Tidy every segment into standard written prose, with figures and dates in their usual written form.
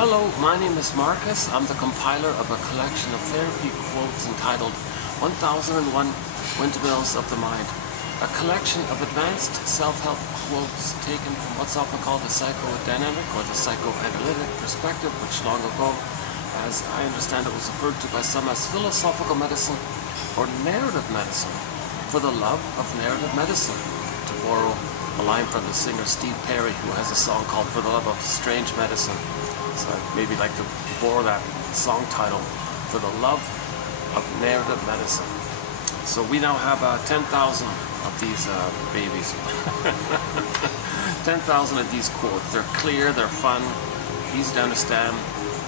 Hello, my name is Marcus. I'm the compiler of a collection of therapy quotes entitled 1001 Windmills of the Mind, a collection of advanced self-help quotes taken from what's often called the psychodynamic or the psychoanalytic perspective, which long ago, as I understand it, was referred to by some as philosophical medicine or narrative medicine, for the love of narrative medicine, to borrow a line from the singer Steve Perry, who has a song called For the Love of Strange Medicine. So I'd maybe like to borrow that song title, For the Love of Narrative Medicine. So we now have 10,000 of these babies. 10,000 of these quotes. They're clear, they're fun, easy to understand.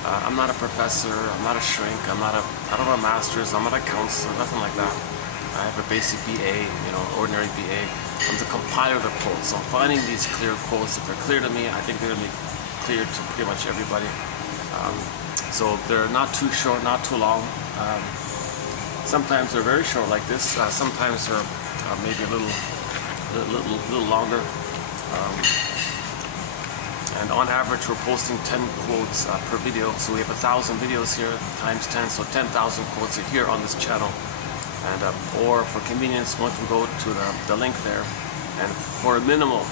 I'm not a professor, I'm not a shrink, I don't have a master's, I'm not a counselor, nothing like that. I have a basic BA, ordinary BA. I'm the compiler of the quotes. So I'm finding these clear quotes. If they're clear to me, I think they're going to be clear to pretty much everybody. So they're not too short, not too long. Sometimes they're very short like this. Sometimes they're maybe a little longer. And on average, we're posting 10 quotes per video. So we have 1,000 videos here times 10, so 10,000 quotes are here on this channel. And or for convenience, one can go to the link there, and for a minimal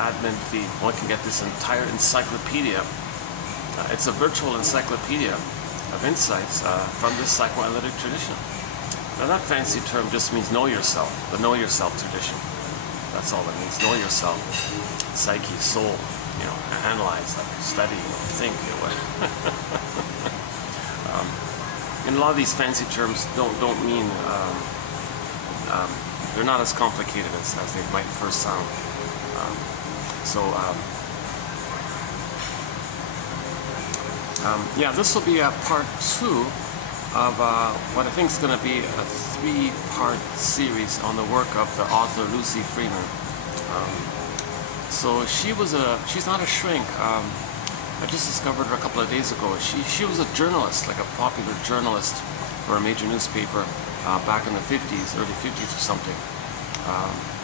admin fee, one can get this entire encyclopedia. It's a virtual encyclopedia of insights from this psychoanalytic tradition. Now that fancy term just means know yourself, the know yourself tradition. That's all it means, know yourself. Psyche, soul, analyze, study, think. And a lot of these fancy terms don't mean, they're not as complicated as they might first sound. Yeah, this will be part 2 of what I think is going to be a 3-part series on the work of the author Lucy Freeman. So she's not a shrink. I just discovered her a couple of days ago. She was a journalist, like a popular journalist for a major newspaper back in the 50s, early 50s or something.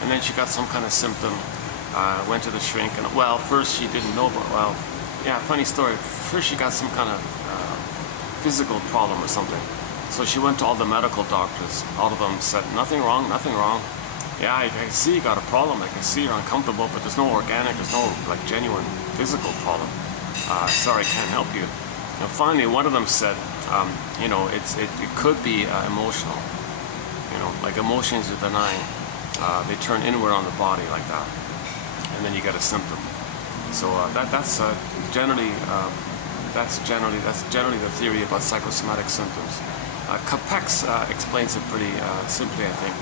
And then she got some kind of symptom, went to the shrink, and well, first she didn't know, but well, yeah, funny story. First she got some kind of physical problem or something. So she went to all the medical doctors. All of them said, nothing wrong, nothing wrong. Yeah, I see you got a problem. I can see you're uncomfortable, but there's no organic, there's no like genuine physical problem. Sorry, can't help you. Finally, one of them said, it could be emotional. Like emotions are benign. They turn inward on the body like that, and then you get a symptom. So that's generally the theory about psychosomatic symptoms. Capex explains it pretty simply, I think.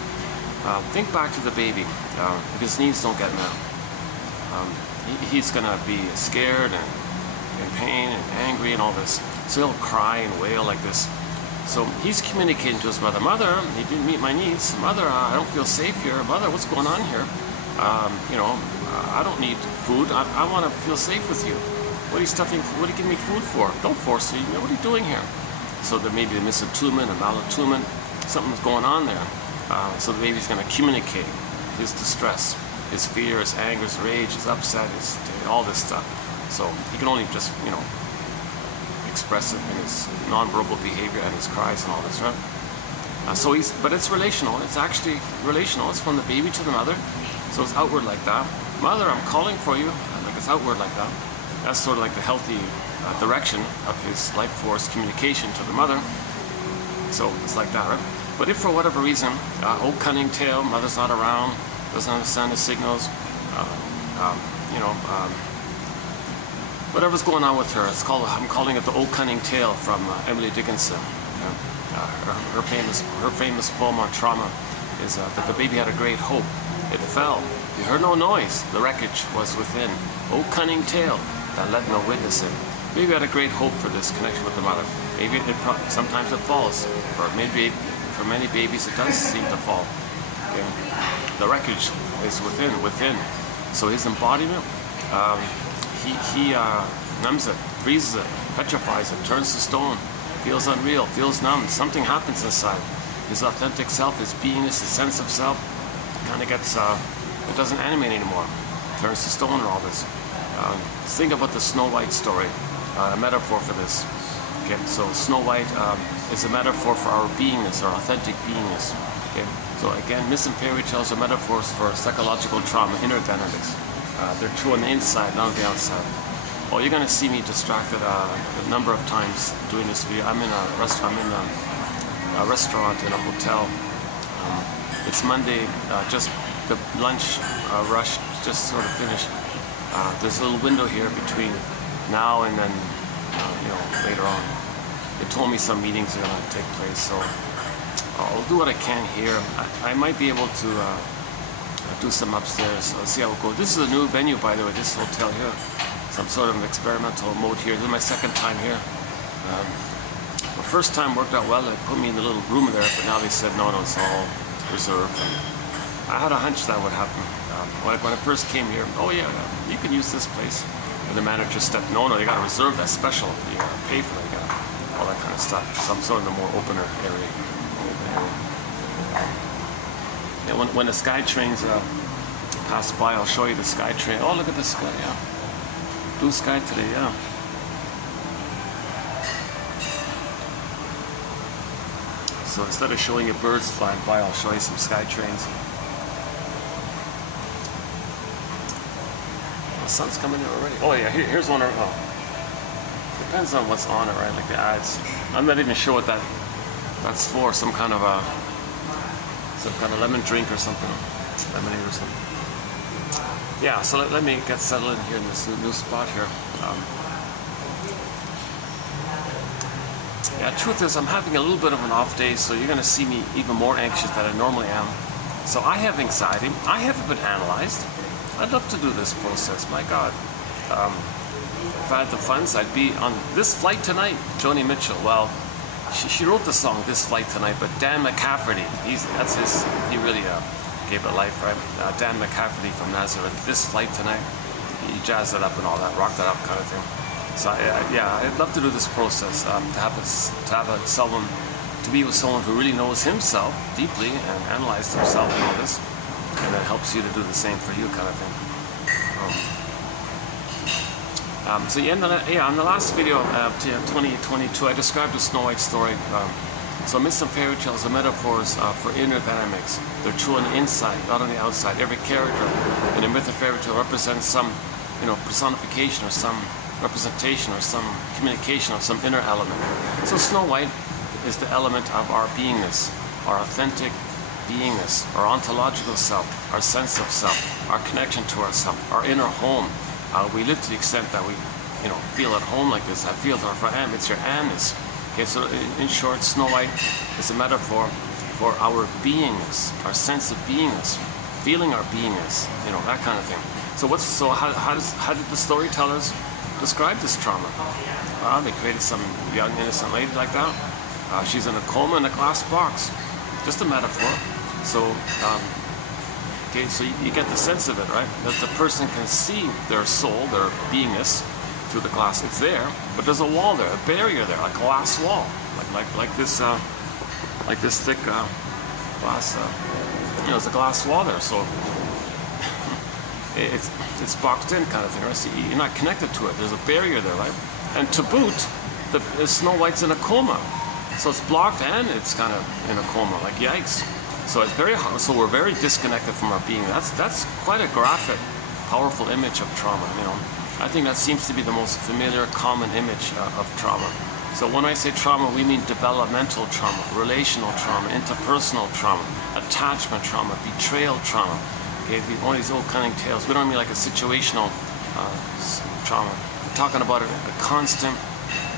Think back to the baby. If his needs don't get met, he's gonna be scared and in pain and angry and all this. So he'll cry and wail like this. So he's communicating to his mother, Mother, he didn't meet my needs. Mother, I don't feel safe here. Mother, what's going on here? I don't need food. I want to feel safe with you. What are you giving me food for? Don't force me. What are you doing here? So there may be a misattunement, a malattunement. Something's going on there. So the baby's going to communicate his distress, his fear, his anger, his rage, his upset, all this stuff. So he can only just, express it in his nonverbal behavior and his cries and all this, right? But it's relational. It's actually relational. It's from the baby to the mother. So it's outward like that. Mother, I'm calling for you. Like it's outward like that. That's sort of like the healthy direction of his life force communication to the mother. So it's like that, right? But if for whatever reason, old cunning tale, mother's not around, doesn't understand the signals, whatever's going on with her, I'm calling it the old cunning tale from Emily Dickinson. Her famous poem on trauma is that the baby had a great hope. It fell. You heard no noise. The wreckage was within. Oh, cunning tale that let no witness it. Baby had a great hope for this connection with the mother. Maybe sometimes it falls. For many babies, it does seem to fall. Okay? The wreckage is within. So his embodiment, he numbs it, freezes it, petrifies it, turns to stone, feels unreal, feels numb. Something happens inside. His authentic self, his beingness, his sense of self, kind of gets, it doesn't animate anymore. Turns to stone and all this. Think about the Snow White story. a metaphor for this. Okay, so Snow White is a metaphor for our beingness, our authentic beingness. Okay, so again, myths and fairy tales are metaphors for psychological trauma, inner dynamics. They're true on the inside, not on the outside. Oh, you're gonna see me distracted a number of times doing this video. I'm in a restaurant in a hotel. It's Monday, just the lunch rush just sort of finished. There's a little window here between now and then, later on. They told me some meetings are gonna take place, so I'll do what I can here. I might be able to do some upstairs. Let's see how it goes. This is a new venue, by the way, this hotel here. Some sort of experimental mode here. This is my second time here. The first time worked out well. They put me in the little room there, but now they said no, it's all reserved. And I had a hunch that would happen. When I first came here, oh yeah, you can use this place. And the manager said, no, you gotta reserve that special. You gotta pay for it, you gotta, all that kind of stuff. Some sort of the more opener area. Yeah, when the sky trains pass by, I'll show you the sky train. Oh, look at the sky, yeah. Blue sky today, yeah. So instead of showing you birds flying by, I'll show you some sky trains. The sun's coming in already. Oh yeah, here's one. Depends on what's on it, right? Like the ads. I'm not even sure what that's for. Some kind of lemon drink or something, lemonade or something. Yeah. So let me get settled in here in this new spot here. Yeah, truth is, I'm having a little bit of an off day, so you're going to see me even more anxious than I normally am. So I have anxiety. I haven't been analyzed. I'd love to do this process, my God. If I had the funds, I'd be on this flight tonight. Joni Mitchell, well, she wrote the song This Flight Tonight, but Dan McCafferty, he really gave it life, right? Dan McCafferty from Nazareth, This Flight Tonight, he jazzed it up and all that, rocked it up kind of thing. So yeah, I'd love to do this process, to be with someone who really knows himself deeply and analyzed himself and all this, and it helps you to do the same for you, kind of thing. So yeah, on the last video, 2022, I described the Snow White story. So myths and fairy tales are metaphors for inner dynamics. They're true on the inside, not on the outside. Every character in a myth or fairy tale represents some, personification or some representation or some communication of some inner element. So Snow White is the element of our beingness, our authentic beingness, our ontological self, our sense of self, our connection to ourself, our inner home. We live to the extent that we, feel at home like this. I feel that if I am, it's your am-ness. Okay, so in short, Snow White is a metaphor for our beingness, our sense of beingness, feeling our beingness, that kind of thing. So how did the storytellers describe this trauma? They created some young innocent lady like that. She's in a coma in a glass box. Just a metaphor. So, so you get the sense of it, right? That the person can see their soul, their beingness, through the glass. It's there, but there's a wall there, a barrier there, a glass wall, like this thick glass. There's a glass wall there, so it's boxed in, kind of thing. Right? So you're not connected to it. There's a barrier there, right? And to boot, the Snow White's in a coma, so it's blocked and it's kind of in a coma. Like yikes! So it's very hard. So we're very disconnected from our being. That's quite a graphic, powerful image of trauma. I think that seems to be the most familiar, common image of trauma. So when I say trauma, we mean developmental trauma, relational trauma, interpersonal trauma, attachment trauma, betrayal trauma. Okay, all these old cunning tales. We don't mean like a situational trauma. We're talking about a constant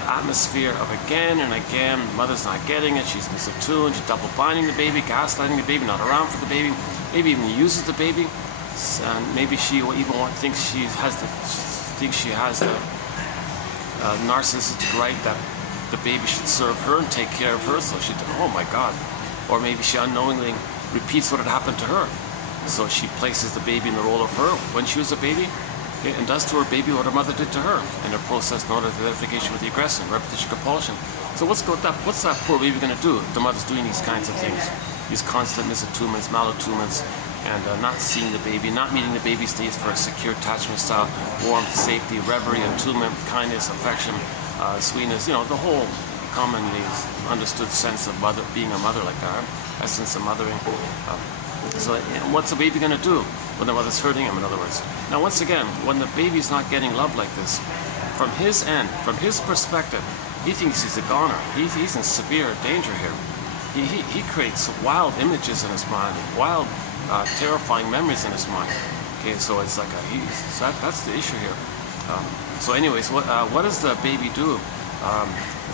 atmosphere of again and again, mother's not getting it, she's misattuned, she's double binding the baby, gaslighting the baby, not around for the baby, maybe even uses the baby, and maybe she even thinks she has the narcissistic right that the baby should serve her and take care of her, so she, oh my God. Or maybe she unknowingly repeats what had happened to her. So she places the baby in the role of her when she was a baby, and does to her baby what her mother did to her in a process known as identification with the aggressor, repetition compulsion. So what's that poor baby going to do if the mother's doing these kinds of things, these constant misattunements, malattunements, and not seeing the baby, not meeting the baby's needs for a secure attachment style, warmth, safety, reverie, attunement, kindness, affection, sweetness, you know, the whole commonly understood sense of being a mother, like that, essence of mothering. So what's the baby going to do when the mother's hurting him, in other words? Now, once again, when the baby's not getting love like this, from his end, from his perspective, he thinks he's a goner. He's in severe danger here. He creates wild images in his mind, wild, terrifying memories in his mind. Okay, so it's like that's the issue here. So anyways, what does the baby do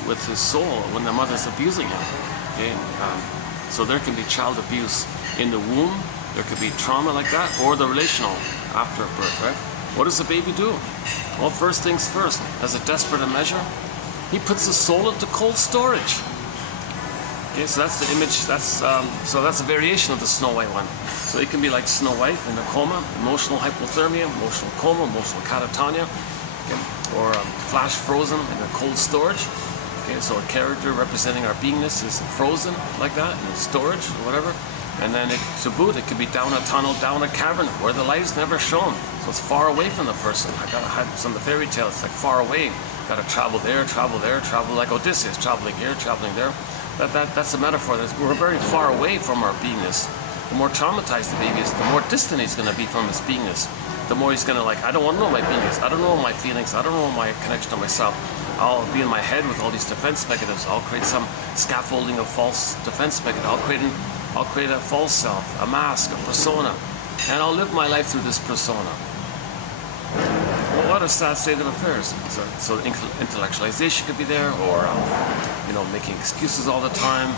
with his soul when the mother's abusing him? Okay, so there can be child abuse in the womb, there could be trauma like that, or the relational after birth, right? What does the baby do? Well, first things first, as a desperate measure, he puts the soul into cold storage. Okay, so that's the image, so that's a variation of the Snow White one. So it can be like Snow White in a coma, emotional hypothermia, emotional coma, emotional catatonia, okay, or flash frozen in a cold storage. Okay, so a character representing our beingness is frozen like that in storage or whatever. And then to boot, it could be down a tunnel, down a cavern where the light is never shown. So it's far away from the person. I gotta have some of the fairy tales, it's like far away. Gotta travel there, travel like Odysseus, traveling here, traveling there. That's a metaphor. We're very far away from our beingness. The more traumatized the baby is, the more distant he's going to be from his beingness. The more he's going to I don't want to know my beingness. I don't know my feelings. I don't know my connection to myself. I'll be in my head with all these defense mechanisms. I'll create some scaffolding of false defense mechanisms. I'll create a false self, a mask, a persona, and I'll live my life through this persona. Well, what a sad state of affairs. So intellectualization could be there, or you know, making excuses all the time,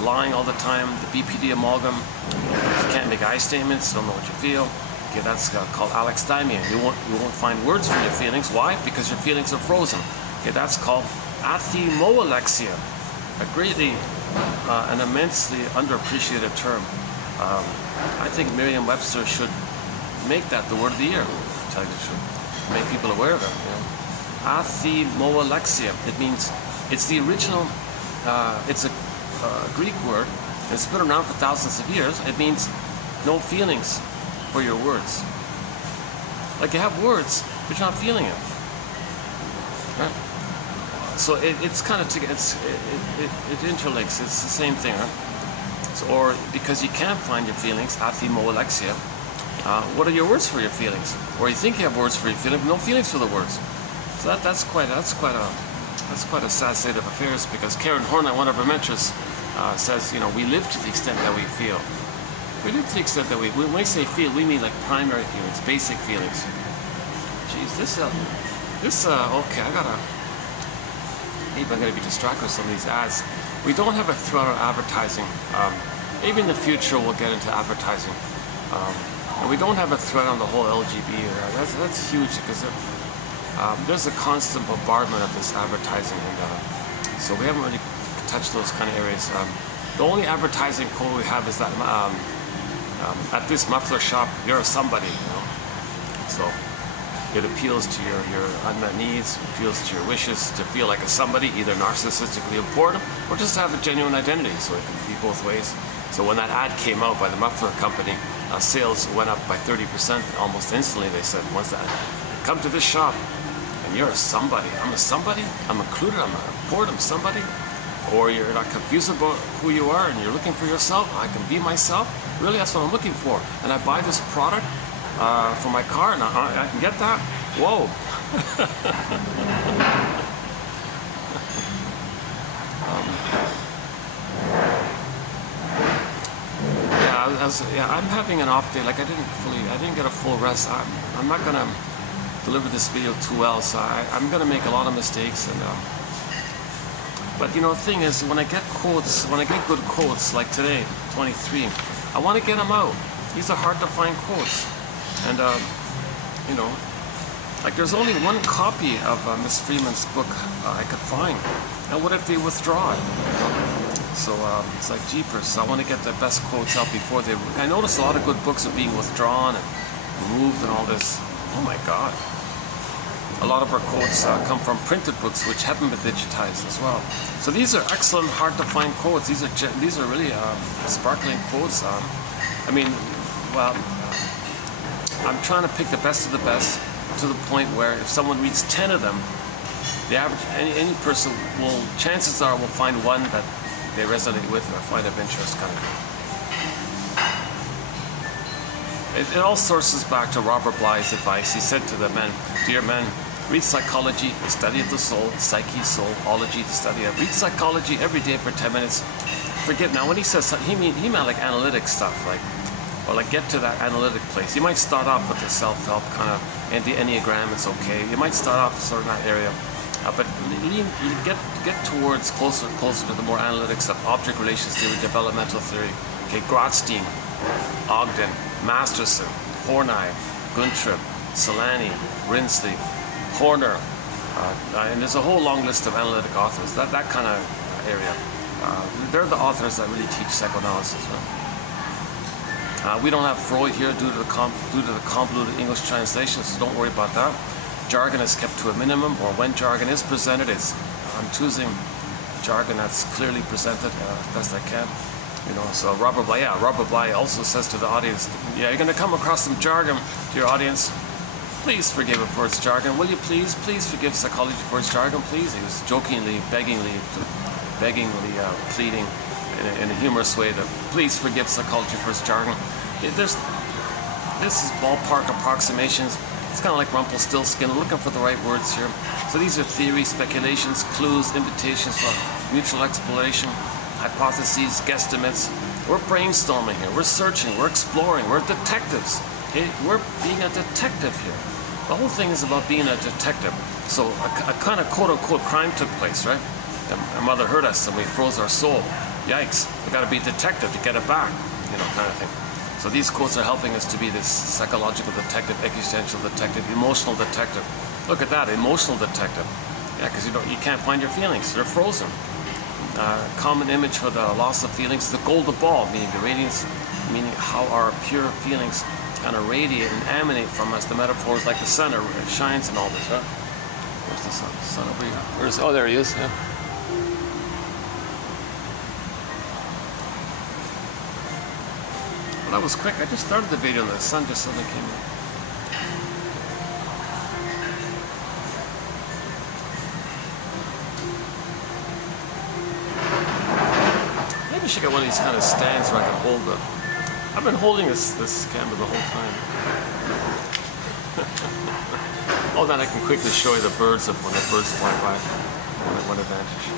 lying all the time, the BPD amalgam. You can't make I statements, don't know what you feel. Okay, that's called alexithymia. You won't find words for your feelings. Why? Because your feelings are frozen. Okay, that's called athimoalexia, a greatly, an immensely underappreciated term. I think Merriam-Webster should make that the word of the year. To tell you the truth, make people aware of it. You know? Athimoalexia. It means, it's the original. It's a Greek word. It's been around for thousands of years. It means no feelings for your words. Like you have words, but you're not feeling it. Right? So it's kind of it interlinks. It's the same thing, right? So, or because you can't find your feelings, athimoalexia. What are your words for your feelings? Or you think you have words for your feelings, no feelings for the words. So that's quite a sad state of affairs. Because Karen Horney, one of our mentors, says, you know, we live to the extent that we feel. We live to the extent that when we say feel, we mean like primary feelings, basic feelings. Jeez, okay, maybe I'm gonna be distracted with some of these ads. We don't have a threat on advertising. Maybe in the future we'll get into advertising. And we don't have a threat on the whole LGBT. That's huge because there's a constant bombardment of this advertising, and so we haven't really touched those kind of areas. The only advertising code we have is that at this muffler shop, you're a somebody, you know. So it appeals to your unmet needs, appeals to your wishes to feel like a somebody, either narcissistically important or just to have a genuine identity. So it can be both ways. So when that ad came out by the muffler company, sales went up by 30% almost instantly. They said, once that, come to this shop and you're a somebody. I'm a somebody, I'm included, I'm important, I'm somebody. Or you're not confused about who you are and you're looking for yourself. I can be myself. Really, that's what I'm looking for. And I buy this product for my car and I can get that. Whoa. I'm having an off day. Like I didn't get a full rest. I'm not gonna deliver this video too well, so I'm gonna make a lot of mistakes. And but you know, the thing is, when I get quotes, when I get good quotes, like today, 23, I want to get them out. These are hard to find quotes, and you know, like there's only one copy of Miss Freeman's book I could find. And what if they withdraw it? So it's like jeepers. So I want to get the best quotes out before they. I noticed a lot of good books are being withdrawn and removed and all this. Oh my God. A lot of our quotes come from printed books, which haven't been digitized as well. So these are excellent, hard to find quotes. These are really sparkling quotes. I mean, well, I'm trying to pick the best of the best to the point where if someone reads 10 of them, the average, any person will, chances are, will find one that they resonate with or find of interest, kind of thing. It all sources back to Robert Bly's advice. He said to the men, "Dear men, read psychology, the study of the soul, psyche, soulology, the study of. Read psychology every day for 10 minutes. Forget." Now, when he says he meant like analytic stuff, or like get to that analytic place. You might start off with the self-help kind of, and the Enneagram. It's okay. You might start off sort of in that area, but get towards closer to the more analytic stuff, object relations theory, developmental theory. Okay, Grotstein, Ogden, Masterson, Horney, Guntrip, Solani, Rinsley, Horner, and there's a whole long list of analytic authors. That kind of area. They're the authors that really teach psychoanalysis. Right? We don't have Freud here due to the convoluted English translation, so don't worry about that. Jargon is kept to a minimum, or when jargon is presented, I'm choosing jargon that's clearly presented as best I can. So Robert Bly also says to the audience, you're going to come across some jargon to your audience. Please forgive it for its jargon. Will you please forgive psychology for its jargon, please? He was jokingly, beggingly pleading in a humorous way that please forgive psychology for its jargon. This is ballpark approximations. It's kind of like Rumpelstiltskin, looking for the right words here. So these are theories, speculations, clues, invitations for mutual exploration, hypotheses, guesstimates. We're brainstorming here. We're searching. We're exploring. We're detectives. We're being a detective here. The whole thing is about being a detective. So a kind of quote-unquote crime took place, right? Our mother hurt us and we froze our soul. Yikes. We got to be a detective to get it back, kind of thing. So these quotes are helping us to be this psychological detective, existential detective, emotional detective. Look at that, emotional detective. Yeah, because you can't find your feelings. They're frozen. Common image for the loss of feelings is the golden ball, meaning the radiance, meaning how our pure feelings kind of radiate and emanate from us. The metaphor is like the sun, it shines and all this, right? Where's the sun? The sun over here. Oh, there he is, yeah. Well, that was quick. I just started the video and the sun just suddenly came in. Maybe I should get one of these kind of stands where I can hold the... I've been holding this camera the whole time. Oh, then I can quickly show you the birds when the birds fly by. One advantage.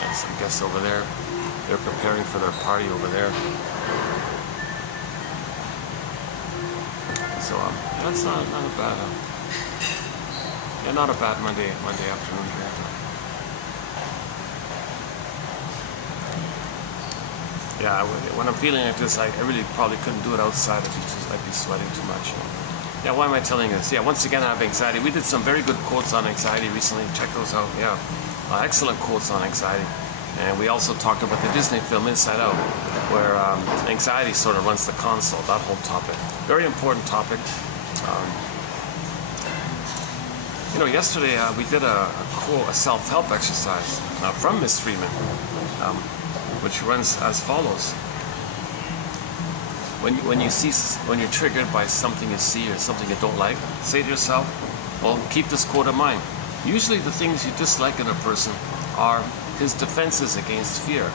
And some guests over there. They're preparing for their party over there. So that's not a bad. Not a bad Monday afternoon here. Yeah, when I'm feeling like this, I really probably couldn't do it outside. I'd be sweating too much. Yeah, why am I telling you this? Yeah, once again, I have anxiety. We did some very good quotes on anxiety recently. Check those out. Yeah, excellent quotes on anxiety. And we also talked about the Disney film Inside Out, where anxiety sort of runs the console, that whole topic. Very important topic. Yesterday we did a self-help exercise from Miss Freeman, which runs as follows. When you're triggered by something you see or something you don't like, say to yourself, well, keep this quote in mind. Usually the things you dislike in a person are his defenses against fear.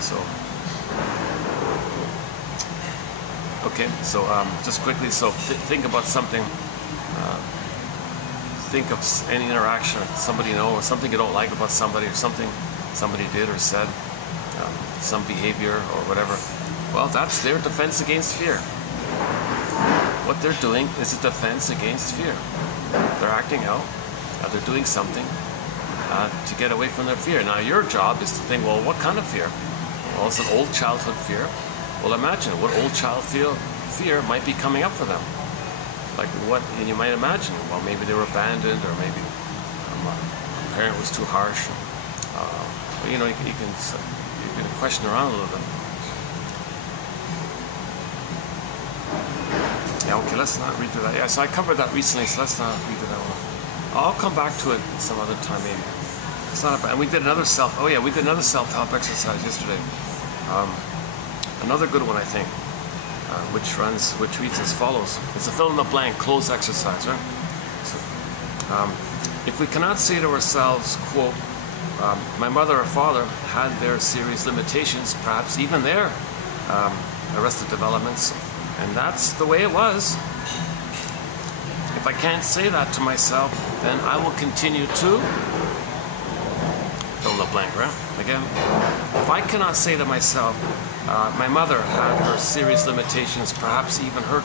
So just quickly, think about something. Think of any interaction with somebody you know, or something you don't like about somebody, or something somebody did or said, some behavior or whatever. Well, that's their defense against fear. What they're doing is a defense against fear. They're acting out. They're doing something to get away from their fear. Now, your job is to think, well, what kind of fear? Well, it's an old childhood fear. Well, imagine what old child fear might be coming up for them. Like what? And you might imagine, well, maybe they were abandoned, or maybe a parent was too harsh. You can question around a little bit. Yeah, okay, let's not read through that. Yeah, so I covered that recently, so let's not read through that one. I'll come back to it some other time, maybe. It's not a bad. And we did another we did another self-help exercise yesterday. Another good one, I think, which reads as follows. It's a fill in the blank close exercise, right? So, if we cannot say to ourselves, quote, my mother or father had their serious limitations, perhaps even their arrested developments, and that's the way it was. If I can't say that to myself, then I will continue to fill in the blank, right? Again, if I cannot say to myself, my mother had her serious limitations, perhaps even her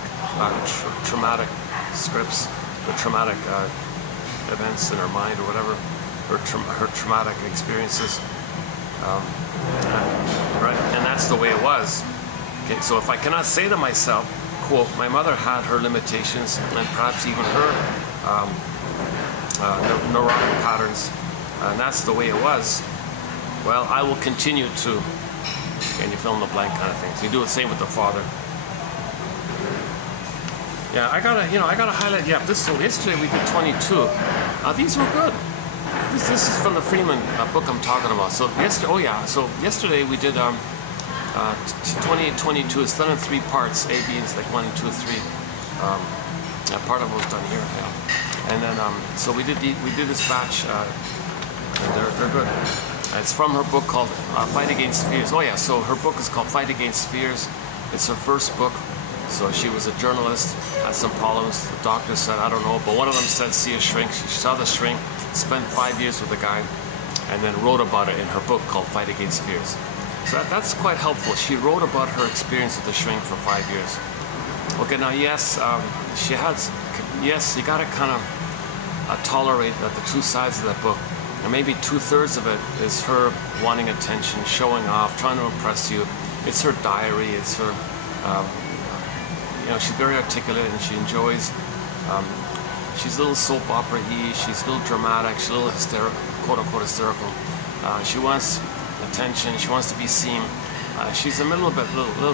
traumatic scripts, or traumatic events in her mind or whatever, her traumatic experiences, right? And that's the way it was. Okay, so if I cannot say to myself, quote, my mother had her limitations and perhaps even her neurotic patterns, and that's the way it was, well, I will continue to, and you fill in the blank kind of thing. So you do the same with the father. Yeah, I gotta highlight. Yeah, yesterday we did 22. These were good. This is from the Freeman book I'm talking about. So yesterday we did 28, 22. It's done in 3 parts. A, B is like 1, 2, 3. Part of it was done here. Yeah. And then so we did this batch. And they're good. It's from her book called Fight Against Fears. Oh yeah, so her book is called Fight Against Fears. It's her first book. So she was a journalist, had some problems. The doctor said, I don't know, but one of them said, see a shrink. She saw the shrink, spent 5 years with the guy, and then wrote about it in her book called Fight Against Fears. So that's quite helpful. She wrote about her experience with the shrink for 5 years. Okay, now yes, you gotta kind of tolerate that the 2 sides of that book. And maybe 2/3 of it is her wanting attention, showing off, trying to impress you. It's her diary. It's her, she's very articulate and she enjoys. She's a little soap opera-y. She's a little dramatic. She's a little hysterical, quote unquote hysterical. She wants attention. She wants to be seen. She's a little bit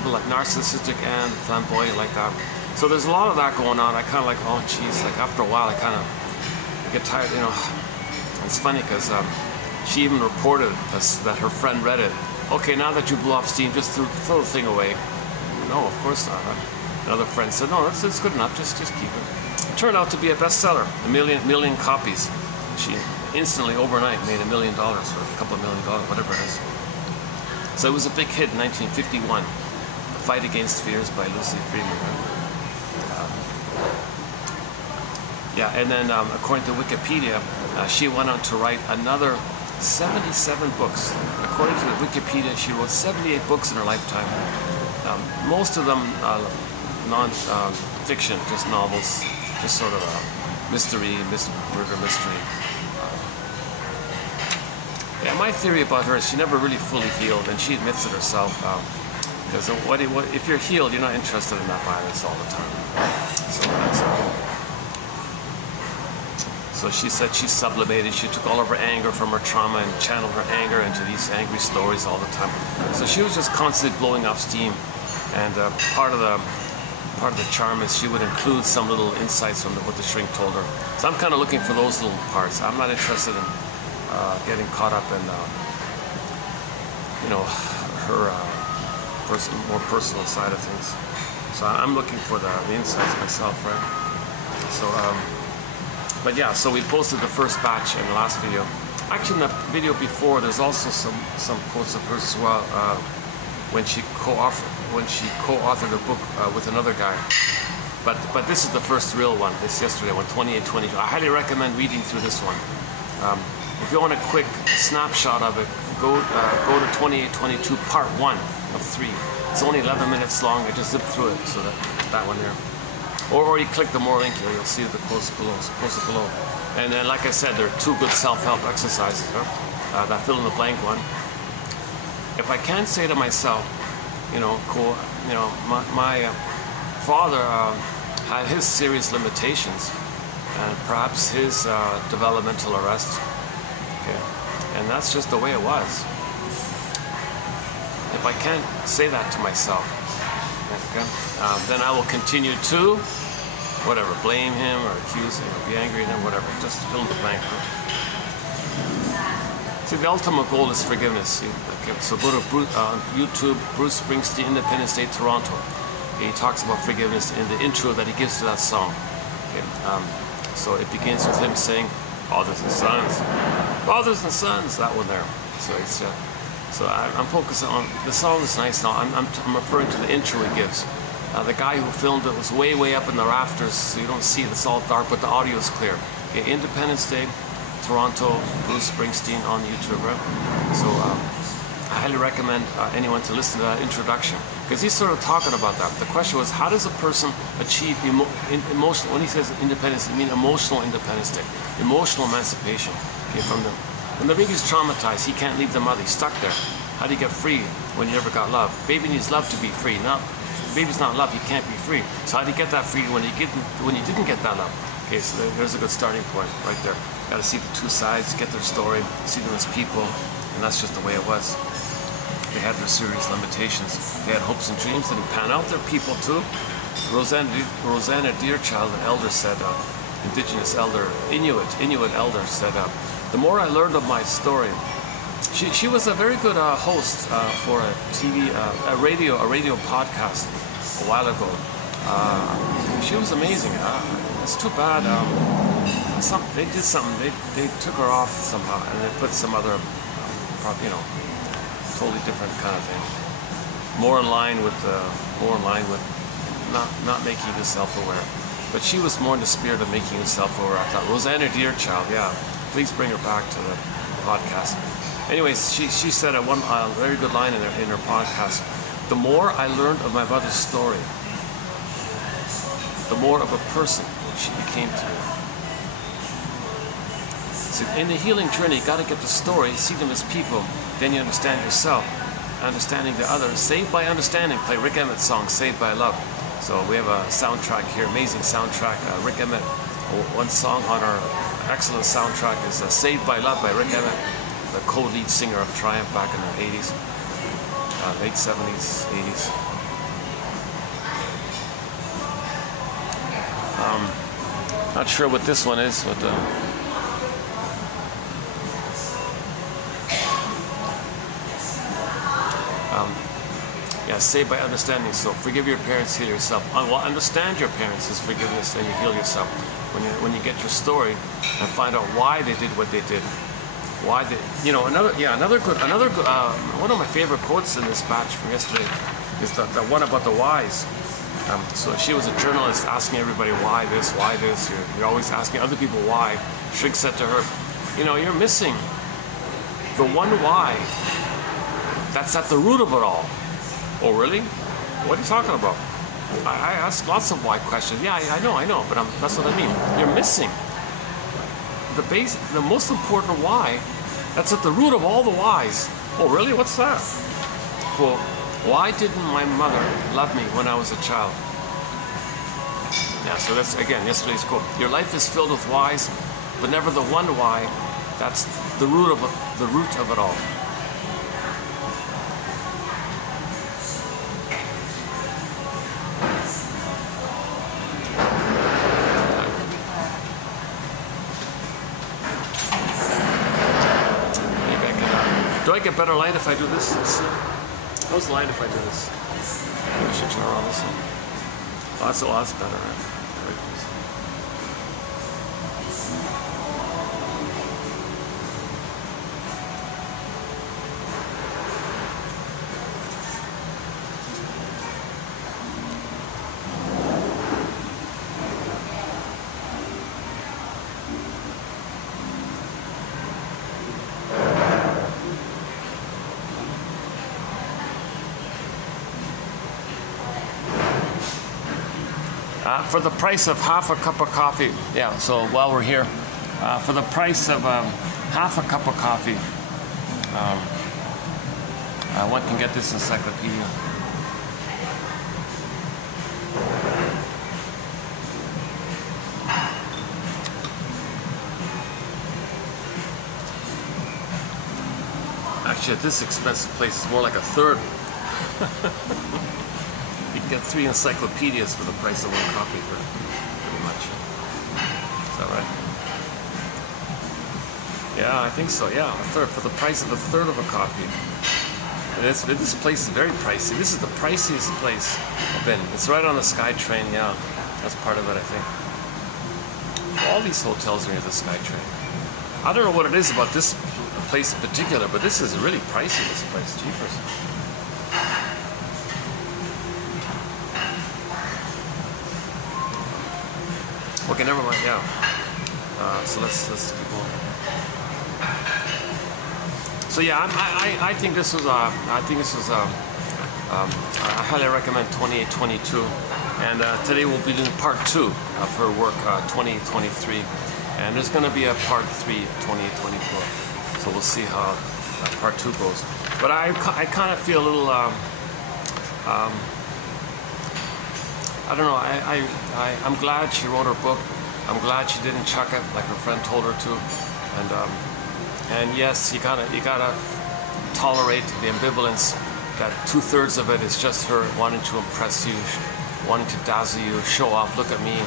like narcissistic and flamboyant like that. So there's a lot of that going on. I kind of like, oh geez, like after a while, I kind of get tired, It's funny because she even reported that her friend read it. Okay, now that you blew off steam, just throw the thing away. No, of course not. Another friend said, no, it's good enough. Just keep it. It turned out to be a bestseller. A million copies. She instantly, overnight, made $1 million or a couple of $1 million, whatever it is. So it was a big hit in 1951. The Fight Against Fears by Lucy Freeman. And then according to Wikipedia, she went on to write another 77 books. According to Wikipedia, she wrote 78 books in her lifetime. Most of them non-fiction, just novels, just sort of a murder mystery. My theory about her is she never really fully healed, and she admits it herself. Because if you're healed, you're not interested in that violence all the time. So that's So she said she sublimated. She took all of her anger from her trauma and channeled her anger into these angry stories all the time. So she was just constantly blowing off steam. And part of the charm is she would include some little insights from what the shrink told her. So I'm kind of looking for those little parts. I'm not interested in getting caught up in her more personal side of things. So I'm looking for the insights myself, right? So so we posted the first batch in the last video. Actually, in the video before, there's also some quotes of hers as well. When she co-authored a book with another guy. But this is the first real one. This yesterday one, 28, 22. I highly recommend reading through this one. If you want a quick snapshot of it, go to 28, 22, part 1 of 3. It's only 11 minutes long. I just zipped through it, so that one there. Or you click the more link here, you'll see the quotes below. And then, like I said, there are 2 good self-help exercises. That fill in the blank one. If I can't say to myself, my father had his serious limitations and perhaps his developmental arrest. Okay, and that's just the way it was. If I can't say that to myself, okay, then I will continue to blame him or accuse him or be angry at him, whatever. Just fill in the blank. See, the ultimate goal is forgiveness. See? Okay, so go to YouTube, Bruce Springsteen, Independence Day, Toronto. Okay, he talks about forgiveness in the intro that he gives to that song. Okay, so it begins with him saying, "Fathers and sons, fathers and sons." That one there. So it's I'm focusing on the song is nice now. I'm referring to the intro he gives. The guy who filmed it was way up in the rafters, so you don't see it. It's all dark, but the audio is clear. Okay, Independence Day, Toronto, Bruce Springsteen on YouTube, right? So I highly recommend anyone to listen to that introduction, because he's sort of talking about that. The question was, how does a person achieve emotional, when he says independence, he means emotional independence, emotional emancipation. Okay, when the baby's traumatized, he can't leave the mother, he's stuck there. How do you get free when you never got love? Baby needs love to be free. Now, baby's not love, he can't be free. So how do you get that free when you didn't get that love? Okay, so there's a good starting point right there. Got to see the two sides, get their story, see them as people, and that's just the way it was. They had their serious limitations. They had hopes and dreams, didn't pan out. They're people too. Rosanna Deerchild, an elder, said, Indigenous elder, Inuit elder, said, the more I learned of my story, she was a very good host for a TV, a radio podcast a while ago. She was amazing. It's too bad. They did something. They took her off somehow, and they put some other, totally different kind of thing. More in line with not making you self-aware. But she was more in the spirit of making you self-aware. I thought Rosanna Deerchild, yeah. Please bring her back to the podcast. Anyways, she said a very good line in her podcast. The more I learned of my mother's story, the more of a person she became to me. So in the healing journey, you got to get the story, see them as people, then you understand yourself, understanding the other. Saved by understanding. Play Rick Emmett's song, Saved by Love. So we have a soundtrack here, amazing soundtrack. Rick Emmett, one song on our excellent soundtrack is Saved by Love by Rick Emmett, the co-lead singer of Triumph back in the 80s, late 70s, 80s. Not sure what this one is, but yeah, saved by understanding. So forgive your parents, heal yourself. Well, understand your parents is forgiveness, and you heal yourself. When you get your story and find out why they did what they did, why they, another good. One of my favorite quotes in this batch from yesterday is the one about the whys. So she was a journalist asking everybody why this, why this. You're always asking other people why. Shrink said to her, you're missing the one why that's at the root of it all. Oh, really? What are you talking about? I ask lots of why questions. Yeah, I know, but that's what I mean. You're missing the most important why that's at the root of all the whys. Oh, really? What's that? Quote, why didn't my mother love me when I was a child? Yeah, so that's, again, yesterday's quote. Your life is filled with whys, but never the one why. That's the root of it all. Do I get better light if I do this? How's the light if I do this? I should turn around this one. Oh, that's better, right? For the price of half a cup of coffee, yeah, so while we're here, for the price of half a cup of coffee, one can get this encyclopedia. Actually, at this expensive place, it's more like a third. You can get 3 encyclopedias for the price of 1 coffee, pretty much. Is that right? Yeah, I think so. Yeah, a third for the price of a third of a coffee. This place is very pricey. This is the priciest place I've been. It's right on the SkyTrain. Yeah, that's part of it, I think. All these hotels are near the SkyTrain. I don't know what it is about this place in particular, but this is really pricey. This place, jeepers. Okay, never mind. Yeah. So let's keep going. So yeah, I think this was I highly recommend 2822, and today we'll be doing part 2 of her work 2023, and there's going to be a part 3 2824. So we'll see how part 2 goes. But I kind of feel a little I don't know. I'm glad she wrote her book. I'm glad she didn't chuck it like her friend told her to, and yes, you gotta tolerate the ambivalence that 2/3 of it is just her wanting to impress you, wanting to dazzle you, show off. Look at me,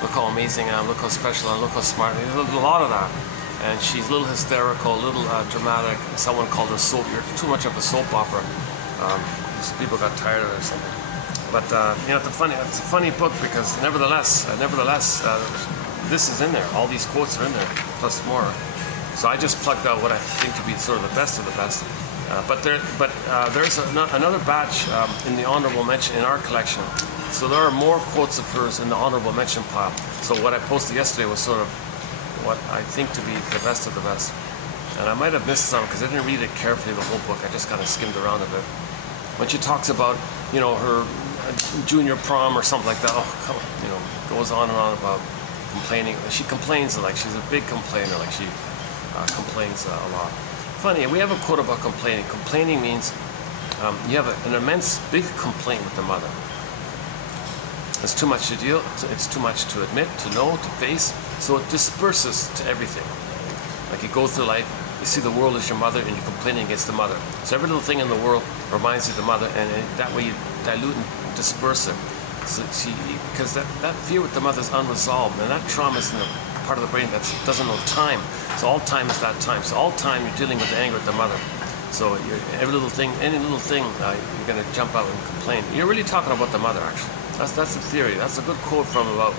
look how amazing I am, look how special I am, look how smart. There's a lot of that, and she's a little hysterical, a little dramatic. Someone called her you're too much of a soap opera. People got tired of it or something. But you know, it's a funny book because nevertheless, this is in there. All these quotes are in there, plus more. So I just plugged out what I think to be sort of the best of the best. But there's another batch in the honorable mention in our collection. So there are more quotes of hers in the honorable mention pile. So what I posted yesterday was sort of what I think to be the best of the best. And I might have missed some because I didn't read it carefully, the whole book. I just kind of skimmed around a bit. When she talks about, you know, her junior prom or something like that, you know, goes on and on about complaining. She complains, like she's a big complainer, like she complains a lot. Funny, we have a quote about complaining. Complaining means you have an immense, big complaint with the mother. It's too much to deal, it's too much to admit, to know, to face, so it disperses to everything. Like you go through life, you see the world as your mother and you're complaining against the mother. So every little thing in the world reminds you of the mother, and that way you dilute and disperse it. So because that fear with the mother is unresolved, and that trauma is in the part of the brain that doesn't know time. So all time is that time. So all time you're dealing with the anger with the mother. So every little thing, any little thing, you're going to jump out and complain. You're really talking about the mother, actually. That's the theory. That's a good quote from about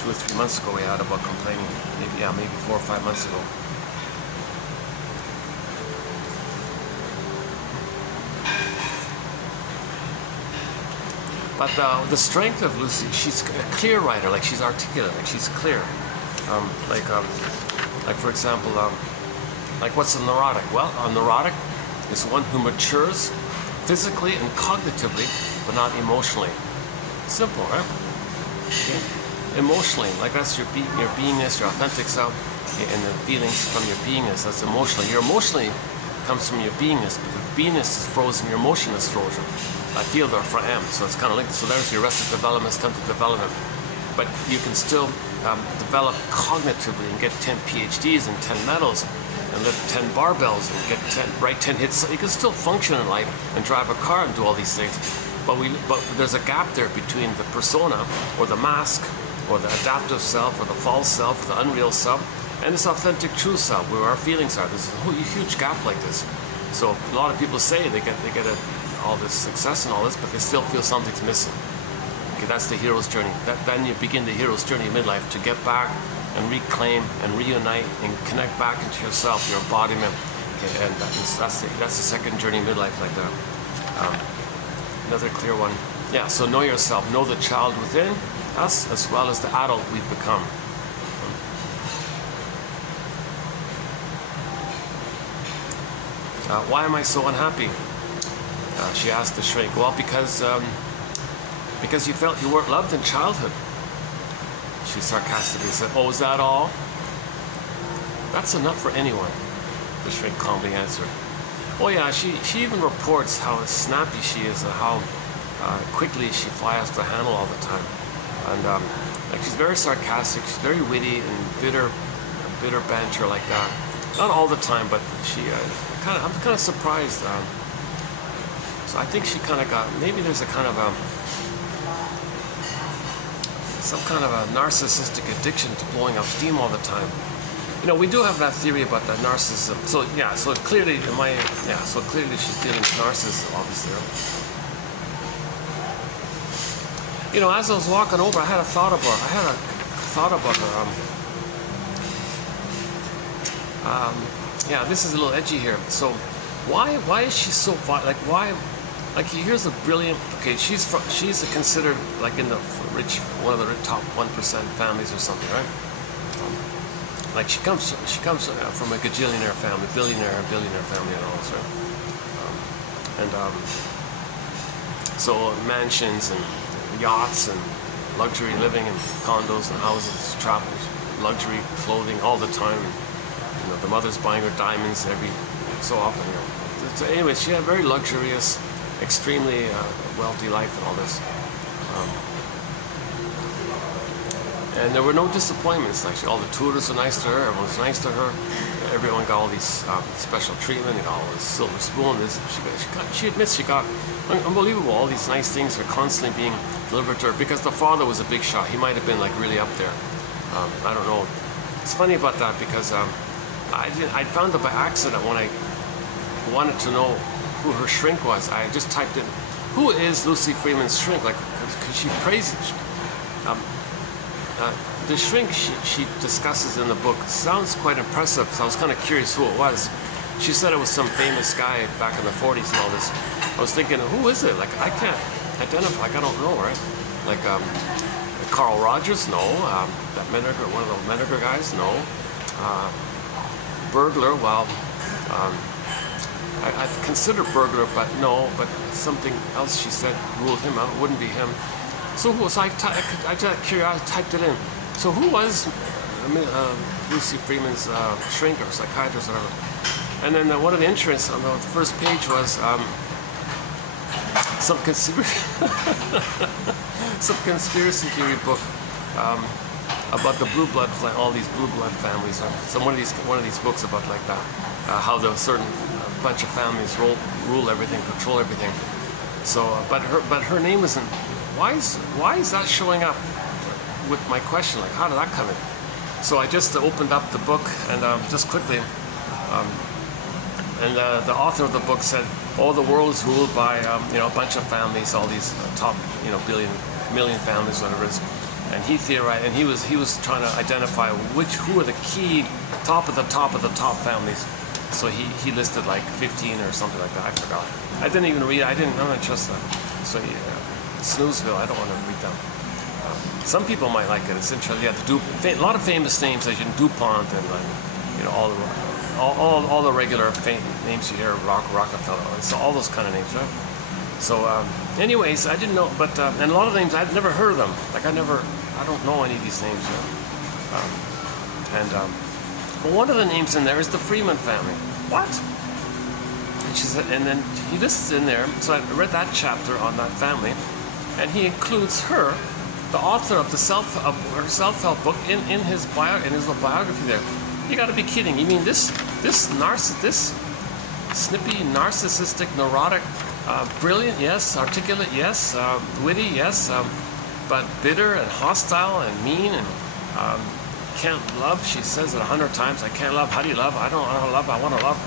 2 or 3 months ago we had about complaining. Maybe 4 or 5 months ago. But the strength of Lucy, she's a clear writer, like she's articulate, like she's clear. Like for example, like what's a neurotic? Well, a neurotic is one who matures physically and cognitively, but not emotionally. Simple, right? Okay. Emotionally, like that's your beingness, your authentic self, and the feelings from your beingness. That's emotionally. Your emotionally comes from your beingness, but the beingness is frozen, your emotion is frozen. I feel there for am, so it's kind of linked. So there's your arrested development, stunted development. But you can still develop cognitively and get 10 PhDs and 10 medals and lift 10 barbells and get 10 hits. So you can still function in life and drive a car and do all these things. But there's a gap there between the persona or the mask or the adaptive self or the false self or the unreal self and this authentic true self where our feelings are. There's a huge gap like this. So a lot of people say they get all this success and all this, but they still feel something's missing. Okay, that's the hero's journey. Then you begin the hero's journey in midlife to get back and reclaim and reunite and connect back into yourself, your embodiment. Okay, and that's the second journey in midlife like that. Another clear one. Yeah, so know yourself. Know the child within us as well as the adult we've become. Why am I so unhappy? She asked the shrink. Well, because you felt you weren't loved in childhood. She sarcastically said, "Oh, is that all?" "That's enough for anyone," the shrink calmly answered. Oh yeah, she even reports how snappy she is and how quickly she flies off the handle all the time. And like she's very sarcastic, she's very witty and bitter banter like that. Not all the time, but I'm kind of surprised. So I think she kind of got, maybe there's a kind of some kind of a narcissistic addiction to blowing up steam all the time. You know, we do have that theory about the narcissism. So yeah, so clearly so clearly she's dealing with narcissism, obviously. You know, as I was walking over, I had a thought about yeah, this is a little edgy here. So why is she so like why? Like here's a brilliant. Okay, she's considered like in the rich, one of the top 1% families or something, right? Like she comes from a gajillionaire family, billionaire family, and all this, right? So mansions and yachts and luxury living and condos and houses, travels, luxury clothing all the time. You know, the mother's buying her diamonds every so often. You know. So anyway, she had a very luxurious, extremely wealthy life and all this. And there were no disappointments. Like all the tutors were nice to her. Everyone was nice to her. Everyone got all these special treatment. They got all this silver spoon. She admits she got unbelievable. All these nice things are constantly being delivered to her because the father was a big shot. He might have been like really up there. I don't know. It's funny about that because I found it by accident when I wanted to know who her shrink was. I just typed in, "Who is Lucy Freeman's shrink?" Like, because she praises. The shrink she discusses in the book sounds quite impressive, so I was kind of curious who it was. She said it was some famous guy back in the 40s and all this. I was thinking, who is it? Like, I can't identify, like, I don't know, right? Like, Carl Rogers? No. That Menaker, one of the Menaker guys? No. Burglar? Well, I consider burglar, but no, but something else she said ruled him out. It wouldn't be him. So who was I just curious, I typed it in. So who was Lucy Freeman's shrink or psychiatrist or whatever? And then one of the entries on the first page was some conspiracy theory book about the blue blood, all these blue blood families. So one of these books about like that, how the certain bunch of families rule everything, control everything. So, but her name isn't. Why is that showing up with my question? Like, how did that come in? So I just opened up the book and just quickly, and the author of the book said, "Oh, the world is ruled by a bunch of families, all these top million families, whatever it is." And he theorized, and he was trying to identify who are the key top of the top families. So he listed like 15 or something like that. I forgot. I didn't even read. I'm not interested. So Snoozeville, I don't want to read them. Some people might like it. It's interesting. Yeah, a lot of famous names, like DuPont and all the regular names you hear, Rockefeller, so all those kind of names, right? So, anyways, I didn't know, but and a lot of names I'd never heard of them. Like I don't know any of these names. But one of the names in there is the Freeman family. What? And she said, and then he lists in there. So I read that chapter on that family. And he includes her, the author of her self-help book, in his little biography there. You got to be kidding! You mean this snippy, narcissistic, neurotic, brilliant, yes, articulate, yes, witty, yes, but bitter and hostile and mean and can't love. She says it 100 times. I can't love. How do you love? I don't want to love. I want to love.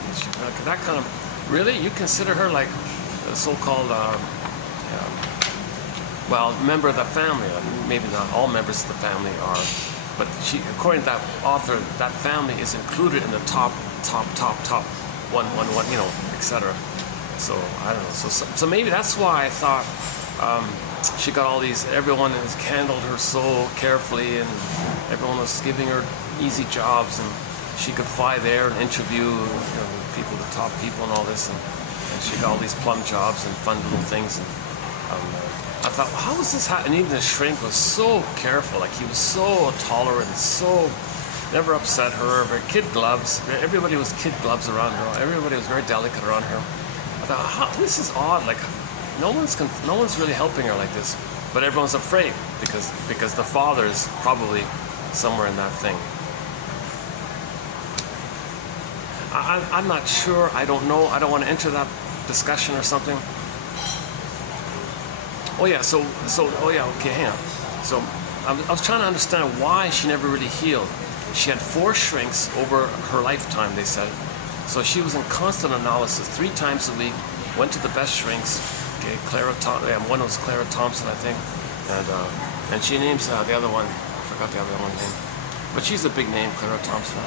That kind of really, you consider her like a so-called. Well, member of the family. Maybe not all members of the family are, but she, according to that author, that family is included in the top one, etc. So I don't know. So maybe that's why I thought she got all these. Everyone has handled her so carefully, and everyone was giving her easy jobs, and she could fly there and interview people, the top people, and all this, and she got all these plum jobs and fun little things. And, I thought, well, how was this happening? And even the shrink was so careful, like he was so tolerant, so never upset her. Kid gloves, everybody was kid gloves around her. Everybody was very delicate around her. I thought, this is odd. Like, no one's really helping her like this, but everyone's afraid because the father is probably somewhere in that thing. I'm not sure. I don't know. I don't want to enter that discussion or something. Oh yeah, okay, hang on. So I was trying to understand why she never really healed. She had 4 shrinks over her lifetime, they said. So she was in constant analysis 3 times a week, went to the best shrinks. Okay, one was Clara Thompson, I think. And she names the other one, I forgot the other one's name. But she's a big name, Clara Thompson.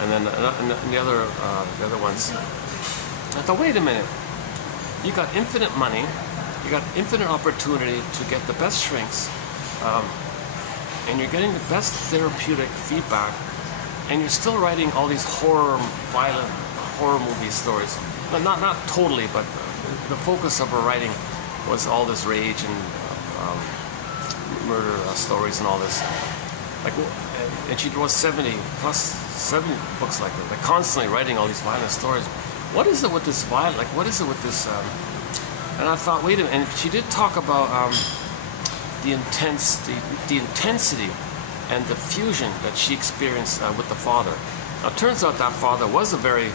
And then the other ones. I thought, wait a minute. You got infinite money, you got infinite opportunity to get the best shrinks, and you're getting the best therapeutic feedback, and you're still writing all these violent horror movie stories. Not totally, but the focus of her writing was all this rage and murder stories and all this. And she wrote 70 books like that. Like constantly writing all these violent stories. What is it with this violent? Like, what is it with this? And I thought, wait a minute. And she did talk about the intensity and the fusion that she experienced with the father. Now, it turns out that father was a very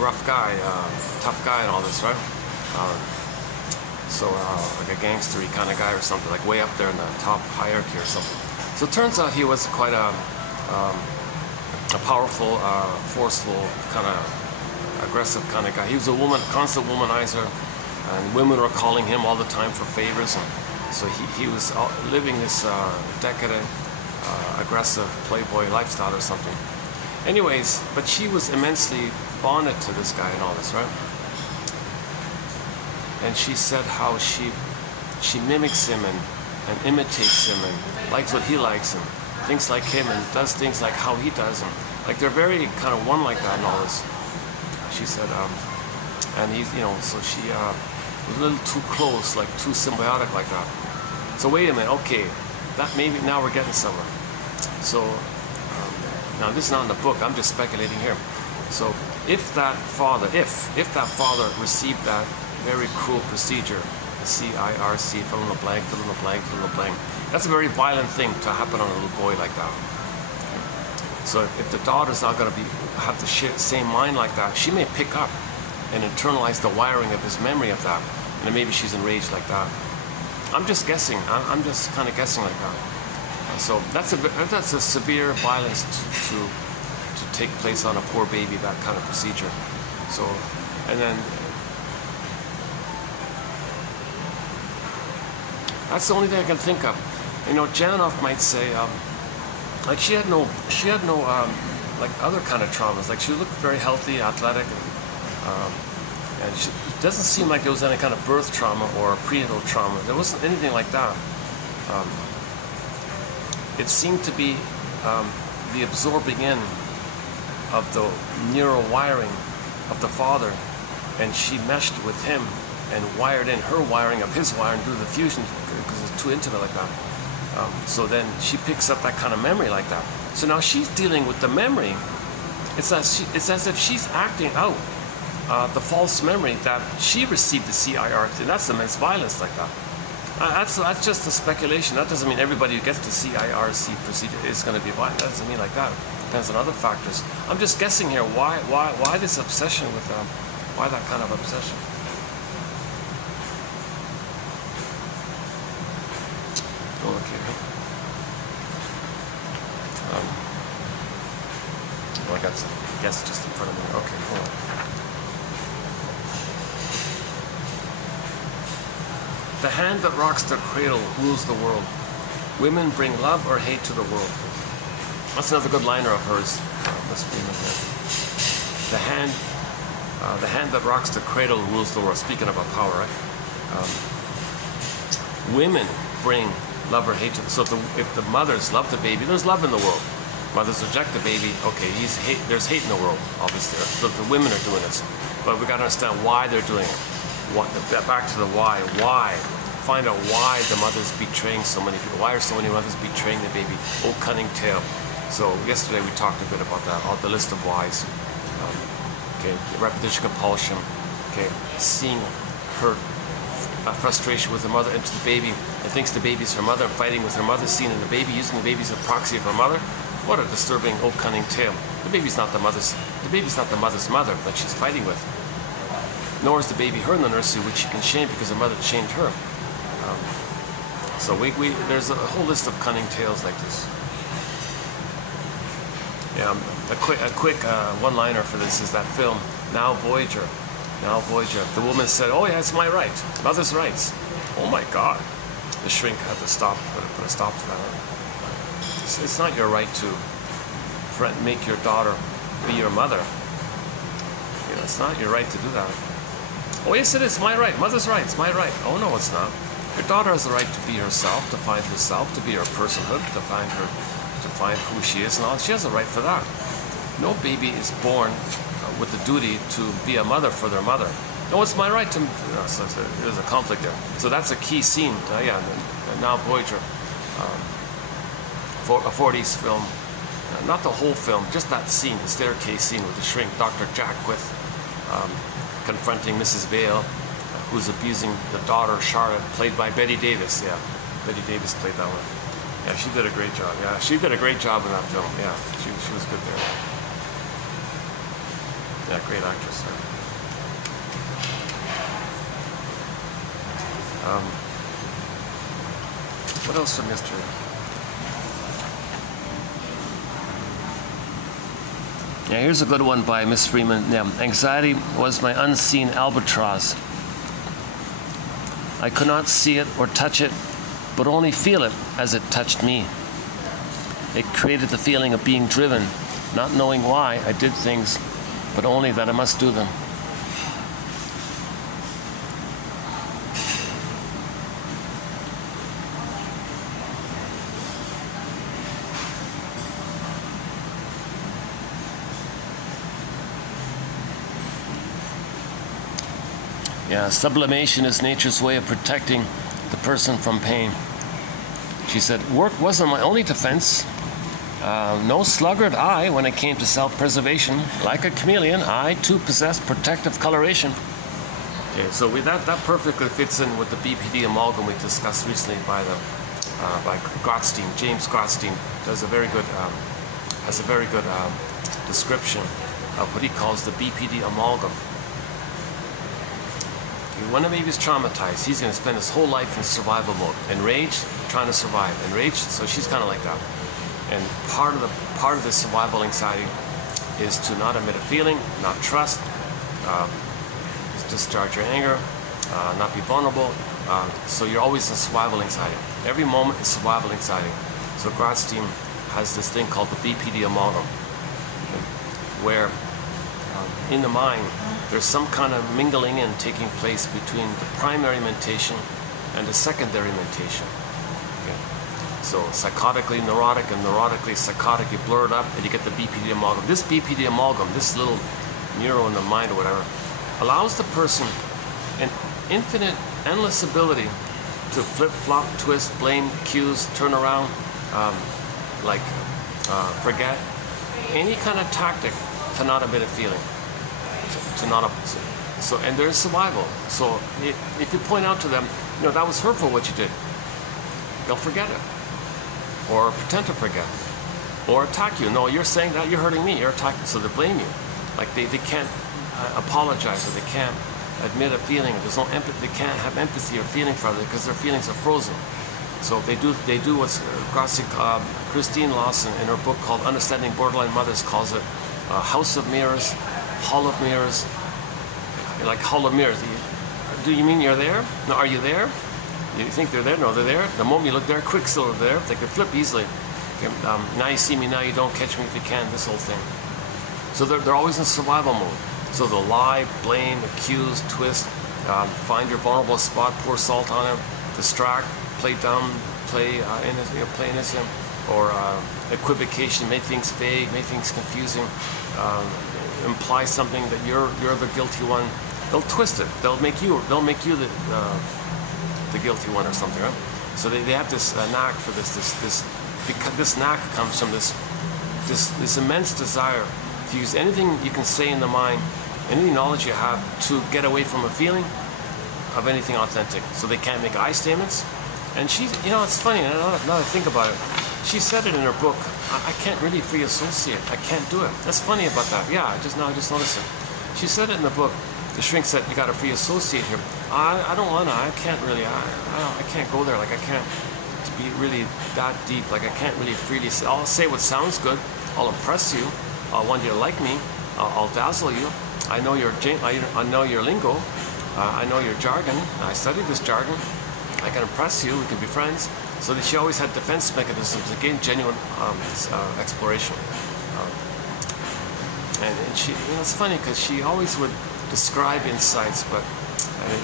rough guy, tough guy, and all this, right? Like a gangstery kind of guy or something, like way up there in the top hierarchy or something. So it turns out he was quite a powerful, forceful, kind of aggressive kind of guy. He was a constant womanizer, and women were calling him all the time for favors. And so he was living this decadent, aggressive playboy lifestyle or something. Anyways, but she was immensely bonded to this guy and all this, right? And she said how she mimics him and imitates him and likes what he likes and thinks like him and does things like how he does, and like they're very kind of one like that and all this. She said, and he's, so she was a little too close, like too symbiotic like that. So wait a minute, okay, that maybe now we're getting somewhere. So now this is not in the book, I'm just speculating here. So if that father received that very cruel procedure, the CIRC, fill in the blank, fill in the blank, fill in the blank. That's a very violent thing to happen on a little boy like that. So if the daughter's not going to have the same mind like that, she may pick up and internalize the wiring of his memory of that, and then maybe she's enraged like that. I'm just guessing. I'm just kind of guessing like that. So that's a severe violence to take place on a poor baby, that kind of procedure. So, and then that's the only thing I can think of. Janov might say, like she had no like other kind of traumas. Like she looked very healthy, athletic, and it doesn't seem like there was any kind of birth trauma or prenatal trauma. There wasn't anything like that. It seemed to be the absorbing in of the neural wiring of the father, and she meshed with him and wired in her wiring of his wiring through the fusion because it's too intimate like that. So then she picks up that kind of memory like that. So now she's dealing with the memory. It's as if she's acting out the false memory that she received the CIRC. And that's immense violence like that. That's just a speculation. That doesn't mean everybody who gets the CIRC procedure is going to be violent. That doesn't mean like that. It depends on other factors. I'm just guessing here. Why this obsession with why that kind of obsession? Okay. I got some guess just in front of me. Okay, hold on. The hand that rocks the cradle rules the world. Women bring love or hate to the world. That's another good liner of hers. The hand that rocks the cradle rules the world. Speaking about power, right? Women bring love or hate to. So if the mothers love the baby, there's love in the world. Mothers reject the baby. Okay, there's hate in the world, obviously. So the women are doing this, but we got to understand why they're doing it. Back to the why. Why? Find out why the mother's betraying so many people. Why are so many mothers betraying the baby? Oh, cunning tale. So yesterday we talked a bit about that. All the list of whys. Okay, repetition compulsion. Okay, seeing her frustration with the mother into the baby and thinks the baby's her mother, and fighting with her mother, seeing the baby, using the baby as a proxy of her mother. What a disturbing, oh, cunning tale. The baby's not the mother's mother that she's fighting with. Nor is the baby her in the nursery, which she can shame because her mother shamed her. So there's a whole list of cunning tales like this. Yeah, a quick one-liner for this is that film, Now Voyager. Now Voyager. The woman said, "Oh yeah, it's my right. Mother's rights." Oh my God. The shrink had to stop, put a stop to that. It's not your right to make your daughter be your mother. You know, it's not your right to do that. Oh yes, it is my right. Mother's right. It's my right. Oh no, it's not. Your daughter has the right to be herself, to find herself, to be her personhood, to find who she is and all. She has a right for that. No baby is born with the duty to be a mother for their mother. No, it's my right to. So there's a conflict there. So that's a key scene. Yeah, Now Voyager, for a 40s film. Not the whole film, just that scene, the staircase scene with the shrink, Dr. Jackwith, confronting Mrs. Vale, who's abusing the daughter Charlotte, played by Betty Davis. Yeah, Betty Davis played that one. Yeah, she did a great job. Yeah, she did a great job in that film. Yeah, she was good there. Yeah, great actress. What else from history? Yeah, here's a good one by Miss Freeman. Yeah, anxiety was my unseen albatross. I could not see it or touch it, but only feel it as it touched me. It created the feeling of being driven, not knowing why I did things, but only that I must do them. Yeah, sublimation is nature's way of protecting the person from pain. She said, work wasn't my only defense. No sluggard I, when it came to self-preservation. Like a chameleon, I too possessed protective coloration. Okay, so that perfectly fits in with the BPD amalgam we discussed recently by Grotstein. James Grotstein does a very good, has a very good description of what he calls the BPD amalgam. When a baby is traumatized, he's going to spend his whole life in survival mode. Enraged, trying to survive. Enraged, so she's kind of like that. And part of the survival anxiety is to not admit a feeling, not trust, discharge your anger, not be vulnerable. So you're always in survival anxiety. Every moment is survival anxiety. So Grotstein has this thing called the BPD amalgam, where in the mind, there's some kind of mingling in taking place between the primary mentation and the secondary mentation. Okay? So psychotically neurotic and neurotically psychotic, you blur it up and you get the BPD amalgam. This BPD amalgam, this little neuro in the mind or whatever, allows the person an infinite, endless ability to flip-flop, twist, blame, accuse, turn around, forget, any kind of tactic to not admit a feeling. And there's survival. So if you point out to them, that was hurtful what you did, they'll forget it, or pretend to forget, or attack you. No, you're saying that, you're hurting me, you're attacking. So they blame you. Like they can't apologize, or they can't admit a feeling. There's no empathy. They can't have empathy or feeling for it because their feelings are frozen. So they do what's Christine Lawson in her book called Understanding Borderline Mothers calls it House of Mirrors, Hall of Mirrors. Like Hall of Mirrors. Do you mean you're there? No, are you there? You think they're there? No, they're there. The moment you look there, Quicksilver there. They can flip easily. Okay, now you see me, now you don't catch me if you can. This whole thing. So they're always in survival mode. So they'll lie, blame, accuse, twist, find your vulnerable spot, pour salt on it, distract, play dumb, play innocent, or equivocation, make things vague, make things confusing, imply something that you're the guilty one. They'll twist it. They'll make you the guilty one or something, right? So they have this knack for this because this knack comes from this immense desire to use anything you can say in the mind, any knowledge you have, to get away from a feeling of anything authentic. So they can't make I statements. And she's, it's funny, now that I think about it, she said it in her book, I can't really free associate. I can't do it. That's funny about that. Yeah, I just noticed it. She said it in the book. The shrink said, you got to free associate here. I don't wanna. I can't really. I can't go there. Like I can't be really that deep. Like I can't really freely say. I'll say what sounds good. I'll impress you. I'll want you to like me. I'll dazzle you. I know your I know your lingo. I know your jargon. I studied this jargon. I can impress you. We can be friends. So that she always had defense mechanisms to gain genuine exploration. And she, it's funny because she always would describe insights, but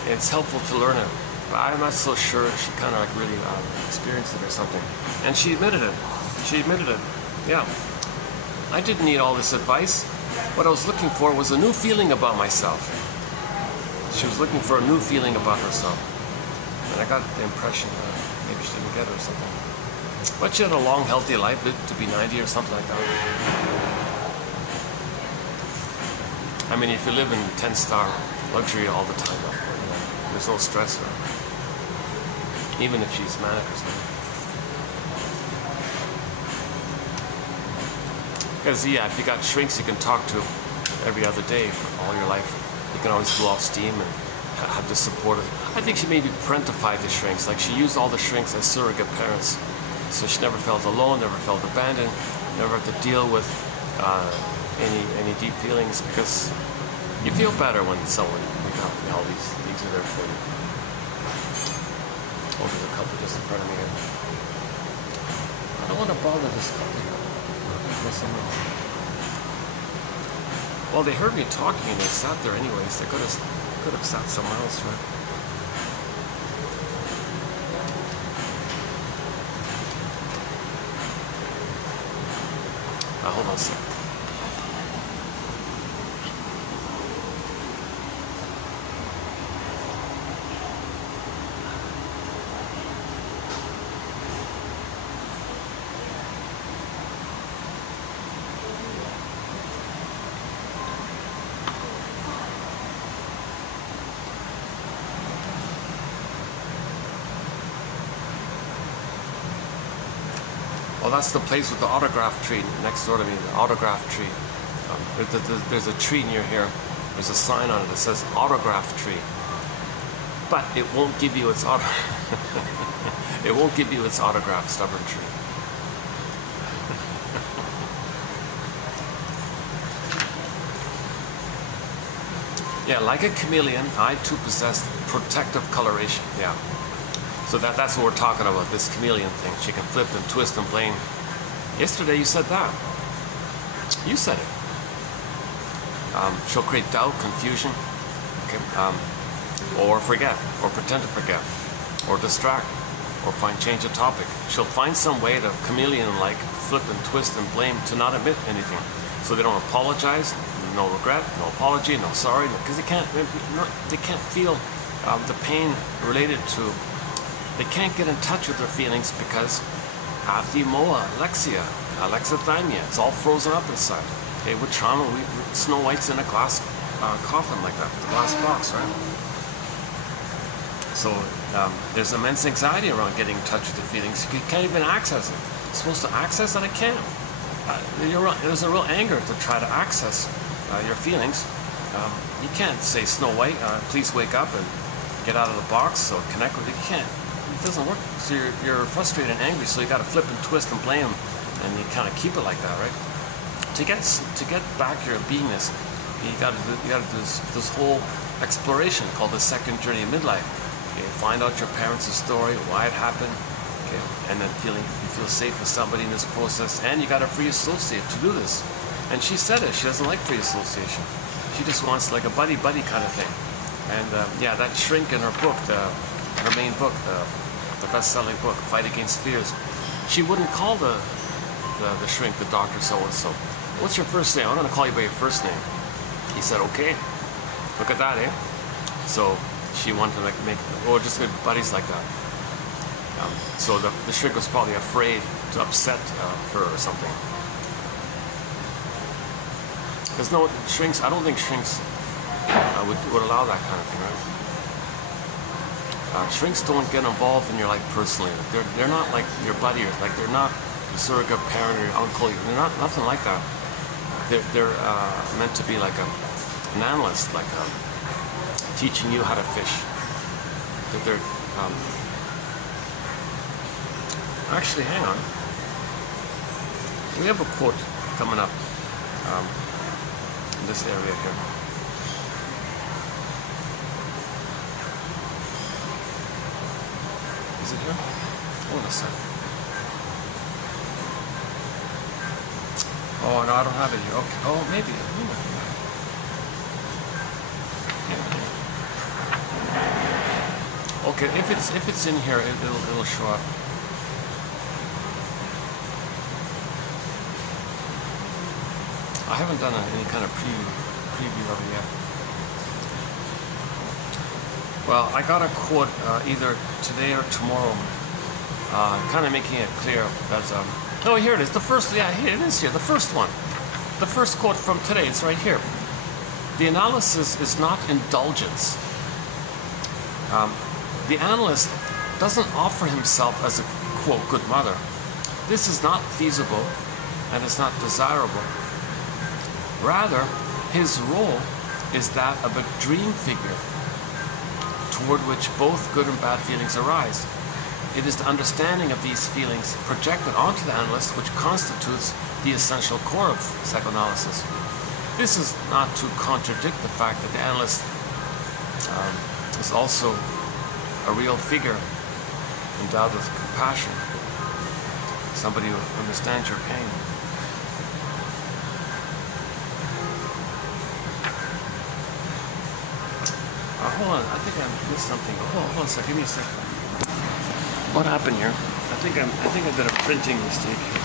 it's helpful to learn it. But I'm not so sure she kind of like really experienced it or something. And she admitted it. She admitted it. Yeah. I didn't need all this advice. What I was looking for was a new feeling about myself. She was looking for a new feeling about herself. And I got the impression that maybe she didn't get it or something. But she had a long, healthy life, lived to be 90 or something like that. I mean, if you live in 10-star luxury all the time, there's no stress, right? Even if she's manic or something. Because, yeah, if you got shrinks you can talk to every other day for all your life, you can always blow off steam and have the support of. I think she maybe parentified the shrinks, like she used all the shrinks as surrogate parents. So she never felt alone, never felt abandoned, never had to deal with any deep feelings, because you feel better when someone, all these are there for you. Oh, there's a couple just in front of me here. I don't want to bother this couple here. Well, they heard me talking and they sat there anyways. They could have sat somewhere else, right? Hold on a second. Well, that's the place with the autograph tree next door to me, the autograph tree. There's a tree near here. There's a sign on it that says autograph tree. But it won't give you its it won't give you its autograph, stubborn tree. Yeah, like a chameleon, I too possess protective coloration. Yeah. So that's what we're talking about, this chameleon thing. She can flip and twist and blame. Yesterday you said that. You said it. She'll create doubt, confusion, okay? Or forget, or pretend to forget, or distract, or change a topic. She'll find some way to chameleon-like flip and twist and blame to not admit anything. So they don't apologize, no regret, no apology, no sorry, because they can't feel the pain related to. They can't get in touch with their feelings because athimoa, alexithymia, it's all frozen up inside. Okay, with trauma, Snow White's in a glass coffin like that, a glass box, right? So there's immense anxiety around getting in touch with the feelings. You can't even access it. You're supposed to access it, I can't. There's a real anger to try to access your feelings. You can't say, Snow White, please wake up and get out of the box or connect with it. You can't. It doesn't work. So you're frustrated and angry, so you got to flip and twist and blame, and you kind of keep it like that, right? To get back your beingness, you got to do this whole exploration called the second journey of midlife. Okay, find out your parents' story, why it happened, okay, and then you feel safe with somebody in this process, and you got to free associate to do this. And she said it. She doesn't like free association. She just wants like a buddy kind of thing. And yeah, that shrink in her book, her main book, the best-selling book, Fight Against Fears, she wouldn't call the shrink the doctor so-and-so. What's your first name? I'm going to call you by your first name. He said, okay. Look at that, eh? So she wanted to make just good buddies like that. So the shrink was probably afraid to upset her or something. Because no shrinks, I don't think shrinks would allow that kind of thing, right? Shrinks don't get involved in your life personally. They're not like your buddy, or like they're not your surrogate parent or your uncle. They're not nothing like that. They're meant to be like an analyst, like teaching you how to fish, that they're actually, hang on. We have a quote coming up in this area here. Is it here? Hold on a second. Oh no, I don't have it here. Okay. Oh, maybe. Okay, if it's in here, it'll show up. I haven't done any kind of preview of it yet. Well, I got a quote either today or tomorrow, kind of making it clear that. Oh, here it is. The first. Yeah, here it is. Here, the first one. The first quote from today. It's right here. The analysis is not indulgence. The analyst doesn't offer himself as a, quote, good mother. This is not feasible and it's not desirable. Rather, his role is that of a dream figure toward which both good and bad feelings arise. It is the understanding of these feelings projected onto the analyst which constitutes the essential core of psychoanalysis. This is not to contradict the fact that the analyst is also a real figure endowed with compassion, somebody who understands your pain. Hold on, I think I missed something. Hold on a second, give me a second. What happened here? I think I did a printing mistake here.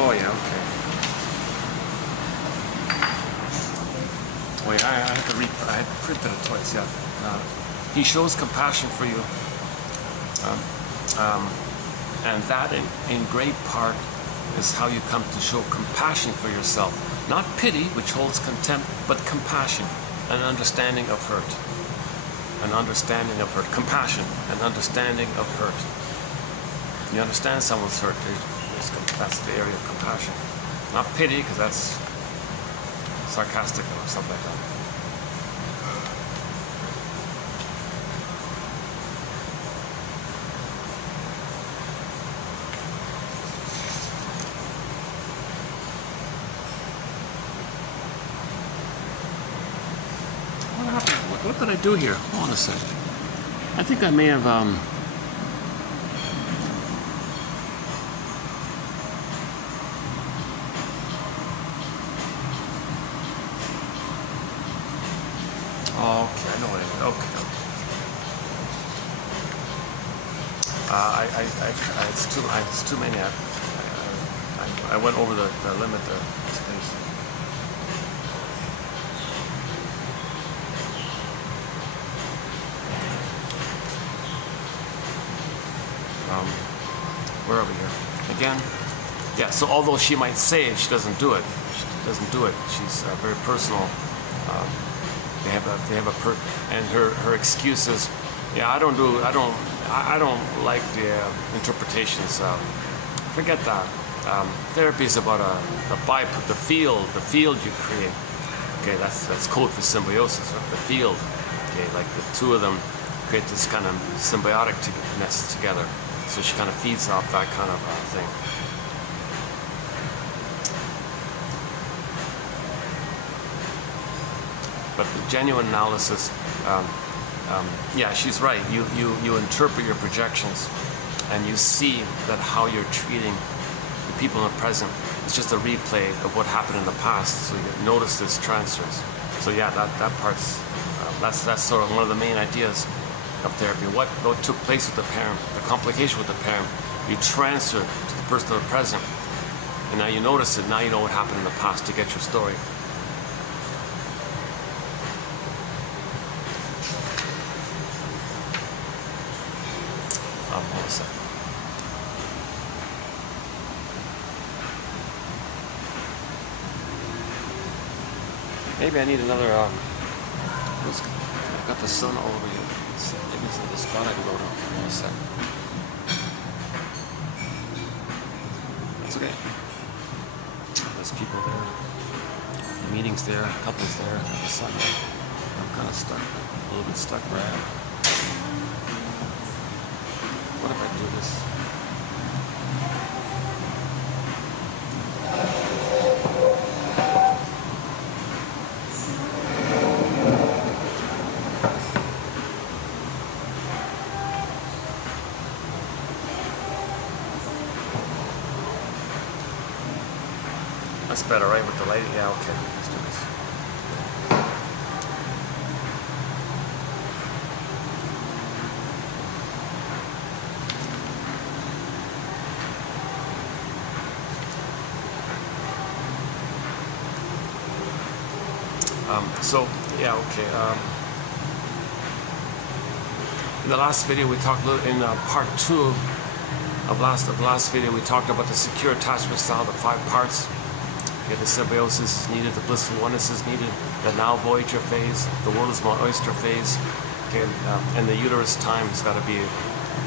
Oh yeah, okay. Wait, I had to read. I had printed it twice. Yeah. He shows compassion for you, and that in great part is how you come to show compassion for yourself. Not pity, which holds contempt, but compassion, an understanding of hurt. An understanding of hurt. Compassion, an understanding of hurt. You understand someone's hurt. That's the area of compassion. Not pity, because that's sarcastic or something like that. What happened? What did I do here? Hold on a second. I think I may have okay, I know what I mean. Okay. It's too many. I went over the limit there. Space. Where are we here? Again? Yeah, so although she might say she doesn't do it, she's very personal. They have a and her excuses. Yeah, I don't like the interpretations. Forget that. Therapy is about the field you create. Okay, that's code for symbiosis. Right? The field. Okay, like the two of them create this kind of symbioticness together. So she kind of feeds off that kind of thing. But the genuine analysis, yeah, she's right. You interpret your projections, and you see that how you're treating the people in the present is just a replay of what happened in the past. So you notice this transfers. So yeah, that part's that's sort of one of the main ideas of therapy. What took place with the parent, the complication with the parent, you transfer to the person in the present, and now you notice it. Now you know what happened in the past to get your story. Hold on a second. Maybe I need another. I've got the sun all over here. Maybe it's in the spot I can go to. Hold on a second. That's okay. people there. The meetings there, couples there, the sun. I'm kind of stuck, a little bit stuck where I am. What if I do this? That's better, right, with the lighting? Yeah, okay, let's do this. So, yeah, okay. In the last video, we talked a little, in part 2 of the last video, we talked about the secure attachment style, the 5 parts. Okay, the symbiosis is needed, the blissful oneness is needed, the now voyager phase, the world is my oyster phase, okay, and the uterus time has got to be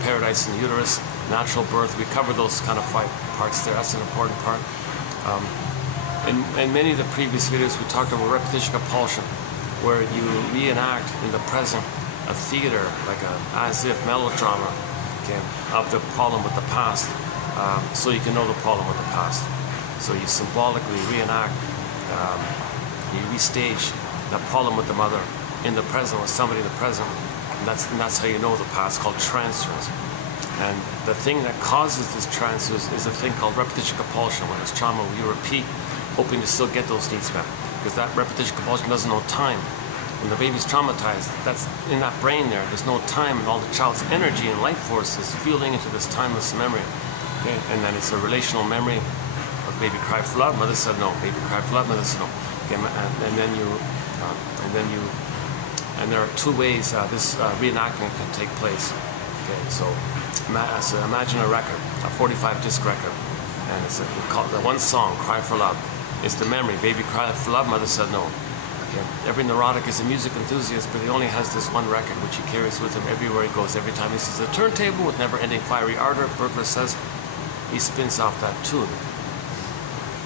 paradise in the uterus, natural birth. We covered those kind of 5 parts there. That's an important part. In many of the previous videos, we talked about repetition compulsion, where you reenact in the present a theater, like a as-if melodrama, okay, of the problem with the past, so you can know the problem with the past. So you symbolically reenact, you restage that problem with the mother in the present, with somebody in the present, and that's how you know the past, called transfers. And the thing that causes this transfers is a thing called repetition compulsion, when it's trauma, where you repeat, hoping to still get those needs met, because that repetition compulsion doesn't know time. When the baby's traumatized, that's in that brain there. There's no time, and all the child's energy and life force is fueling into this timeless memory. Okay? And then it's a relational memory of baby cried for love, mother said no. Baby cried for love, mother said no. Okay? And there are 2 ways this reenactment can take place. Okay, so imagine a record, a 45 disc record, and it's called the one song, "Cry for Love." It's the memory. Baby cried for love, mother said no. Okay. Every neurotic is a music enthusiast, but he only has this one record, which he carries with him everywhere he goes. Every time he sees a turntable with never-ending fiery ardor, Berkeley says, he spins off that tune.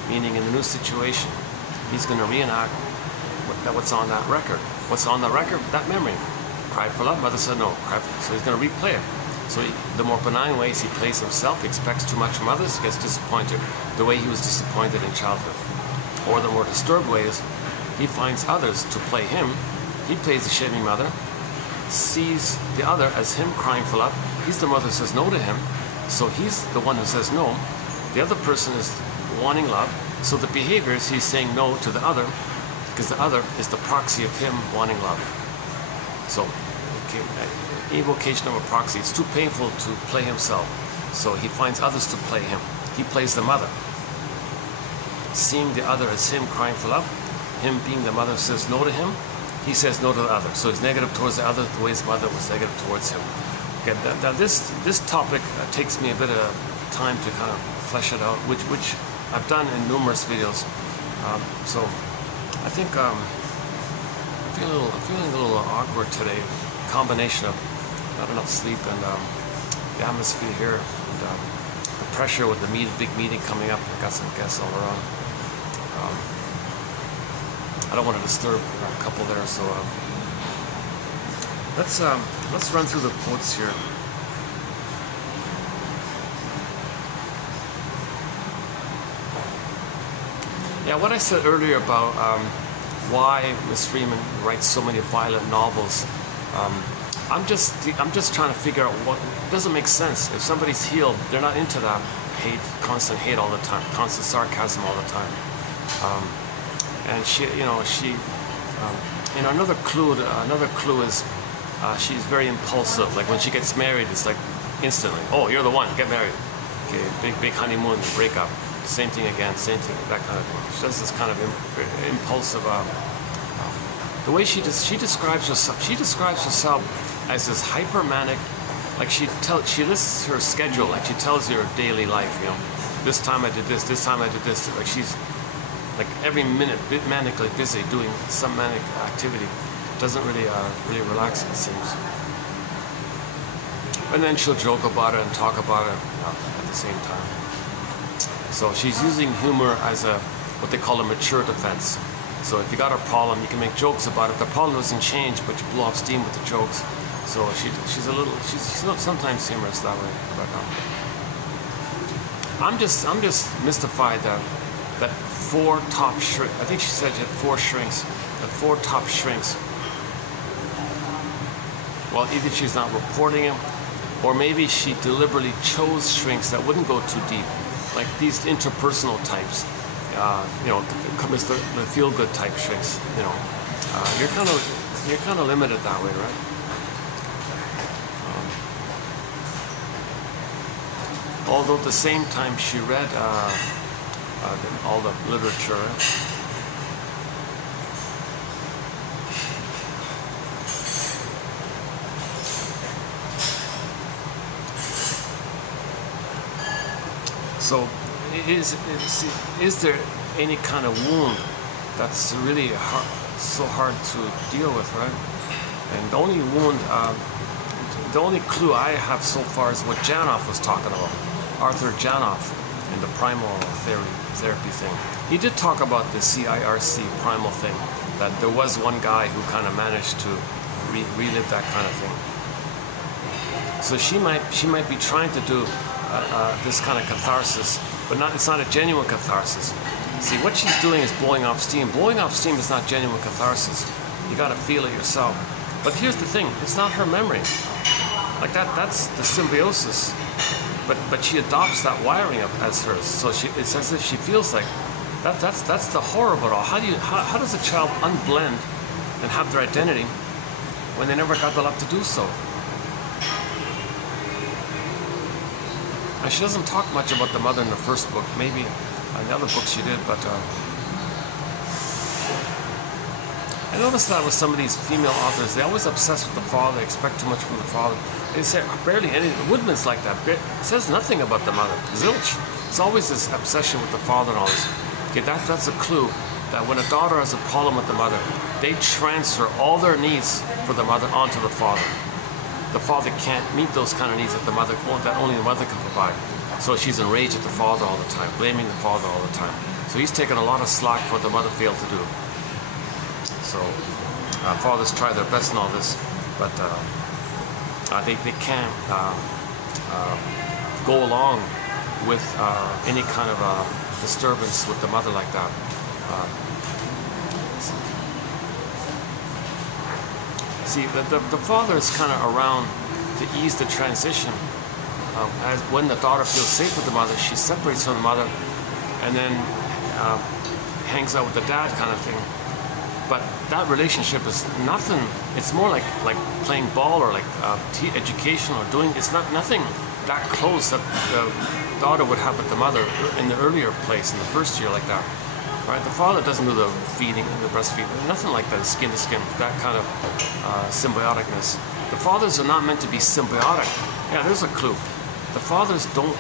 Meaning, in the new situation, he's going to reenact what's on that record. What's on the record? That memory. Cried for love, mother said no. So he's going to replay it. So the more benign ways he plays himself, he expects too much from others, gets disappointed, the way he was disappointed in childhood. Or the more disturbed ways, he finds others to play him. He plays the shaming mother, sees the other as him crying for love. He's the mother who says no to him, so he's the one who says no. The other person is wanting love, so the behaviors he's saying no to the other, because the other is the proxy of him wanting love. So, okay, evocation of a proxy. It's too painful to play himself, so he finds others to play him. He plays the mother, seeing the other as him crying for love. Him being the mother says no to him, he says no to the other. So he's negative towards the other the way his mother was negative towards him. Okay, now this topic takes me a bit of time to kind of flesh it out, which I've done in numerous videos. So I think I'm feeling a little awkward today. Combination of not enough sleep and the atmosphere here, and the pressure with the big meeting coming up. I got some guests all around. I don't want to disturb a couple there, so let's run through the quotes here. Yeah, what I said earlier about why Miss Freeman writes so many violent novels. I'm just trying to figure out what doesn't make sense. If somebody's healed, they're not into that hate, constant hate all the time, constant sarcasm all the time. And another clue is she's very impulsive. Like when she gets married, it's like instantly, oh, you're the one, get married. Okay, big honeymoon, breakup, same thing again, same thing, that kind of thing. She does this kind of impulsive. The way she describes herself as this hypermanic, like she lists her schedule, like she tells you her daily life. You know, this time I did this time I did this. Like she's like every minute manically busy doing some manic activity. Doesn't really relax, it seems. And then she'll joke about it and talk about it at the same time. So she's using humor as a what they call a mature defense. So if you got a problem, you can make jokes about it. The problem doesn't change, but you blow off steam with the jokes. So she's sometimes humorous that way. But I'm just mystified that 4 top shrinks. I think she said she had 4 shrinks. The 4 top shrinks. Well, either she's not reporting them, or maybe she deliberately chose shrinks that wouldn't go too deep, like these interpersonal types. You know, the feel-good type shrinks. You know, you're kind of limited that way, right? Although at the same time she read all the literature. So, is there any kind of wound that's really so hard to deal with, right? And the only wound, the only clue I have so far is what Janoff was talking about, Arthur Janoff, in the primal therapy thing. He did talk about the CIRC primal thing, that there was one guy who kind of managed to relive that kind of thing. So she might be trying to do this kind of catharsis, but it's not a genuine catharsis. See, what she's doing is blowing off steam. Blowing off steam is not genuine catharsis. You got to feel it yourself. But here's the thing: it's not her memory. Like that's the symbiosis. But she adopts that wiring as hers. So it's as if she feels like that's the horror of it all. How does a child unblend and have their identity when they never got the luck to do so? And she doesn't talk much about the mother in the first book. Maybe in the other books she did, but I noticed that with some of these female authors, they're always obsessed with the father, expect too much from the father. They say barely any. Windmills like that. It says nothing about the mother. Zilch. It's always this obsession with the father and all this. Okay, that's a clue that when a daughter has a problem with the mother, they transfer all their needs for the mother onto the father. The father can't meet those kind of needs that only the mother can provide. So she's enraged at the father all the time, blaming the father all the time. So he's taking a lot of slack for what the mother failed to do. So fathers try their best in all this, but they can't go along with any kind of disturbance with the mother like that. See, the father is kind of around to ease the transition. As when the daughter feels safe with the mother, she separates from the mother and then hangs out with the dad kind of thing. But that relationship is nothing. It's more like playing ball or like education or doing. It's nothing that close that the daughter would have with the mother in the earlier place in the first year like that. Right? The father doesn't do the feeding, the breastfeeding, nothing like that, skin to skin, that kind of symbioticness. The fathers are not meant to be symbiotic. Yeah, there's a clue. The fathers don't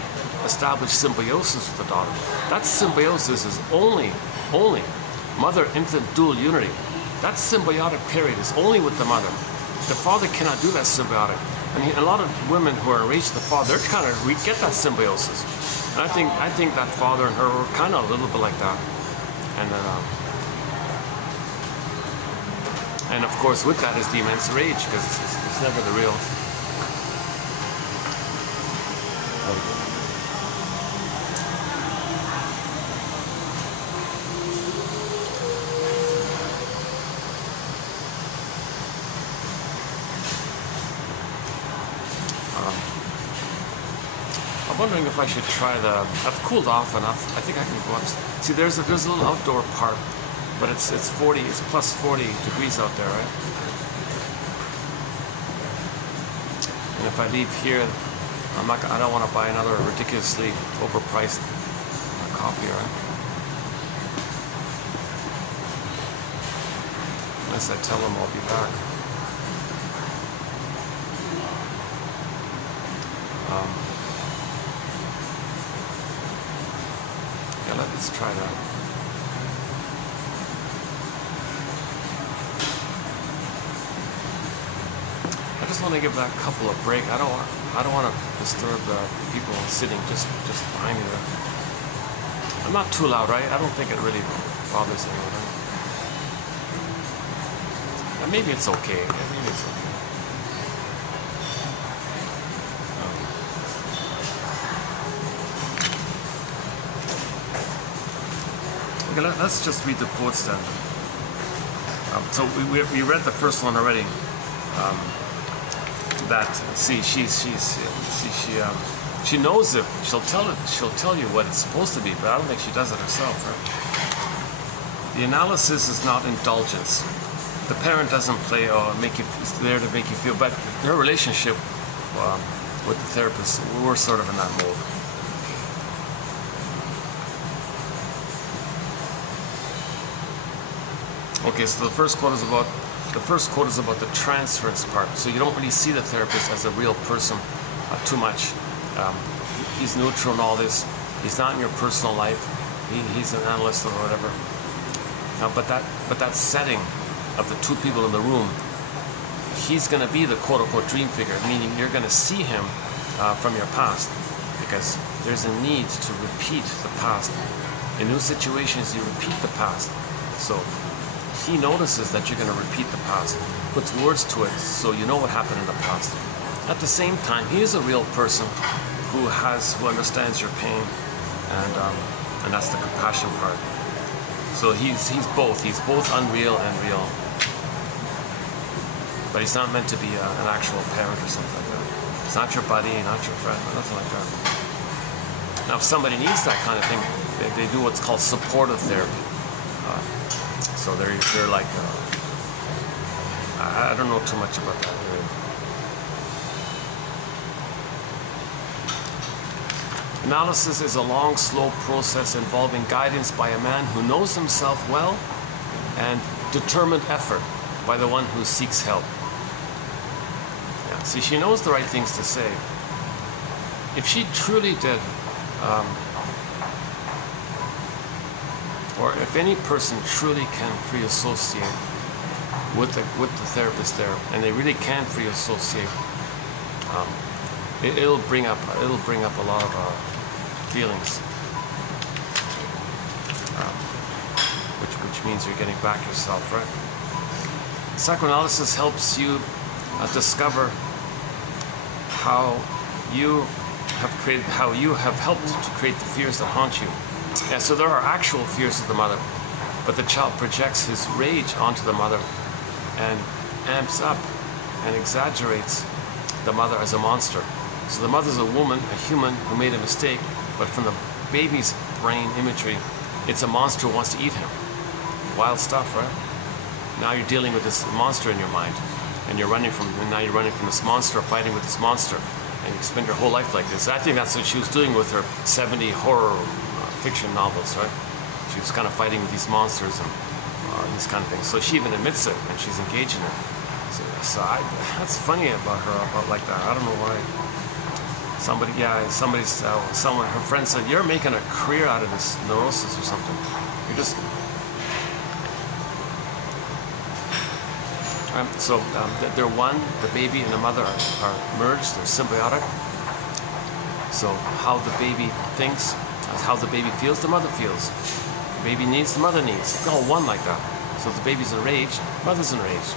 establish symbiosis with the daughter. That symbiosis is only mother-infant dual unity. That symbiotic period is only with the mother. The father cannot do that symbiotic. And a lot of women who are enraged at the father, they're kind of get that symbiosis. And I think that father and her were kind of a little bit like that. And of course with that is the immense rage, because it's never the real. I'm wondering if I should try I've cooled off enough. I think I can go up. See, there's a little outdoor part, but it's plus 40 degrees out there, right? And if I leave here, I don't want to buy another ridiculously overpriced coffee, right? Unless I tell them I'll be back. Yeah, let's try that. I just want to give that couple a break. I don't want to disturb the people sitting just behind me there. I'm not too loud, right? I don't think it really bothers anyone, right? And maybe it's okay. Maybe it's okay. Okay, let's just read the quotes then. So we read the first one already. That she knows it. She'll tell you what it's supposed to be, but I don't think she does it herself. Right? The analysis is not indulgence. The parent doesn't play or is there to make you feel. But her relationship with the therapist, we're sort of in that mode. Okay, so the first quote is about the transference part. So you don't really see the therapist as a real person too much. He's neutral in all this. He's not in your personal life. He's an analyst or whatever. But that setting of the two people in the room, he's going to be the quote-unquote dream figure, meaning you're going to see him from your past, because there's a need to repeat the past. In new situations, you repeat the past. So he notices that you're going to repeat the past, puts words to it so you know what happened in the past. At the same time, he is a real person who understands your pain, and that's the compassion part. So he's both unreal and real, but he's not meant to be an actual parent or something like that. It's not your buddy, not your friend, nothing like that. Now, if somebody needs that kind of thing, they do what's called supportive therapy. So they're like, I don't know too much about that. Analysis is a long, slow process involving guidance by a man who knows himself well and determined effort by the one who seeks help. Yeah, see, she knows the right things to say. If she truly did, or if any person truly can free associate with the therapist there, and they really can free associate, it'll bring up a lot of feelings, which means you're getting back yourself, right? Psychoanalysis helps you discover how you have helped to create the fears that haunt you. Yeah, so there are actual fears of the mother, but the child projects his rage onto the mother and amps up and exaggerates the mother as a monster. So the mother's a woman, a human who made a mistake, but from the baby's brain imagery, it's a monster who wants to eat him. Wild stuff, right? Now you're dealing with this monster in your mind, and now you're running from this monster, fighting with this monster, and you spend your whole life like this. I think that's what she was doing with her 70 horror fiction novels, right? She was kind of fighting with these monsters and these kind of things. So she even admits it, and she's engaged in it. That's funny about her, about like that. I don't know why. Her friend said, "You're making a career out of this neurosis or something. You're just." They're one. The baby and the mother are merged. They're symbiotic. So how the baby thinks, how the baby feels, the mother feels. The baby needs, the mother needs. It's all one like that. So if the baby's enraged, mother's enraged.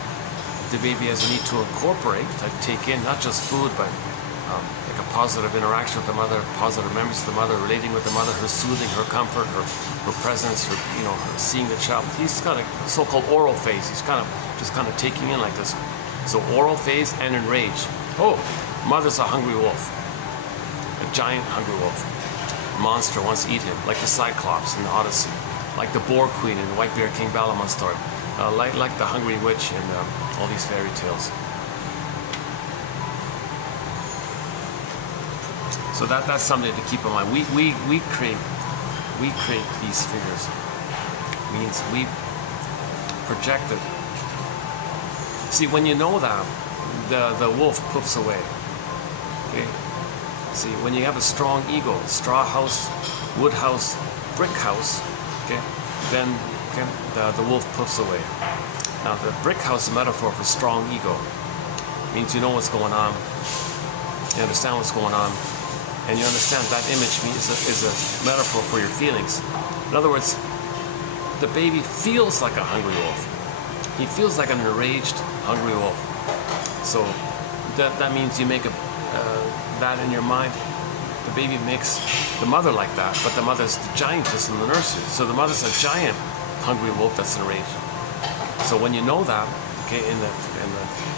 If the baby has a need to incorporate, like take in not just food, but like a positive interaction with the mother, positive memories of the mother, relating with the mother, her soothing, her comfort, her presence, her seeing the child. He's got a so-called oral phase. He's just kind of taking in like this. So oral phase and enraged. Oh, mother's a hungry wolf, a giant hungry wolf. Monster wants to eat him, like the Cyclops in the Odyssey, like the Boar Queen in the Whitebeard King Balaam's story, like the Hungry Witch in all these fairy tales. So that's something to keep in mind. We create these figures. Means we project it. See, when you know that, the wolf poofs away. Okay. See, when you have a strong ego, straw house, wood house, brick house, okay, then the wolf poofs away. Now, the brick house is a metaphor for strong ego. It means you know what's going on, you understand what's going on, and you understand that image is a metaphor for your feelings. In other words, the baby feels like a hungry wolf. He feels like an enraged, hungry wolf. So that means you make that in your mind. The baby makes the mother like that, but the mother's the giantess in the nursery. So the mother's a giant, hungry wolf that's enraged. So when you know that, okay, in the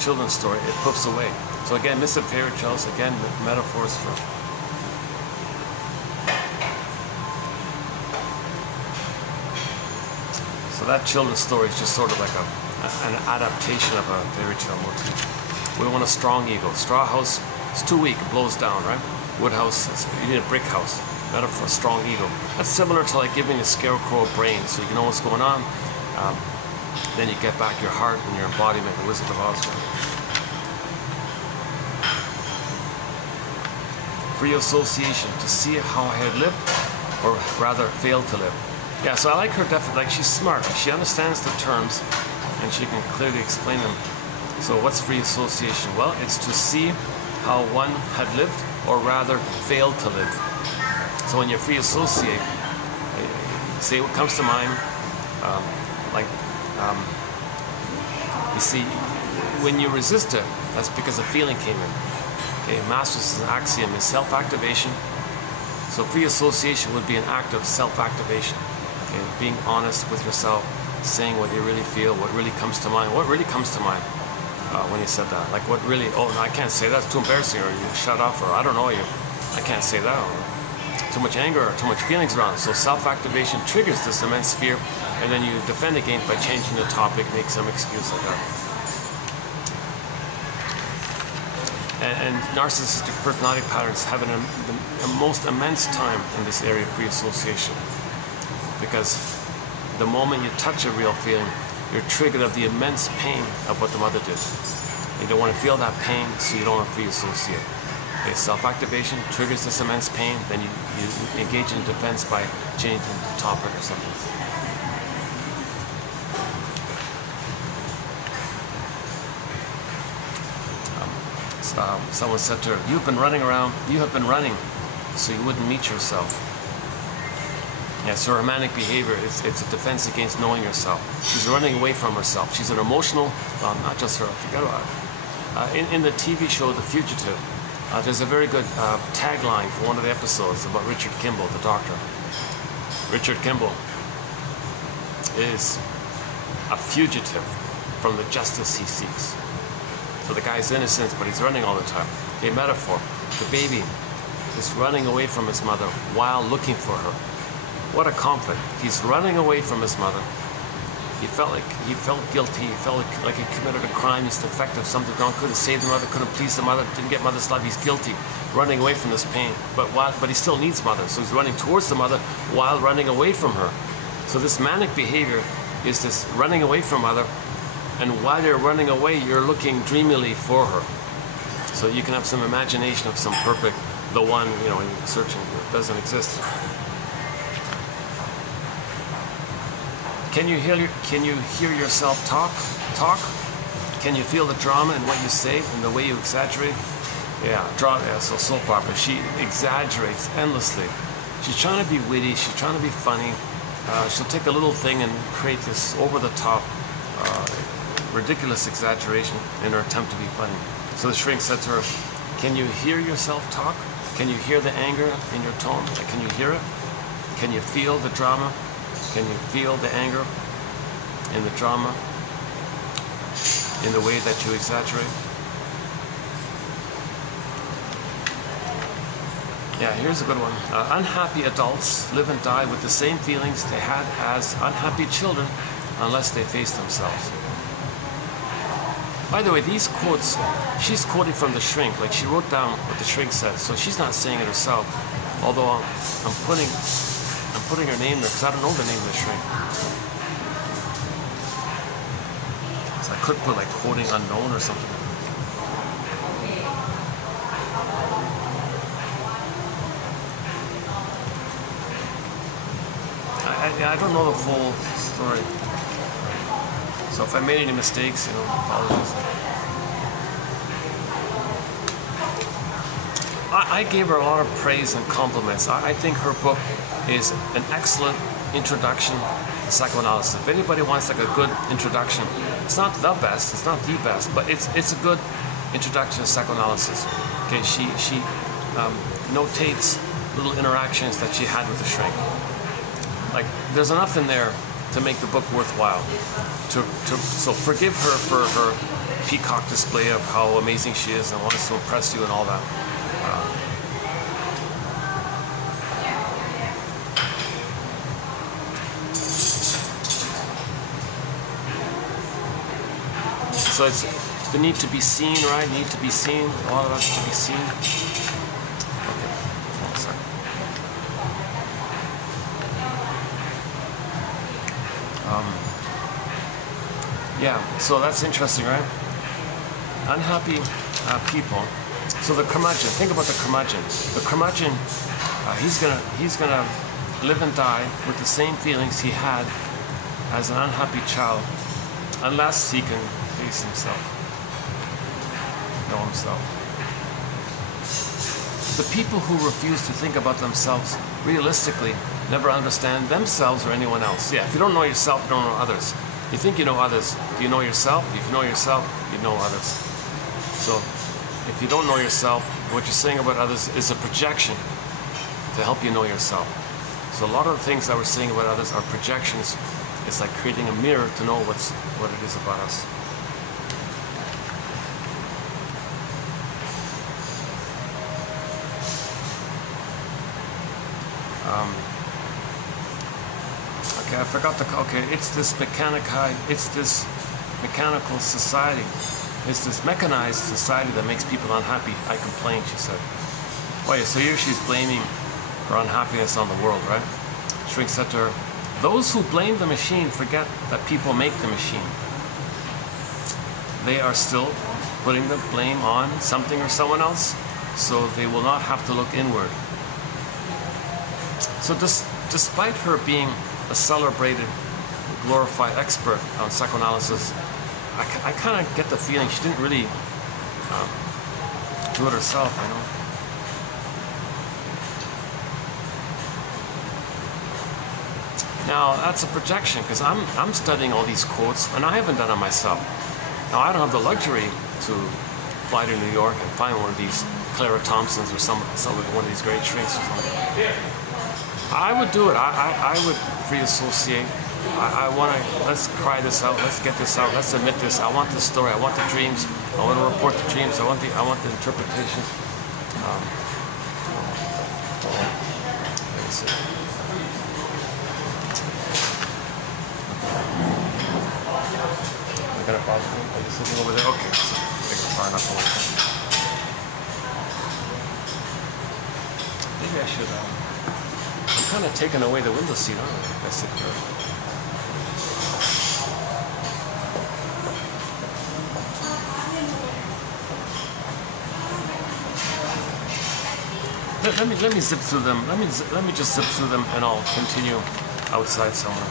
children's story, it puts away. So again, Mr. Fairy Tales, again, metaphors for. So that children's story is just sort of like an adaptation of a fairy tale motif. We want a strong ego. Straw house, it's too weak, it blows down, right? Wood house, you need a brick house. Metaphor, strong ego. That's similar to like giving a scarecrow a brain, so you know what's going on. Then you get back your heart and your embodiment, the Wizard of Oz. Free association, to see how I had lived, or rather failed to live. Yeah, so I like her definitely. Like, she's smart. She understands the terms, and she can clearly explain them. So what's free association? Well, it's to see how one had lived, or rather failed to live. So when you free associate, say what comes to mind. You see, when you resist it, that's because a feeling came in. Okay, Masters' axiom is self-activation. So free association would be an act of self-activation. Okay, being honest with yourself, saying what you really feel, what really comes to mind. What really comes to mind when you said that? Like what really, oh, no, I can't say that, it's too embarrassing, or you shut off, or I don't know you, I can't say that, or too much anger, or too much feelings around. So self-activation triggers this immense fear, and then you defend against by changing the topic, make some excuse like that. And narcissistic personality patterns have the most immense time in this area of free association, because the moment you touch a real feeling, you're triggered of the immense pain of what the mother did. You don't want to feel that pain, so you don't want to free associate. Okay, self-activation triggers this immense pain, then you engage in defense by changing the topic or something. Someone said to her, you have been running so you wouldn't meet yourself. Yeah, so romantic behavior, it's a defense against knowing yourself. She's running away from herself. She's an emotional, well, not just her, forget about it. In the TV show The Fugitive, there's a very good tagline for one of the episodes about Richard Kimball, the doctor. Richard Kimball is a fugitive from the justice he seeks. So the guy's innocent, but he's running all the time. A metaphor, the baby is running away from his mother while looking for her. What a conflict. He's running away from his mother. He felt guilty. He felt like he committed a crime. He's defective, something wrong. Couldn't save the mother. Couldn't please the mother. Didn't get mother's love. He's guilty, running away from this pain. But he still needs mother. So he's running towards the mother while running away from her. So this manic behavior is this running away from mother, and while you're running away, you're looking dreamily for her. So you can have some imagination of some perfect, the one, you're searching. It doesn't exist. Can you hear yourself talk? Can you feel the drama in what you say and the way you exaggerate? So soap opera. She exaggerates endlessly. She's trying to be witty. She's trying to be funny. She'll take a little thing and create this over-the-top, ridiculous exaggeration in her attempt to be funny. So the shrink said to her, "Can you hear yourself talk? Can you hear the anger in your tone? Can you hear it? Can you feel the drama? Can you feel the anger in the drama, in the way that you exaggerate?" Yeah, here's a good one. Unhappy adults live and die with the same feelings they had as unhappy children unless they face themselves. By the way, these quotes, she's quoting from the shrink, like she wrote down what the shrink said, so she's not saying it herself, although I'm putting her name there because I don't know the name of the shrink. So I could put like quoting unknown or something. I don't know the full story. So if I made any mistakes, apologies. I gave her a lot of praise and compliments. I think her book is an excellent introduction to psychoanalysis. If anybody wants like a good introduction, it's not the best, it's not the best, but it's a good introduction to psychoanalysis. Okay, she notates little interactions that she had with the shrink. Like, there's enough in there to make the book worthwhile. So forgive her for her peacock display of how amazing she is and wants to impress you and all that. So it's the need to be seen, right? Need to be seen. A lot of us to be seen. Okay. Oh, sorry. Yeah, so that's interesting, right? Unhappy people. So the curmudgeon, think about the curmudgeon. The curmudgeon, he's gonna live and die with the same feelings he had as an unhappy child, unless he can face himself, know himself. The people who refuse to think about themselves realistically never understand themselves or anyone else. Yeah, if you don't know yourself, you don't know others. You think you know others. Do you know yourself? If you know yourself, you know others. So if you don't know yourself, what you're saying about others is a projection to help you know yourself. So a lot of the things that we're saying about others are projections. It's like creating a mirror to know what it is about us. Okay, I forgot it's this mechanical society. It's this mechanized society that makes people unhappy. I complain, she said. Oh yeah, so here she's blaming her unhappiness on the world, right? Shrink said to her, those who blame the machine forget that people make the machine. They are still putting the blame on something or someone else, so they will not have to look inward. So despite her being a celebrated, glorified expert on psychoanalysis, I kind of get the feeling she didn't really do it herself, you know. Now, that's a projection, because I'm studying all these quotes, and I haven't done it myself. Now, I don't have the luxury to fly to New York and find one of these Clara Thompsons or some one of these great shrinks or something. I would do it. I would free associate. I want to, let's cry this out, let's get this out, let's admit this. I want the story, I want the dreams, I want to report the dreams, I want the interpretations. Let me see. I'm gonna pause. Are you sitting over there? Okay, so make it far enough away. Maybe I should, I'm kind of taking away the window seat, aren't I? I sit here. Let me zip through them. Let me just zip through them, and I'll continue outside somewhere.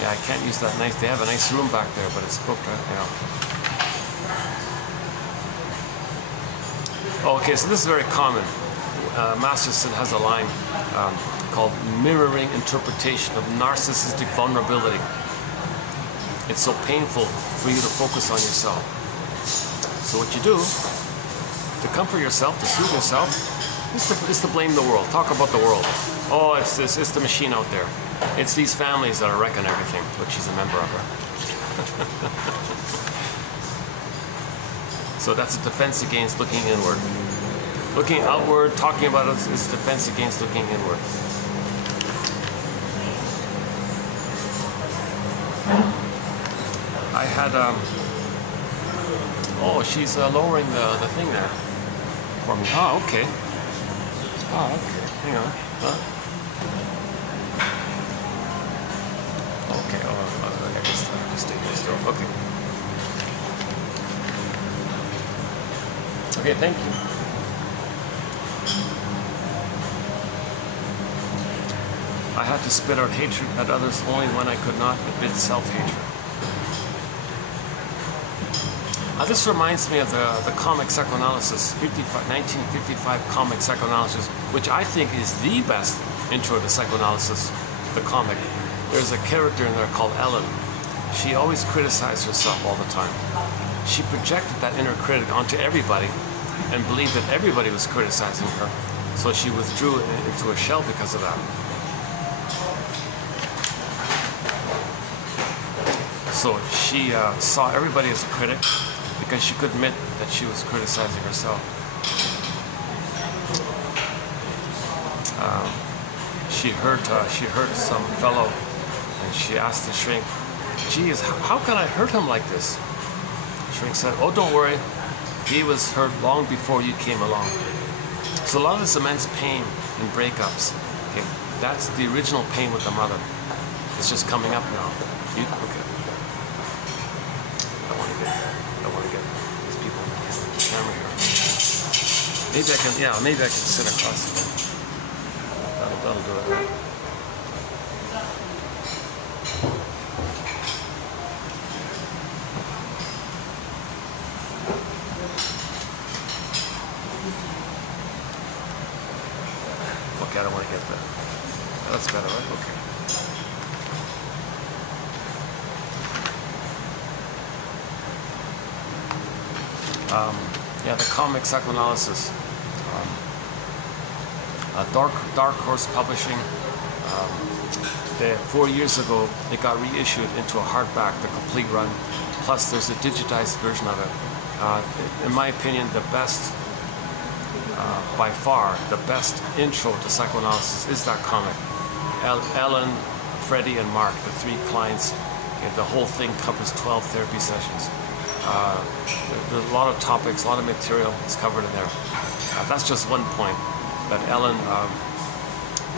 Yeah, I can't use that nice. They have a nice room back there, but it's booked, right? Yeah. Oh, okay, so this is very common. Masterson has a line called "mirroring interpretation of narcissistic vulnerability." It's so painful for you to focus on yourself. So what you do to comfort yourself, to soothe yourself, is to blame the world. Talk about the world. Oh, it's the machine out there. It's these families that are wrecking everything, which she's a member of. So that's a defense against looking inward. Looking outward, talking about it is a defense against looking inward. I had oh, she's lowering the thing there for me. Oh, okay. Oh, okay. Hang on. Huh? Okay. Oh, I just take this door. Okay. Okay. Thank you. I had to spit out hatred at others only when I could not admit self-hatred. This reminds me of the comic psychoanalysis, 1955 comic psychoanalysis, which I think is the best intro to psychoanalysis, the comic. There's a character in there called Ellen. She always criticized herself all the time. She projected that inner critic onto everybody and believed that everybody was criticizing her. So she withdrew into a shell because of that. So she saw everybody as a critic because she could admit that she was criticizing herself. She hurt some fellow, and she asked the shrink, "Geez, how can I hurt him like this?" The shrink said, "Oh, don't worry. He was hurt long before you came along." So a lot of this immense pain in breakups, okay, that's the original pain with the mother. It's just coming up now. Okay. I want to get these people on the camera here. Maybe I can sit across them. That'll do it, right? Okay, I don't want to get that. That's better, right? Okay. The comic psychoanalysis. Dark Horse Publishing. 4 years ago, it got reissued into a hardback, the complete run. Plus, there's a digitized version of it. In my opinion, the best, by far, the best intro to psychoanalysis is that comic. Ellen, Freddie, and Mark, the 3 clients. The whole thing covers 12 therapy sessions. There's a lot of topics, a lot of material is covered in there. That's just one point, that Ellen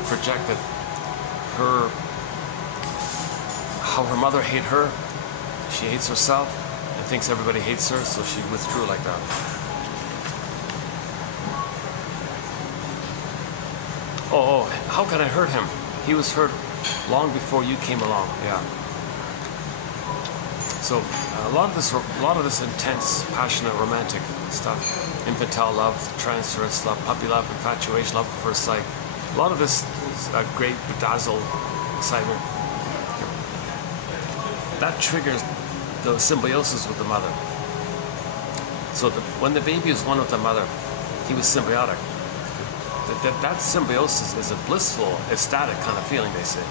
projected how her mother hated her. She hates herself and thinks everybody hates her, so she withdrew like that. Oh, how can I hurt him? He was hurt long before you came along. Yeah. So a lot of this intense, passionate, romantic stuff, infantile love, transference love, puppy love, infatuation, love at first sight. A lot of this is a great bedazzled excitement. That triggers the symbiosis with the mother. So when the baby was one with the mother, he was symbiotic. That symbiosis is a blissful, ecstatic kind of feeling, they say.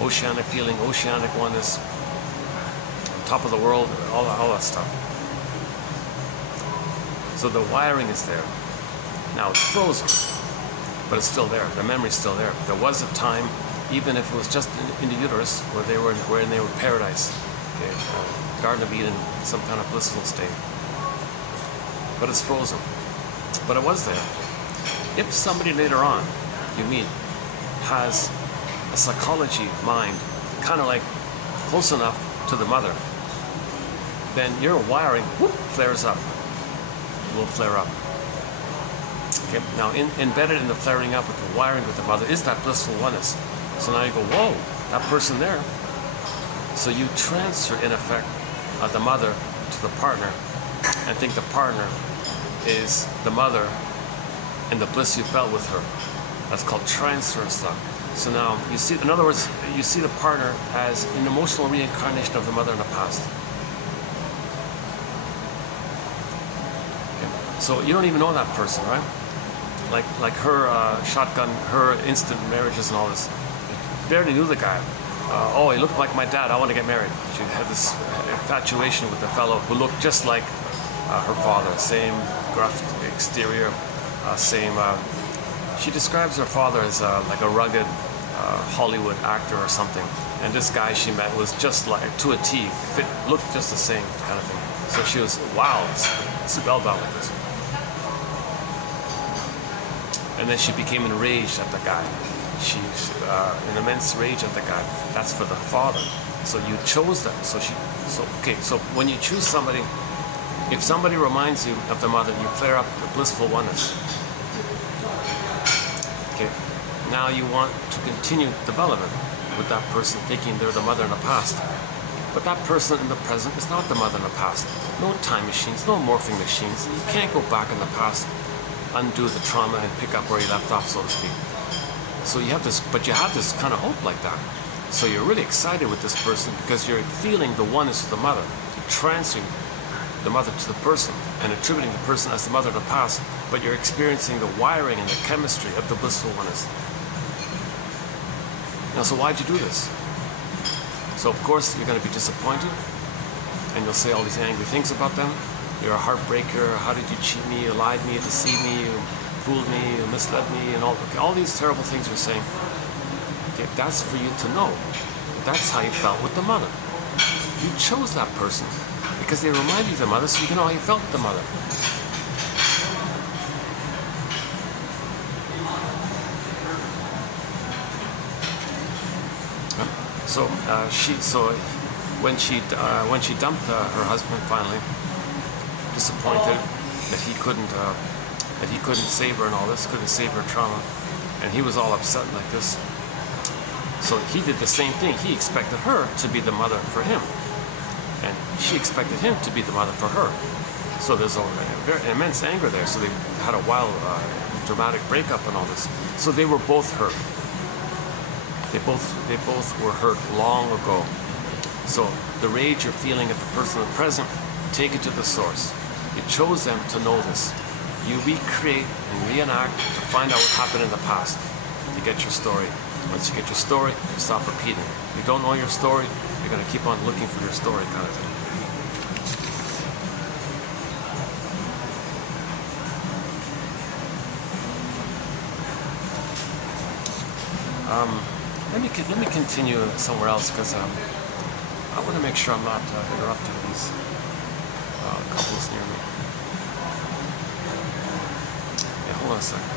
Oceanic feeling, oceanic oneness, top of the world, all that stuff. So the wiring is there. Now it's frozen, but it's still there. The memory's still there. There was a time, even if it was just in the uterus, where they were paradise, okay, Garden of Eden, some kind of blissful state. But it's frozen. But it was there. If somebody later on you meet has a psychology mind, kind of like close enough to the mother, then your wiring flares up. It will flare up. Okay. Now, embedded in the flaring up with the wiring with the mother is that blissful oneness. So now you go, whoa, that person there. So you transfer, in effect, the mother to the partner, and think the partner is the mother and the bliss you felt with her. That's called transfer stuff. So now you see, in other words, you see the partner as an emotional reincarnation of the mother in the past. Okay. So you don't even know that person, right? Like her shotgun, her instant marriages and all this. You barely knew the guy. Oh, he looked like my dad. I want to get married. She had this infatuation with the fellow who looked just like her father. Same gruff exterior, same. She describes her father as like a rugged Hollywood actor or something. And this guy she met was just like, to a T, looked just the same kind of thing. So she was, wow, spellbound with this. And then she became enraged at the guy. She's in immense rage at the guy. That's for the father. So you chose them. So when you choose somebody, if somebody reminds you of the mother, you flare up the blissful oneness. Okay. Now you want to continue development with that person, thinking they're the mother in the past. But that person in the present is not the mother in the past. No time machines, no morphing machines. You can't go back in the past, undo the trauma, and pick up where you left off, so to speak. So you have this, but you have this kind of hope like that. So you're really excited with this person because you're feeling the oneness of the mother. You're transferring the mother to the person and attributing the person as the mother of the past, but you're experiencing the wiring and the chemistry of the blissful oneness. Now, so why'd you do this? So of course you're going to be disappointed, and you'll say all these angry things about them. You're a heartbreaker. How did you cheat me? You lied me. You deceived me. You fooled me. You misled me, and all these terrible things you're saying. Okay, that's for you to know. That's how you felt with the mother. You chose that person because they remind you of the mother, so you can know how you felt with the mother. So when she dumped her husband finally, disappointed that he couldn't save her and all this, couldn't save her trauma, and he was all upset like this. So he did the same thing. He expected her to be the mother for him, and she expected him to be the mother for her. So there's a very immense anger there. So they had a wild, dramatic breakup and all this. So they were both hurt. They both were hurt long ago. So the rage you're feeling at the person in the present, take it to the source. You chose them to know this. You recreate and reenact to find out what happened in the past. You get your story. Once you get your story, you stop repeating. If you don't know your story, you're going to keep on looking for your story, kind of thing. Let me continue somewhere else, because I want to make sure I'm not interrupting these couples near me. Yeah, hold on a second.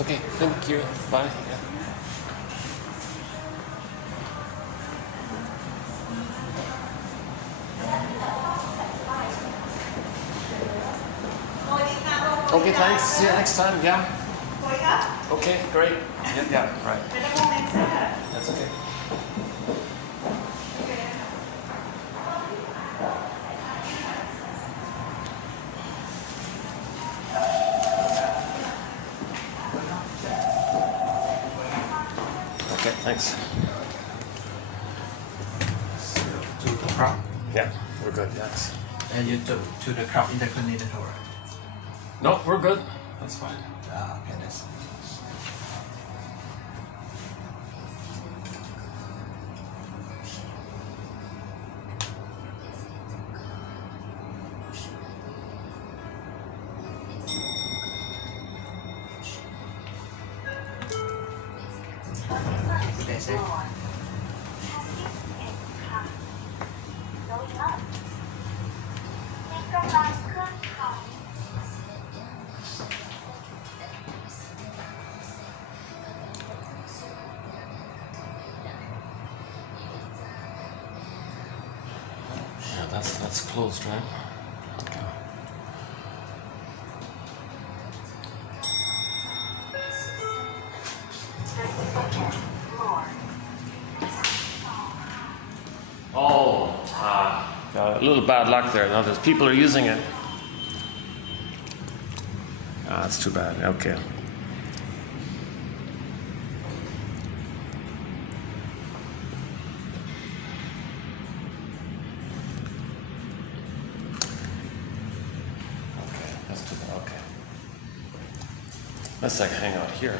Okay, thank you. Bye. Yeah. Okay, thanks. See you next time. Yeah. Okay, great. Yeah, right. That's okay. Okay, thanks. So, to the crowd. Yeah, we're good, thanks. And you to the crowd interconnected or? No, we're good. That's fine. Okay, that's. That's closed, right? Okay. a little bad luck there. Now there's people are using it. Ah, that's too bad. Okay. Okay, that's too bad. Okay. Let's like hang out here.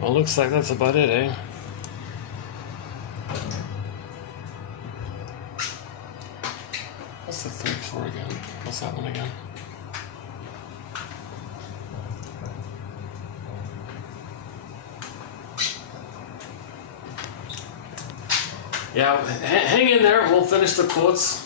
Well, looks like that's about it, eh? What's the third floor again? What's that one again? Yeah, hang in there. We'll finish the quotes.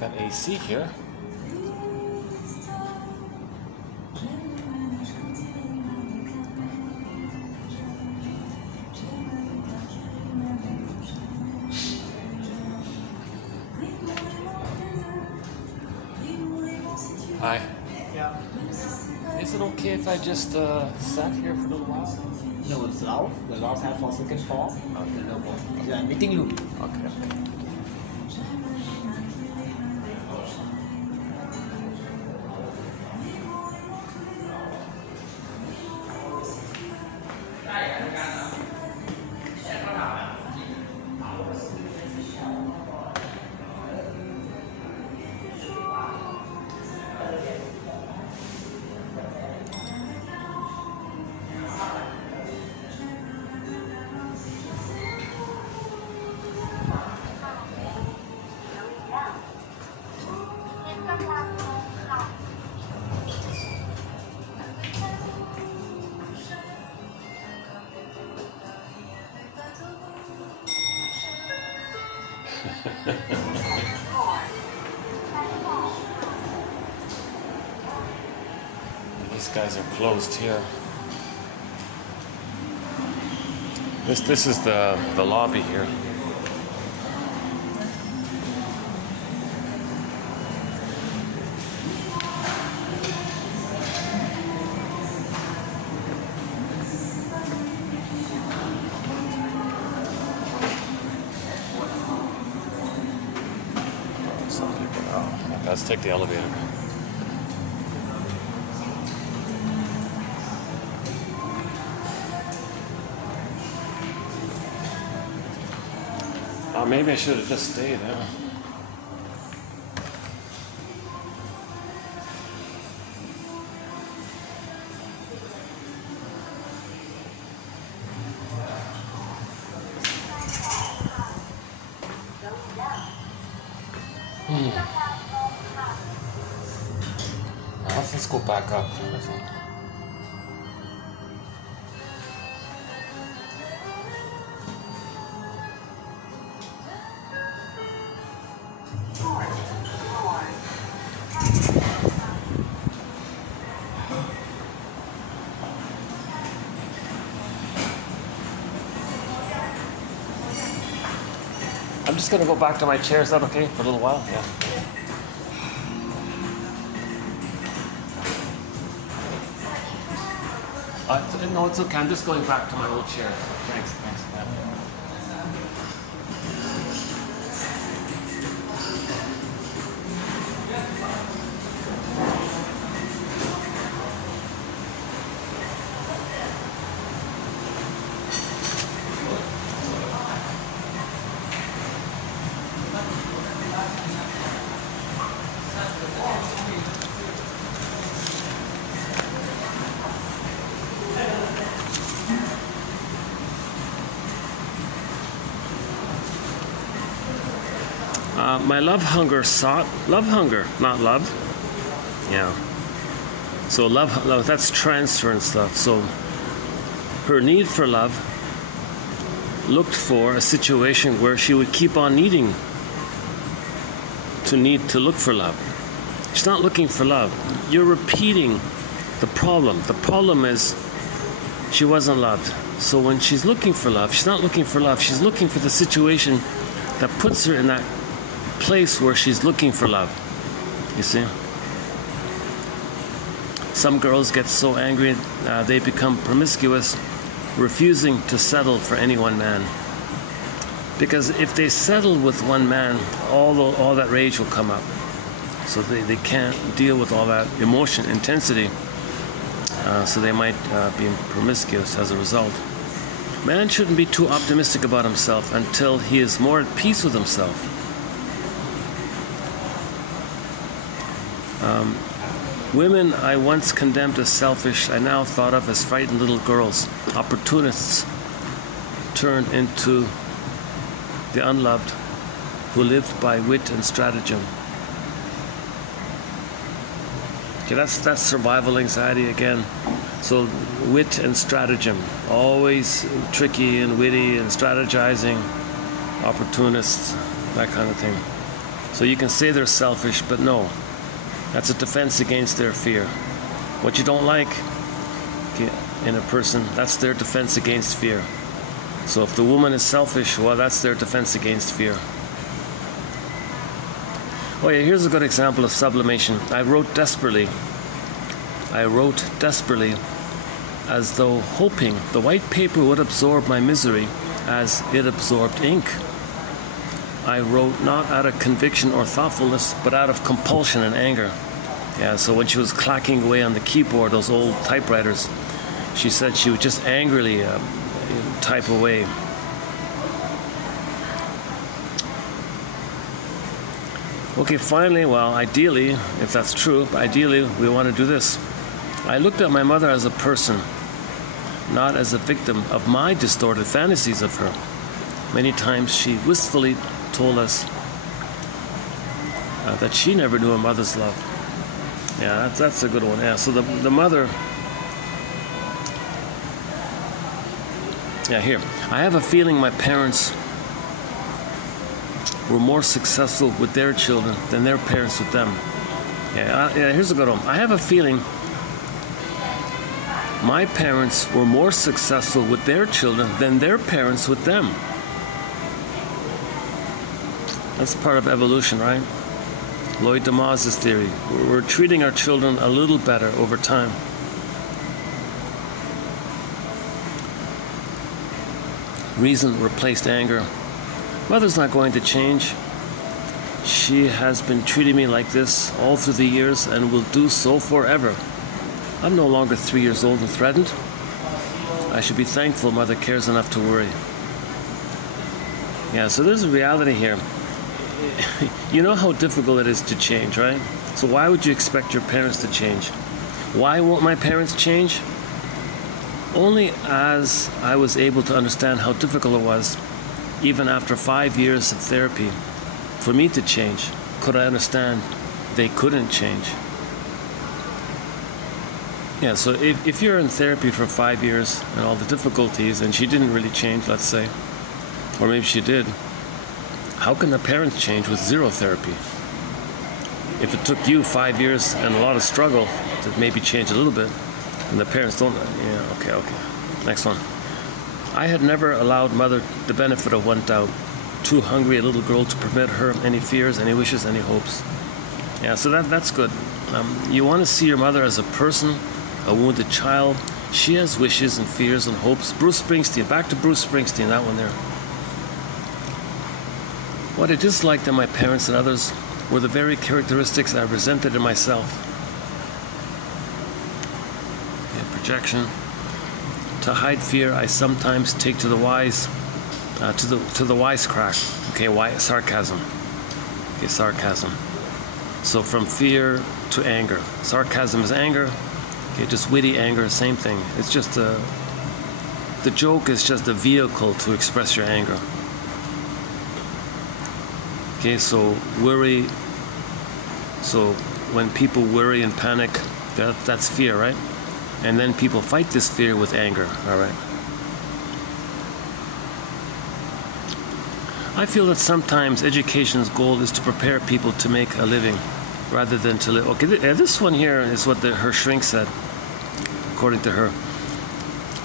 Got AC here. Hi. Yeah. Is it okay if I just sat here for a little while? No, it's loud. The loud have for second floor. Okay, no problem. Yeah, meeting room. Okay. These guys are closed here. This is the lobby here. Let's take the elevator. Oh, maybe I should have just stayed, huh? Let's go back up. I'm just gonna go back to my chair. Is that okay for a little while? Yeah. No, it's okay. I'm just going back to my old chair. Thanks. Yeah. My love hunger sought love hunger, not love. Yeah. So love, that's transference love. So her need for love looked for a situation where she would keep on needing to look for love. She's not looking for love. You're repeating the problem. The problem is she wasn't loved. So when she's looking for love, she's not looking for love. She's looking for the situation that puts her in that place where she's looking for love. You see? Some girls get so angry they become promiscuous, refusing to settle for any one man. Because if they settle with one man, all that rage will come up. So they can't deal with all that emotion, intensity. So they might be promiscuous as a result. Man shouldn't be too optimistic about himself until he is more at peace with himself. Women I once condemned as selfish, I now thought of as frightened little girls, opportunists turned into the unloved, who lived by wit and stratagem. Okay, that's survival anxiety again. So wit and stratagem, always tricky and witty and strategizing, opportunists, that kind of thing. So you can say they're selfish, but no. That's a defense against their fear. What you don't like in a person, that's their defense against fear. So if the woman is selfish, well, that's their defense against fear. Oh yeah, here's a good example of sublimation. I wrote desperately as though hoping the white paper would absorb my misery as it absorbed ink. I wrote not out of conviction or thoughtfulness, but out of compulsion and anger. Yeah, so when she was clacking away on the keyboard, those old typewriters, she said she would just angrily type away. Okay, finally, well, ideally, if that's true, ideally we want to do this. I looked at my mother as a person, not as a victim of my distorted fantasies of her. Many times she wistfully told us that she never knew a mother's love. Yeah, that's a good one. Yeah, so the mother. Yeah, here. I have a feeling my parents were more successful with their children than their parents with them. Yeah, here's a good one. I have a feeling my parents were more successful with their children than their parents with them. That's part of evolution, right? Lloyd DeMaas's theory. We're treating our children a little better over time. Reason replaced anger. Mother's not going to change. She has been treating me like this all through the years and will do so forever. I'm no longer 3 years old and threatened. I should be thankful Mother cares enough to worry. Yeah, so there's a reality here. You know how difficult it is to change, right? So why would you expect your parents to change? Why won't my parents change? Only as I was able to understand how difficult it was, even after 5 years of therapy, for me to change, could I understand they couldn't change. Yeah, so if you're in therapy for 5 years and all the difficulties, and she didn't really change, let's say, or maybe she did, how can the parents change with zero therapy? If it took you 5 years and a lot of struggle to maybe change a little bit, and the parents don't, yeah, okay. Next one. I had never allowed Mother the benefit of one doubt. Too hungry a little girl to permit her any fears, any wishes, any hopes. Yeah, so that's good. You want to see your mother as a person, a wounded child. She has wishes and fears and hopes. Bruce Springsteen, back to Bruce Springsteen, that one there. What I disliked in my parents and others were the very characteristics I resented in myself. Yeah, projection. To hide fear, I sometimes take to the wise, to the wisecrack. Okay, sarcasm. Okay, sarcasm. So from fear to anger. Sarcasm is anger. Okay, just witty anger, same thing. It's just the joke is just a vehicle to express your anger. Okay, so worry. So when people worry and panic, that's fear, right? And then people fight this fear with anger, all right? I feel that sometimes education's goal is to prepare people to make a living rather than to live. Okay, this one here is what her shrink said, according to her.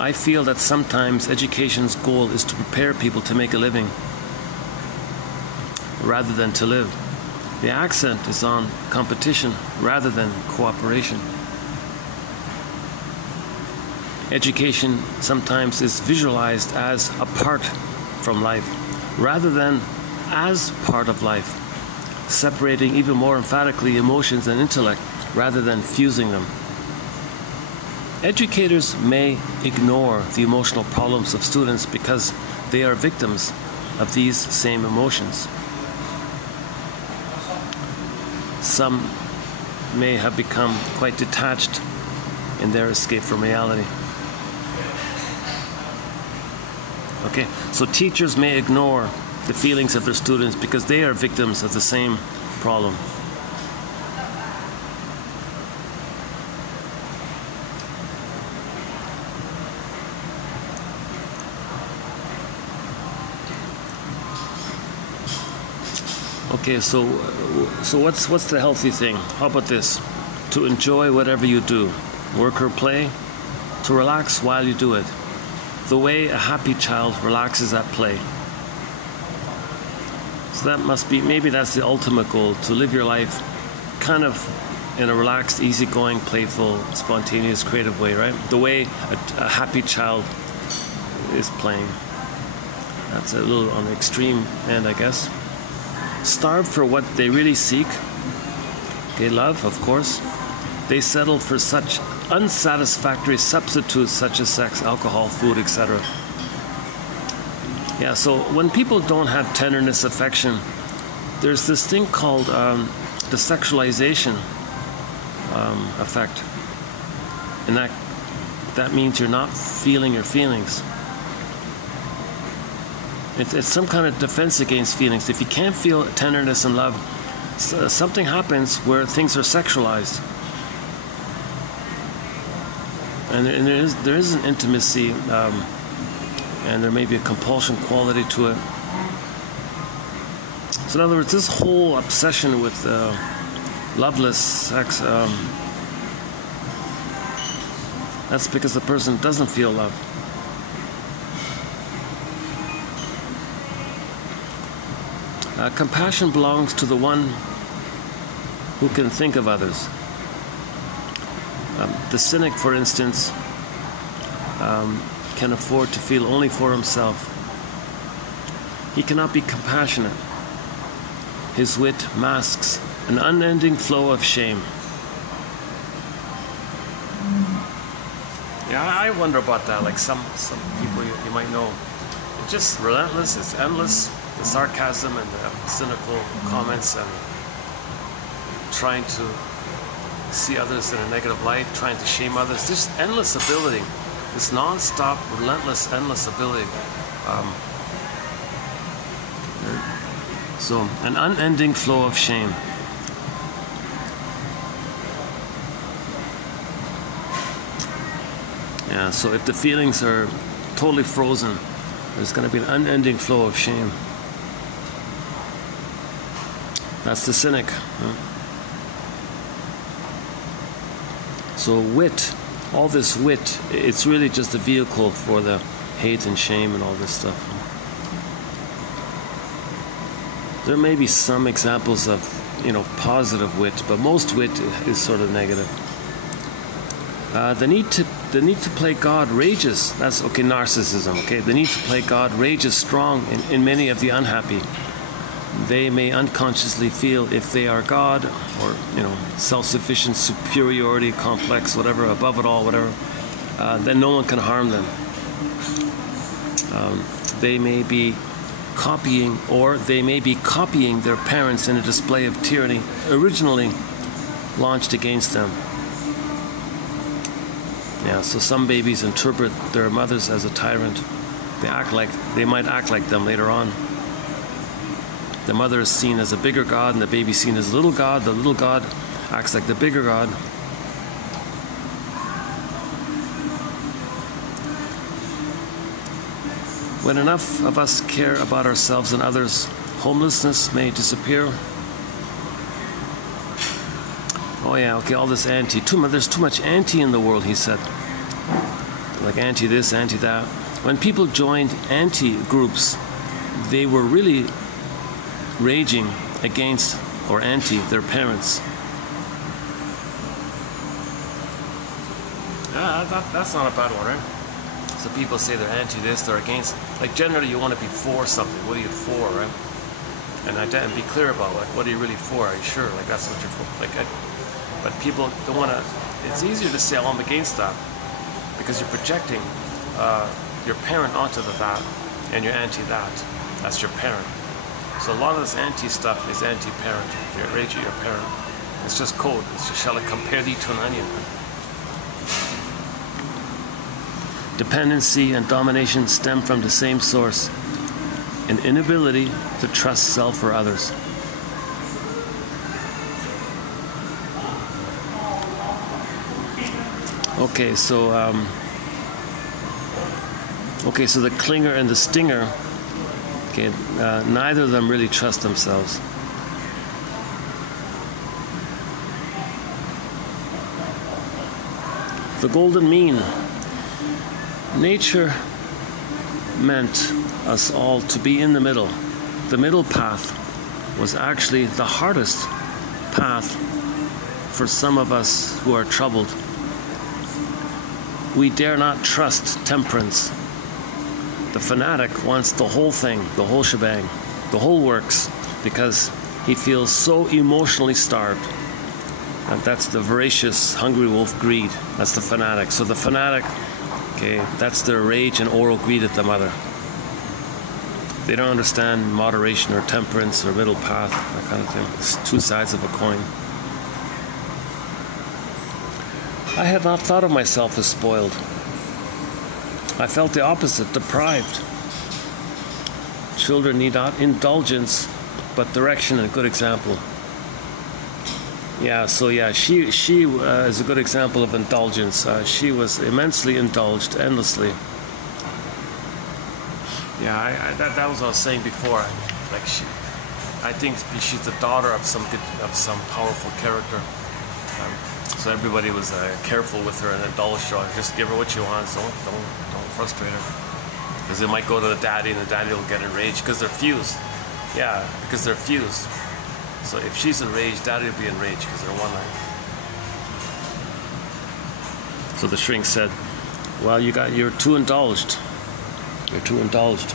I feel that sometimes education's goal is to prepare people to make a living rather than to live. The accent is on competition rather than cooperation. Education sometimes is visualized as apart from life rather than as part of life, separating even more emphatically emotions and intellect rather than fusing them. Educators may ignore the emotional problems of students because they are victims of these same emotions. Some may have become quite detached in their escape from reality. Okay, so teachers may ignore the feelings of their students because they are victims of the same problem. Okay, so what's the healthy thing? How about this? To enjoy whatever you do, work or play, to relax while you do it, the way a happy child relaxes at play. So that must be, maybe that's the ultimate goal, to live your life kind of in a relaxed, easygoing, playful, spontaneous, creative way, right? The way a happy child is playing. That's a little on the extreme end, I guess. Starve for what they really seek. Okay, love, of course. They settle for such unsatisfactory substitutes such as sex, alcohol, food, etc. Yeah, so when people don't have tenderness, affection, there's this thing called the sexualization effect. And that means you're not feeling your feelings. It's some kind of defense against feelings. If you can't feel tenderness and love, something happens where things are sexualized. And there is an intimacy, and there may be a compulsion quality to it. So in other words, this whole obsession with loveless sex, that's because the person doesn't feel love. Compassion belongs to the one who can think of others. The cynic, for instance, can afford to feel only for himself. He cannot be compassionate. His wit masks an unending flow of shame. Yeah, I wonder about that. Like some people you might know, it's just relentless. It's endless. The sarcasm and the cynical comments and trying to see others in a negative light, trying to shame others. This endless ability, this non-stop, relentless, endless ability. So, an unending flow of shame. Yeah, so if the feelings are totally frozen, there's going to be an unending flow of shame. That's the cynic. Huh? So wit, all this wit, it's really just a vehicle for the hate and shame and all this stuff. There may be some examples of, positive wit, but most wit is sort of negative. The need to play God rages. That's okay. Narcissism. Okay, the need to play God rages strong in many of the unhappy. They may unconsciously feel if they are God, or self-sufficient, superiority complex, whatever, above it all, whatever, then no one can harm them. They may be copying their parents in a display of tyranny originally launched against them. Yeah, so some babies interpret their mothers as a tyrant. They might act like them later on. The mother is seen as a bigger god and the baby seen as a little god. The little god acts like the bigger god. When enough of us care about ourselves and others, homelessness may disappear. Oh yeah, okay, all this anti. There's too much anti in the world, he said. Like anti this, anti that. When people joined anti-groups, they were really raging against or anti their parents. That's not a bad one, right? So people say they're anti this, they're against. Like generally you want to be for something. What are you for, right? And be clear about like what are you really for? Are you sure? Like that's what you're for. But people don't want to. It's easier to say, oh, I'm against that, because you're projecting your parent onto that, and you're anti that. That's your parent. So a lot of this anti stuff is anti-parent. You're rage at your parent. It's just code. It's just, shall I compare thee to an onion? Dependency and domination stem from the same source: an inability to trust self or others. Okay, so the clinger and the stinger, okay, neither of them really trust themselves. The golden mean. Nature meant us all to be in the middle. The middle path was actually the hardest path for some of us who are troubled. We dare not trust temperance. The fanatic wants the whole thing, the whole shebang, the whole works, because he feels so emotionally starved. And that's the voracious, hungry wolf greed. That's the fanatic. So the fanatic, okay, that's their rage and oral greed at the mother. They don't understand moderation or temperance or middle path, that kind of thing. It's two sides of a coin. I had not thought of myself as spoiled. I felt the opposite, deprived. Children need not indulgence, but direction and a good example. Yeah, so yeah, she is a good example of indulgence. She was immensely indulged, endlessly. Yeah, that was what I was saying before. Like I think she's the daughter of some powerful character. So everybody was careful with her and indulged her. Just give her what she wants. Don't frustrate her, because it might go to the daddy, and the daddy will get enraged because they're fused. Yeah, because they're fused. So if she's enraged, daddy will be enraged because they're one life. So the shrink said, "Well, you're too indulged. You're too indulged."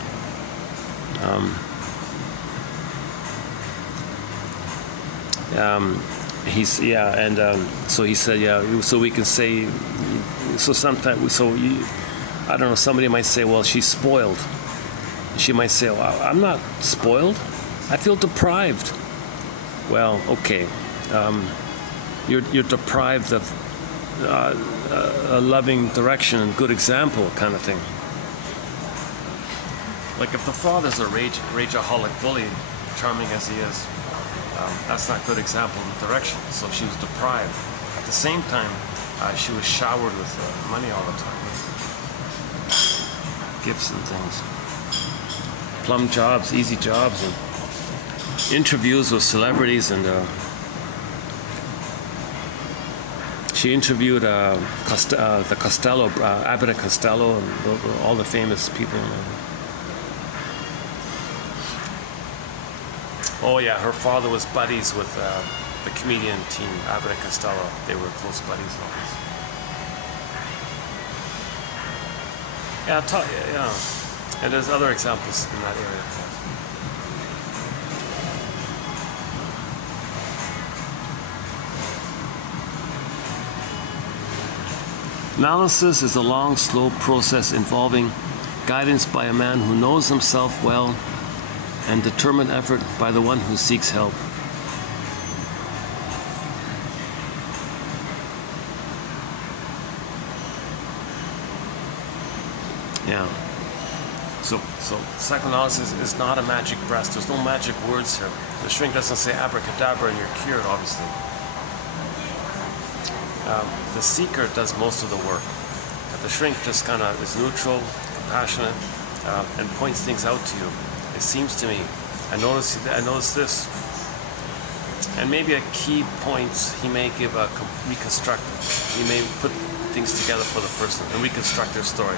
So he said, yeah. So we can say, so sometimes, I don't know. Somebody might say, well, she's spoiled. She might say, well, I'm not spoiled. I feel deprived. Well, okay. You're deprived of a loving direction and good example, kind of thing. Like if the father's a rageaholic bully, charming as he is, that's not good example of direction. So she was deprived. At the same time, she was showered with money all the time, gifts and things, plum jobs, easy jobs, and interviews with celebrities. And she interviewed the Costello, Abbott and Costello, and all the famous people. Oh yeah, her father was buddies with the comedian team, Abbott and Costello. They were close buddies always. Yeah, and there's other examples in that area. Analysis is a long, slow process involving guidance by a man who knows himself well and determined effort by the one who seeks help. Yeah. So psychoanalysis is not a magic breast. There's no magic words here. The shrink doesn't say abracadabra and you're cured, obviously. The seeker does most of the work. The shrink just kind of is neutral, compassionate, and points things out to you. It seems to me. I notice this. And maybe a key point, he may give a reconstruct. He may put things together for the person and reconstruct their story.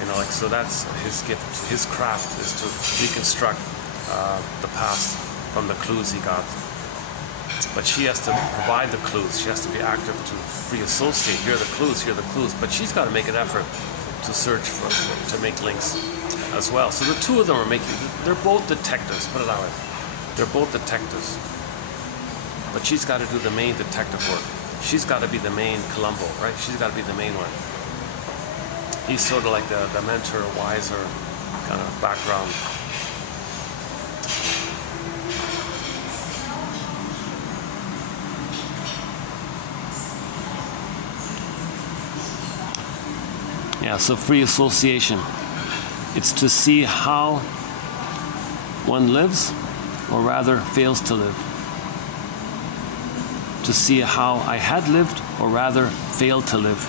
You know, like, so that's his gift. His craft is to reconstruct the past from the clues he got. But she has to provide the clues. She has to be active to reassociate. Here are the clues. But she's got to make an effort to search to make links as well. So the two of them are they're both detectives, put it that way. They're both detectives. But she's got to do the main detective work. She's got to be the main Columbo, right? She's got to be the main one. He's sort of like the mentor, wiser kind of background. Yeah, so free association. It's to see how one lives, or rather fails to live. To see how I had lived, or rather failed to live.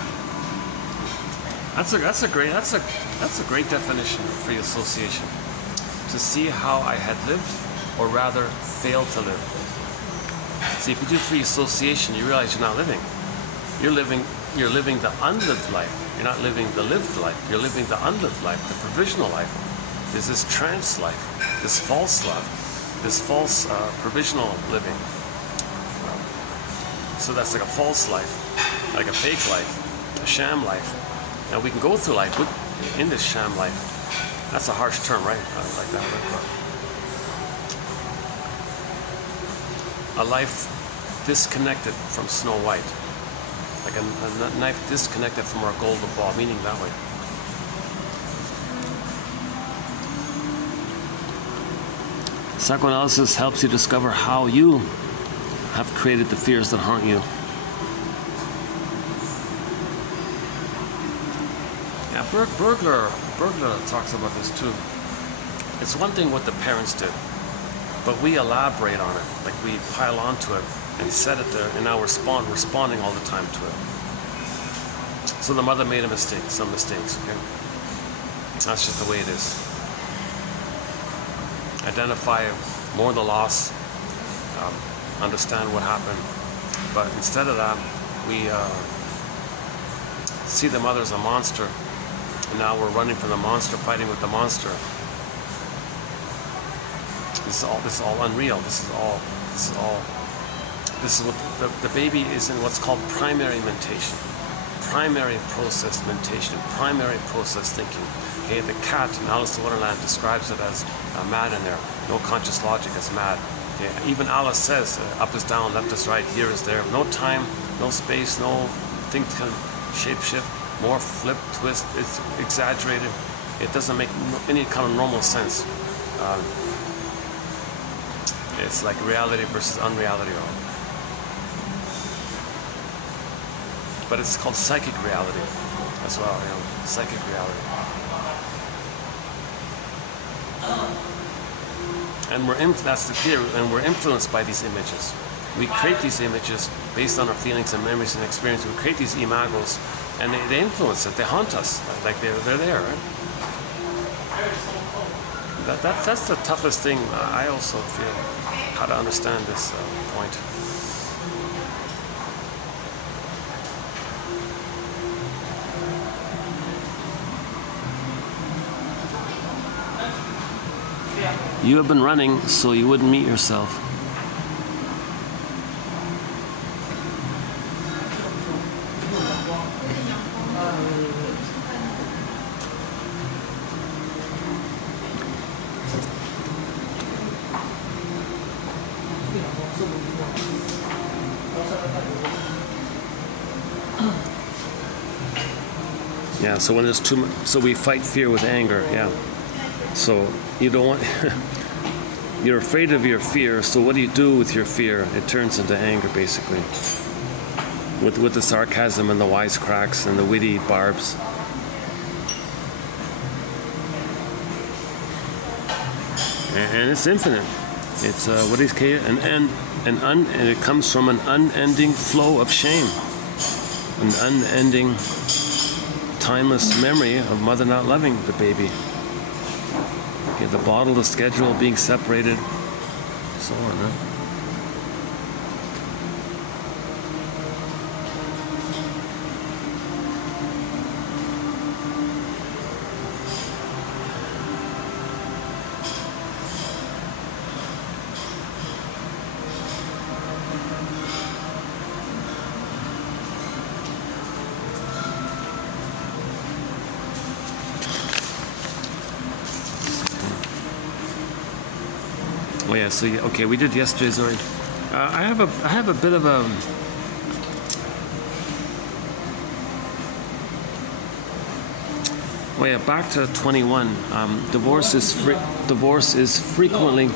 That's a great definition of free association. To see how I had lived, or rather failed to live. See, if you do free association, you realize you're not living. You're living the unlived life. You're not living the lived life. You're living the unlived life, the provisional life. There's this trance life, this false life, this false provisional living. So that's like a false life, like a fake life, a sham life. Now we can go through life in this sham life. That's a harsh term, right? I don't like that, right? A life disconnected from Snow White. Like a knife disconnected from our golden ball, meaning that way. Psychoanalysis helps you discover how you have created the fears that haunt you. Yeah, Burglar talks about this too. It's one thing what the parents did, but we elaborate on it, like we pile onto it and set it there, and now we're responding all the time to it. So the mother made some mistakes, okay? That's just the way it is. Identify more the loss, understand what happened, but instead of that, we see the mother as a monster, and now we're running from the monster, fighting with the monster. This is all unreal. This is what the baby is in what's called primary mentation, primary process mentation, primary process thinking. Okay, the cat in Alice in Wonderland describes it as mad in there, no conscious logic, as mad. Okay, even Alice says up is down, left is right, here is there, no time, no space, no thing can shape shift, morph, flip, twist. It's exaggerated. It doesn't make any kind of normal sense. It's like reality versus unreality. But it's called psychic reality as well, you know, psychic reality. And that's the theory, and we're influenced by these images. We create these images based on our feelings and memories and experience. We create these imagos, and they influence it, they haunt us, like they're there, right? That's the toughest thing, I also feel, how to understand this point. You have been running so you wouldn't meet yourself. Yeah, so when there's too much, so we fight fear with anger, yeah. So you don't want, you're afraid of your fear, so what do you do with your fear? It turns into anger, basically. With the sarcasm and the wisecracks and the witty barbs. and it's infinite. It's what is and it comes from an unending flow of shame, an unending, timeless memory of mother not loving the baby. Okay, the bottle, the schedule, being separated, so on. Huh? Oh yeah, so okay, we did yesterday's already. I have a bit of a oh yeah, back to 21. Divorce is frequently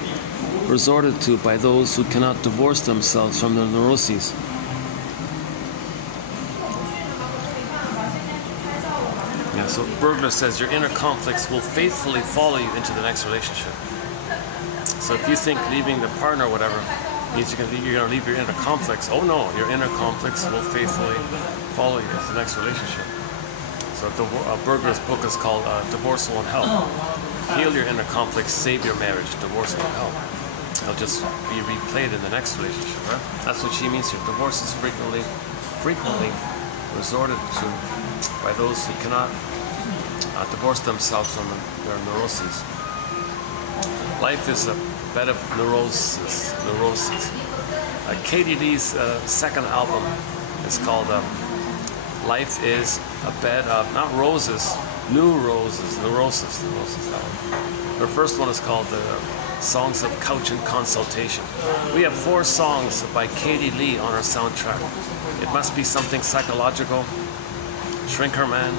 resorted to by those who cannot divorce themselves from their neuroses. Yeah, so Bergler says your inner conflicts will faithfully follow you into the next relationship. So if you think leaving the partner or whatever means you're going to leave your inner conflicts, oh no, your inner conflicts will faithfully follow you into the next relationship. So Berger's book is called Divorce Won't Help. Heal your inner conflicts, save your marriage. Divorce won't help. It'll just be replayed in the next relationship, right? That's what she means here. Divorce is frequently resorted to by those who cannot divorce themselves from their neuroses. Life is a bed of neuroses. Katie Lee's second album is called Life is a Bed of, not roses, new roses, neurosis. That one. Her first one is called Songs of Couch and Consultation. We have 4 songs by Katie Lee on our soundtrack. It Must Be Something Psychological, Shrinker Man,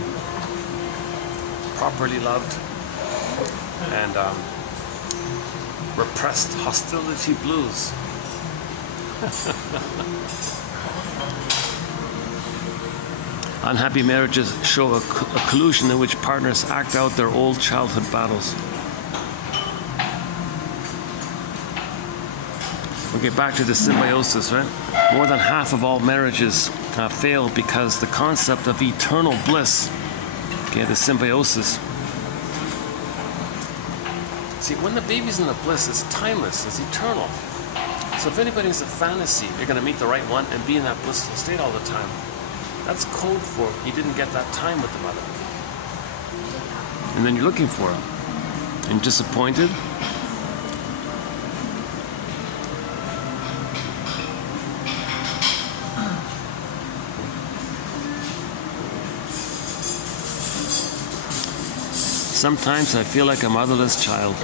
Properly Loved, and Repressed Hostility Blues. Unhappy marriages show a collusion in which partners act out their old childhood battles. Okay, back to the symbiosis, right? More than half of all marriages fail because the concept of eternal bliss, okay, the symbiosis. See, when the baby's in the bliss, it's timeless, it's eternal. So if anybody's a fantasy, you're going to meet the right one and be in that blissful state all the time. That's code for you didn't get that time with the mother. And then you're looking for her. And disappointed. Sometimes I feel like a motherless child.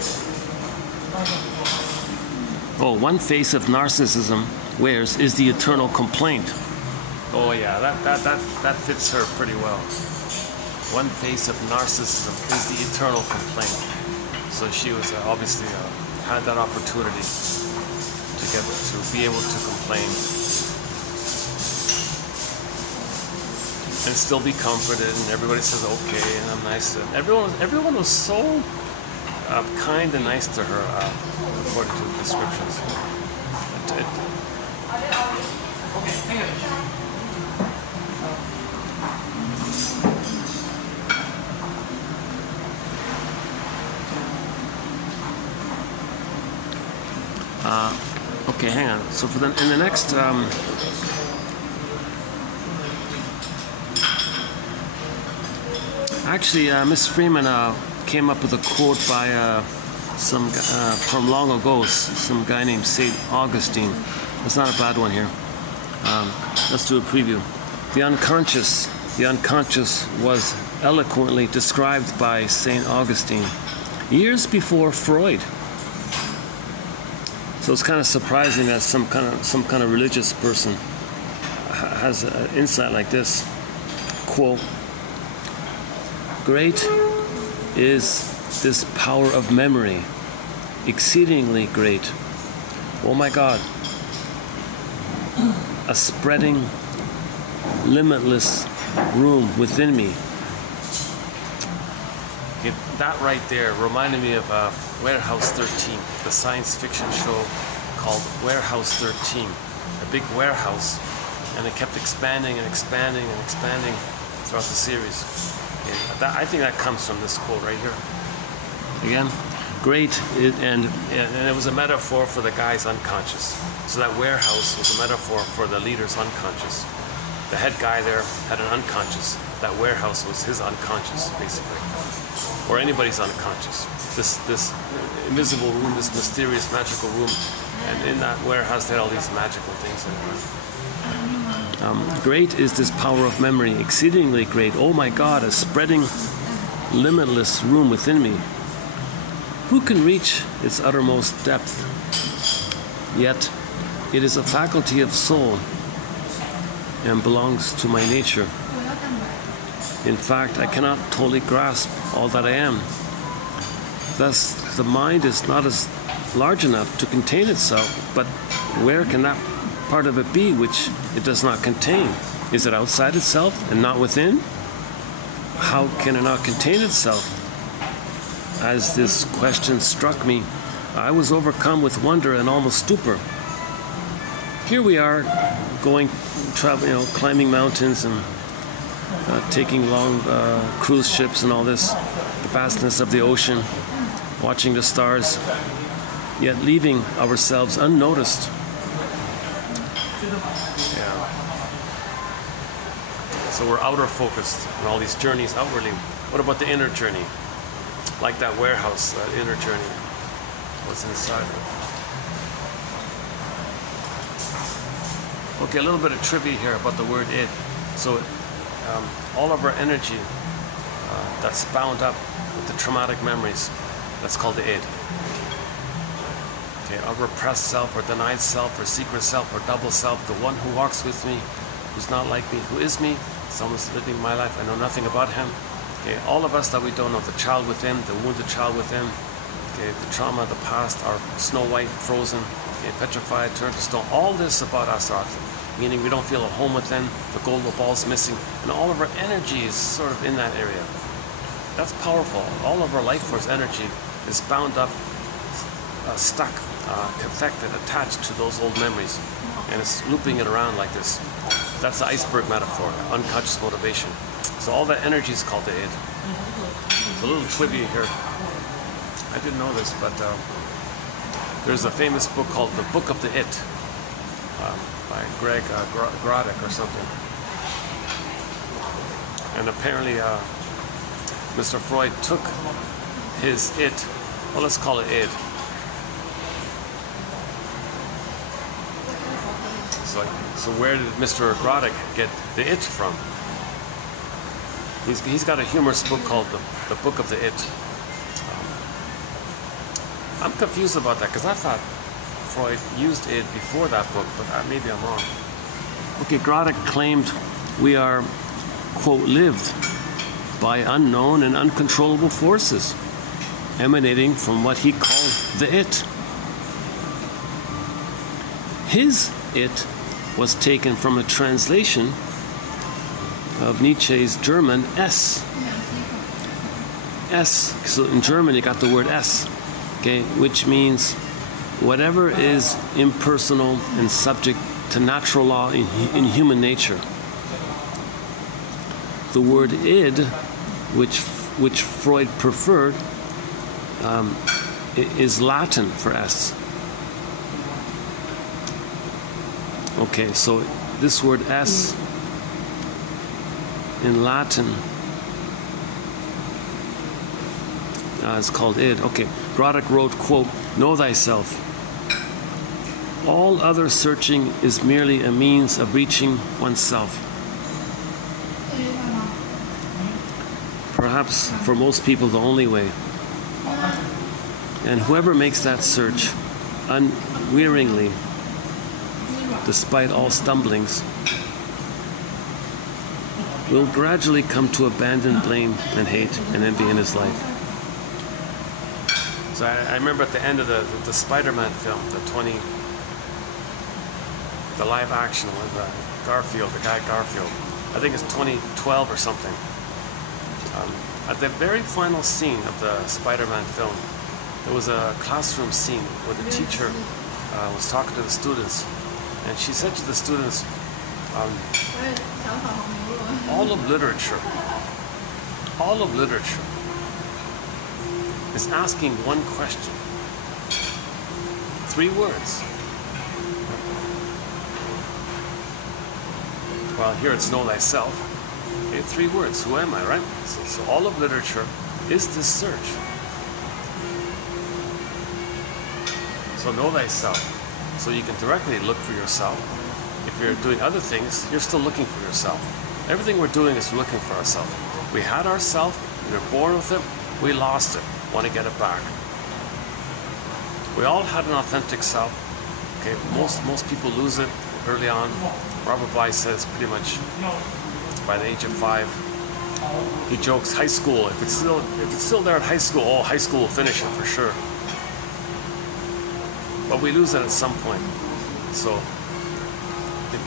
Oh, one face of narcissism wears is the eternal complaint. Oh yeah, that fits her pretty well. One face of narcissism is the eternal complaint. So she was obviously had that opportunity to be able to complain and still be comforted, and everybody says okay, and I'm nice to everyone was so kind and nice to her, according to the descriptions. Okay, hang on. So in the next actually, Miss Freeman came up with a quote by some from long ago, some guy named St. Augustine. It's not a bad one here. Let's do a preview. The unconscious was eloquently described by St. Augustine years before Freud. So it's kind of surprising that some kind of religious person has an insight like this. Quote, "Great is this power of memory, exceedingly great. Oh my God, a spreading, limitless room within me. Okay, that right there reminded me of Warehouse 13, the science fiction show called Warehouse 13. A big warehouse, and it kept expanding and expanding and expanding throughout the series. And I think that comes from this quote right here. Again, great, and it was a metaphor for the guy's unconscious. So that warehouse was a metaphor for the leader's unconscious. The head guy there had an unconscious. That warehouse was his unconscious, basically, or anybody's unconscious. This invisible room, this mysterious, magical room, and in that warehouse they had all these magical things in it. Great is this power of memory, exceedingly great. Oh my God, a spreading, limitless room within me. Who can reach its uttermost depth? Yet it is a faculty of soul and belongs to my nature. In fact, I cannot totally grasp all that I am. Thus, the mind is not as large enough to contain itself, but where can that part of it be which it does not contain? Is it outside itself and not within? How can it not contain itself? As this question struck me, I was overcome with wonder and almost stupor. Here we are, traveling, climbing mountains and taking long cruise ships and all this, the vastness of the ocean, watching the stars, yet leaving ourselves unnoticed. Yeah. So we're outer focused on all these journeys outwardly. What about the inner journey? Like that warehouse, that inner journey. What's inside of it? Okay, a little bit of trivia here about the word id. So all of our energy that's bound up with the traumatic memories, that's called the id. Okay, our repressed self, or denied self, or secret self, or double self, the one who walks with me, who's not like me, who is me, someone's living my life, I know nothing about him. Okay, all of us that we don't know, the child within, the wounded child within, okay, the trauma, the past, our Snow White, frozen, okay, petrified, turned to stone, all this about us are, meaning we don't feel at home within, the golden ball's missing, and all of our energy is sort of in that area. That's powerful. All of our life force energy is bound up, stuck, connected, attached to those old memories, and it's looping it around like this. That's the iceberg metaphor, unconscious motivation. So all that energy is called the id. There's a little trivia here. I didn't know this, but there's a famous book called The Book of the It by Greg Grodick or something. And apparently Mr. Freud took his it, well, let's call it id. So where did Mr. Grodick get the it from? He's got a humorous book called the Book of the It. I'm confused about that because I thought Freud used it before that book, but maybe I'm wrong. Okay, Grodick claimed we are, quote, lived by unknown and uncontrollable forces emanating from what he called the it. His it was taken from a translation of Nietzsche's German S. S, so in German you got the word S, okay, which means whatever is impersonal and subject to natural law in human nature. The word id, which Freud preferred, is Latin for S. Okay, so this word S in Latin is called id. Okay, Grodick wrote, quote, "Know thyself. All other searching is merely a means of reaching oneself." Perhaps for most people the only way. And whoever makes that search unwearingly, despite all stumblings, will gradually come to abandon blame and hate and envy in his life. So I remember at the end of the Spider-Man film, the live action with Garfield, the guy Garfield. I think it's 2012 or something. At the very final scene of the Spider-Man film, there was a classroom scene where the teacher was talking to the students, and she said to the students, all of literature is asking one question. 3 words. Well, here it's know thyself. Okay, 3 words. Who am I, right? So all of literature is this search. So know thyself. So you can directly look for yourself. If you're doing other things, you're still looking for yourself. Everything we're doing is looking for ourselves. We had ourself, we were born with it, we lost it, want to get it back. We all had an authentic self. Okay, most people lose it early on. Robert Bly says pretty much by the age of 5. He jokes, high school, if it's still there at high school, oh, high school will finish it for sure. But we lose it at some point. So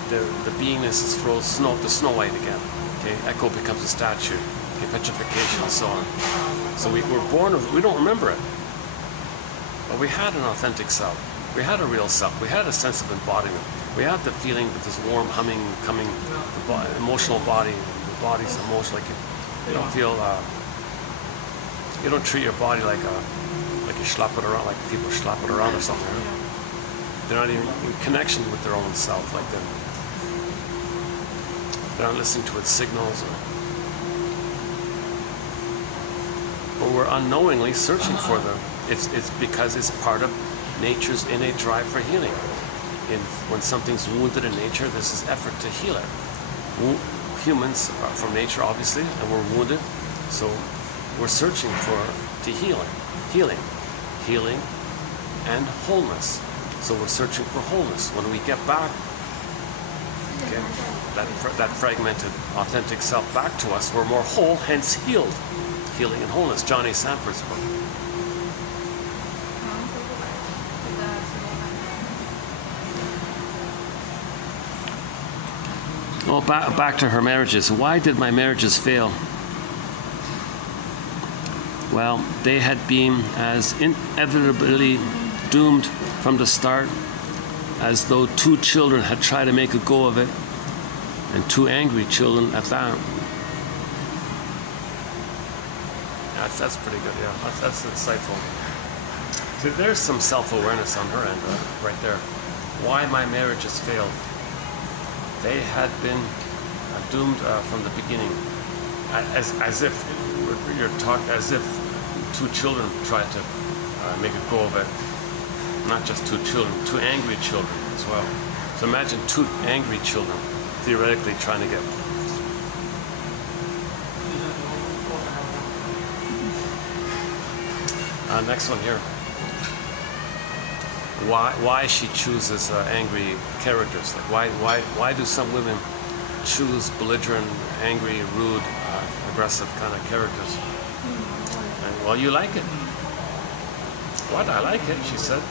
the beingness is froze to Snow White again. Okay, Echo becomes a statue. Okay, petrification and so on. So we were born with, we don't remember it. But we had an authentic self. We had a real self. We had a sense of embodiment. We had the feeling with this warm humming coming, the emotional body. The body's emotional. Like you don't feel, you don't treat your body like you slap it around, like people slap it around or something. Right? They're not even in connection with their own self, like they're not listening to its signals. But we're unknowingly searching for them. It's because it's part of nature's innate drive for healing. When something's wounded in nature, there's this effort to heal it. Humans are from nature, obviously, and we're wounded, so we're searching to healing, and wholeness. So we're searching for wholeness. When we get back, okay, that fragmented, authentic self back to us, we're more whole, hence healed. Healing and wholeness, Johnny Sanford's book. Oh, back to her marriages. Why did my marriages fail? Well, they had been as inevitably doomed from the start as though 2 children had tried to make a go of it, and 2 angry children at that. That's pretty good, yeah. That's insightful. So there's some self-awareness on her end, right there. Why my marriages failed. They had been doomed from the beginning, as if as if 2 children tried to make a go of it. Not just 2 children, 2 angry children as well. So imagine 2 angry children theoretically trying to get. Next one here. Why she chooses angry characters? Like why do some women choose belligerent, angry, rude, aggressive kind of characters? And, well, you like it. What? I like it, she said.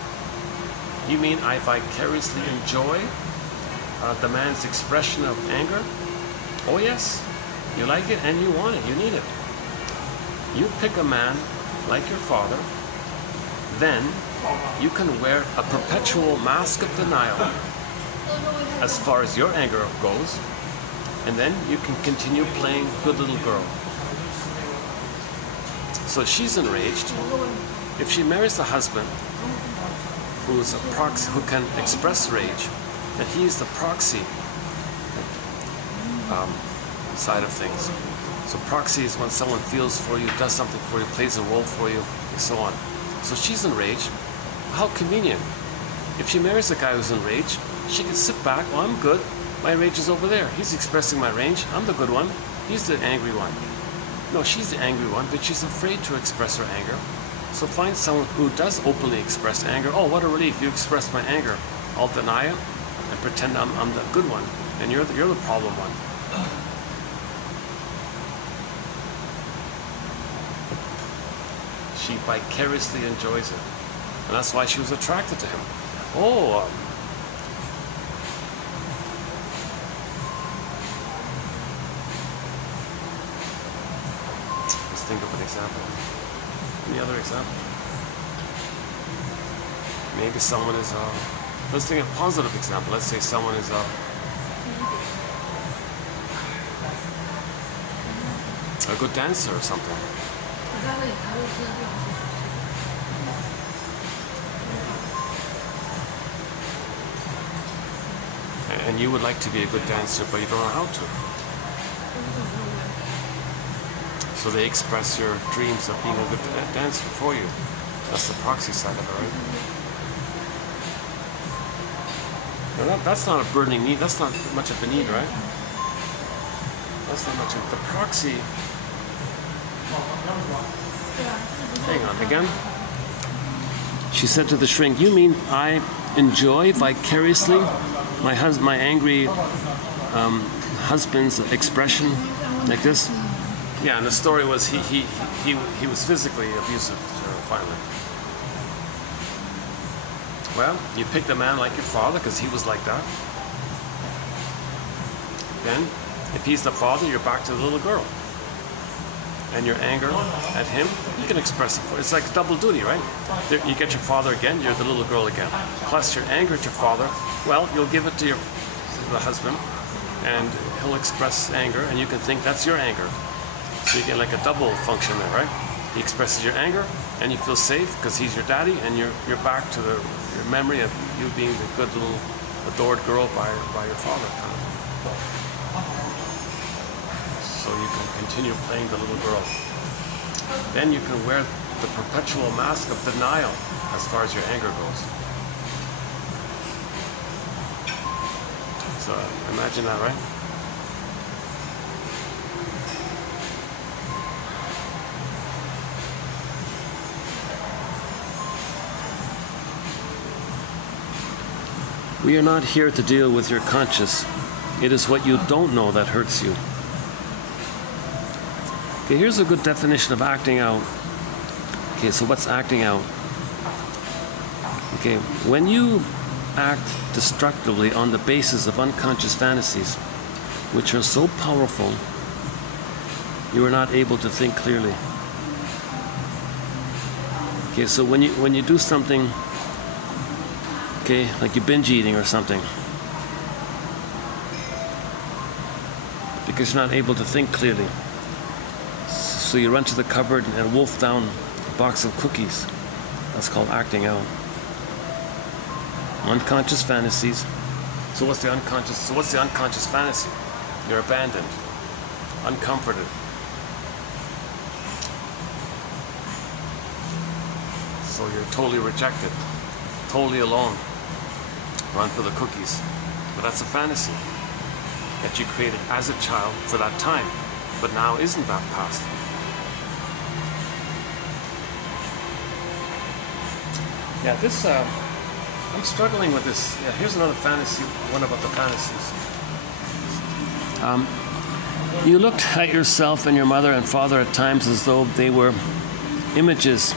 You mean I vicariously enjoy the man's expression of anger? Oh yes, you like it and you want it, you need it. You pick a man like your father, then you can wear a perpetual mask of denial as far as your anger goes, and then you can continue playing good little girl. So she's enraged. If she marries a husband who's a proxy, who can express rage, then he's the proxy side of things. So proxy is when someone feels for you, does something for you, plays a role for you, and so on. So she's enraged. How convenient. If she marries a guy who's enraged, she can sit back. Well, I'm good. My rage is over there. He's expressing my rage. I'm the good one. He's the angry one. No, she's the angry one, but she's afraid to express her anger. So find someone who does openly express anger. Oh, what a relief. You expressed my anger. I'll deny it and pretend I'm the good one, and you're the problem one. She vicariously enjoys it. And that's why she was attracted to him. Oh, Let's think of an example. Any other example? Maybe someone is let's think of a positive example. Let's say someone is a good dancer or something. And you would like to be a good dancer, but you don't know how to. So they express your dreams of being a good dancer for you. That's the proxy side of it, right? Now that's not a burning need. That's not much of a need, right? That's not much of the proxy. Hang on again. She said to the shrink, "You mean I enjoy vicariously my angry husband's expression like this?" Yeah, and the story was he was physically abusive finally. Well, you picked a man like your father because he was like that. Then, if he's the father, you're back to the little girl. And your anger at him, you can express it. It's like double duty, right? You get your father again, you're the little girl again. Plus your anger at your father, well, you'll give it to the husband, and he'll express anger, and you can think that's your anger. So you get like a double function there, right? He expresses your anger, and you feel safe because he's your daddy, and you're back to your memory of you being the good little adored girl by your father. So you can continue playing the little girl. Then you can wear the perpetual mask of denial as far as your anger goes. So imagine that, right? We are not here to deal with your conscience. It is what you don't know that hurts you. Okay, here's a good definition of acting out. Okay, so what's acting out? Okay, when you act destructively on the basis of unconscious fantasies, which are so powerful, you are not able to think clearly. Okay, so when you do something, okay, like you binge eating or something, because you're not able to think clearly. So you run to the cupboard and wolf down a box of cookies. That's called acting out. Unconscious fantasies. So what's the unconscious fantasy? You're abandoned, uncomforted. So you're totally rejected, totally alone. Run for the cookies. But that's a fantasy that you created as a child for that time. But now isn't that past? Yeah, this, I'm struggling with this. Yeah, here's another fantasy, one about the fantasies. You looked at yourself and your mother and father at times as though they were images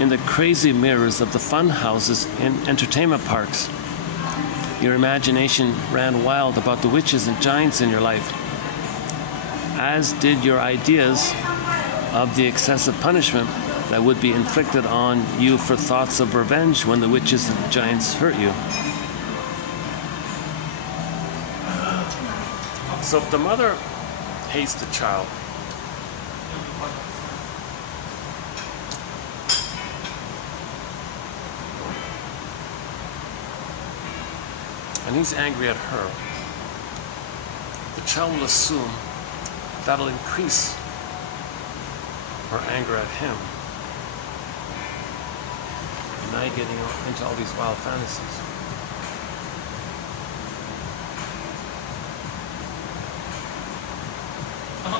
in the crazy mirrors of the fun houses in entertainment parks. Your imagination ran wild about the witches and giants in your life, as did your ideas of the excessive punishment that would be inflicted on you for thoughts of revenge when the witches and giants hurt you. So if the mother hates the child, and he's angry at her, the child will assume that'll increase her anger at him. And now you're getting into all these wild fantasies.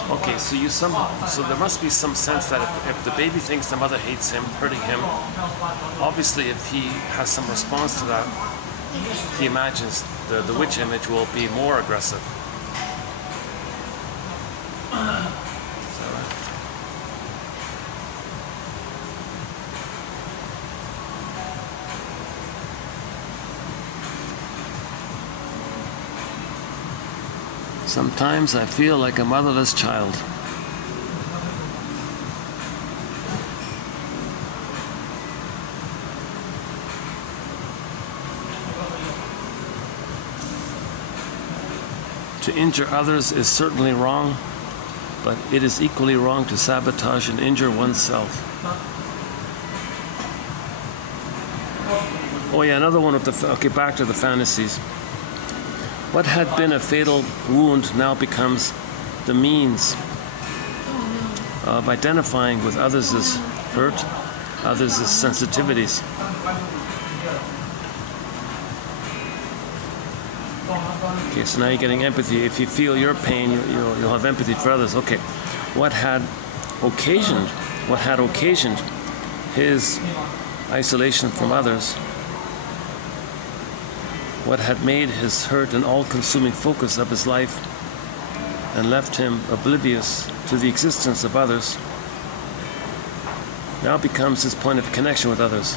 Okay, so there must be some sense that if the baby thinks the mother hates him, hurting him, obviously if he has some response to that, he imagines the witch image will be more aggressive. Is that right? Sometimes I feel like a motherless child. To injure others is certainly wrong, but it is equally wrong to sabotage and injure oneself. Oh yeah, another one of the... Okay, back to the fantasies. What had been a fatal wound now becomes the means of identifying with others' hurt, others' sensitivities. Okay, so now you're getting empathy. If you feel your pain, you'll have empathy for others. Okay, what had occasioned his isolation from others? What had made his hurt an all-consuming focus of his life and left him oblivious to the existence of others now becomes his point of connection with others.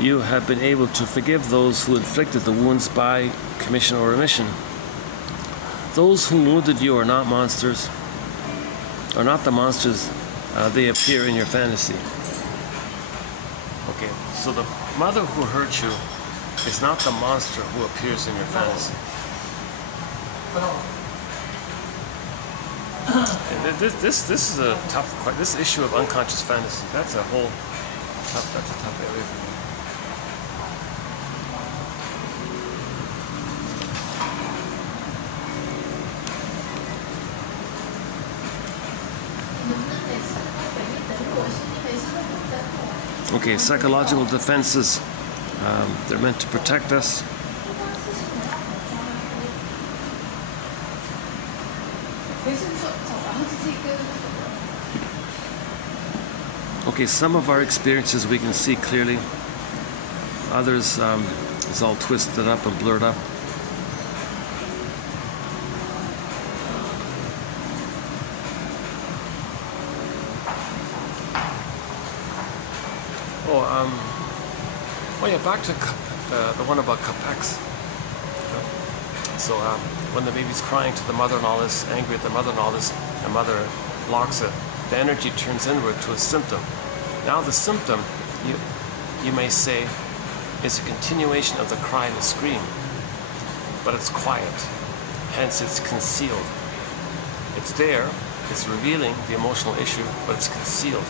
You have been able to forgive those who inflicted the wounds by commission or omission. Those who wounded you are not monsters, are not the monsters they appear in your fantasy. Okay, so the mother who hurt you is not the monster who appears in your fantasy. This is a tough, this issue of unconscious fantasy, that's a tough area for me. Okay, psychological defenses, they're meant to protect us. Okay, some of our experiences we can see clearly. Others, it's all twisted up and blurred up. Oh yeah, back to the one about capex. So when the baby's crying to the mother and all this, angry at the mother and all this, the mother locks it. The energy turns inward to a symptom. Now the symptom, you may say, is a continuation of the cry and the scream, but it's quiet, hence it's concealed. It's there, it's revealing the emotional issue, but it's concealed.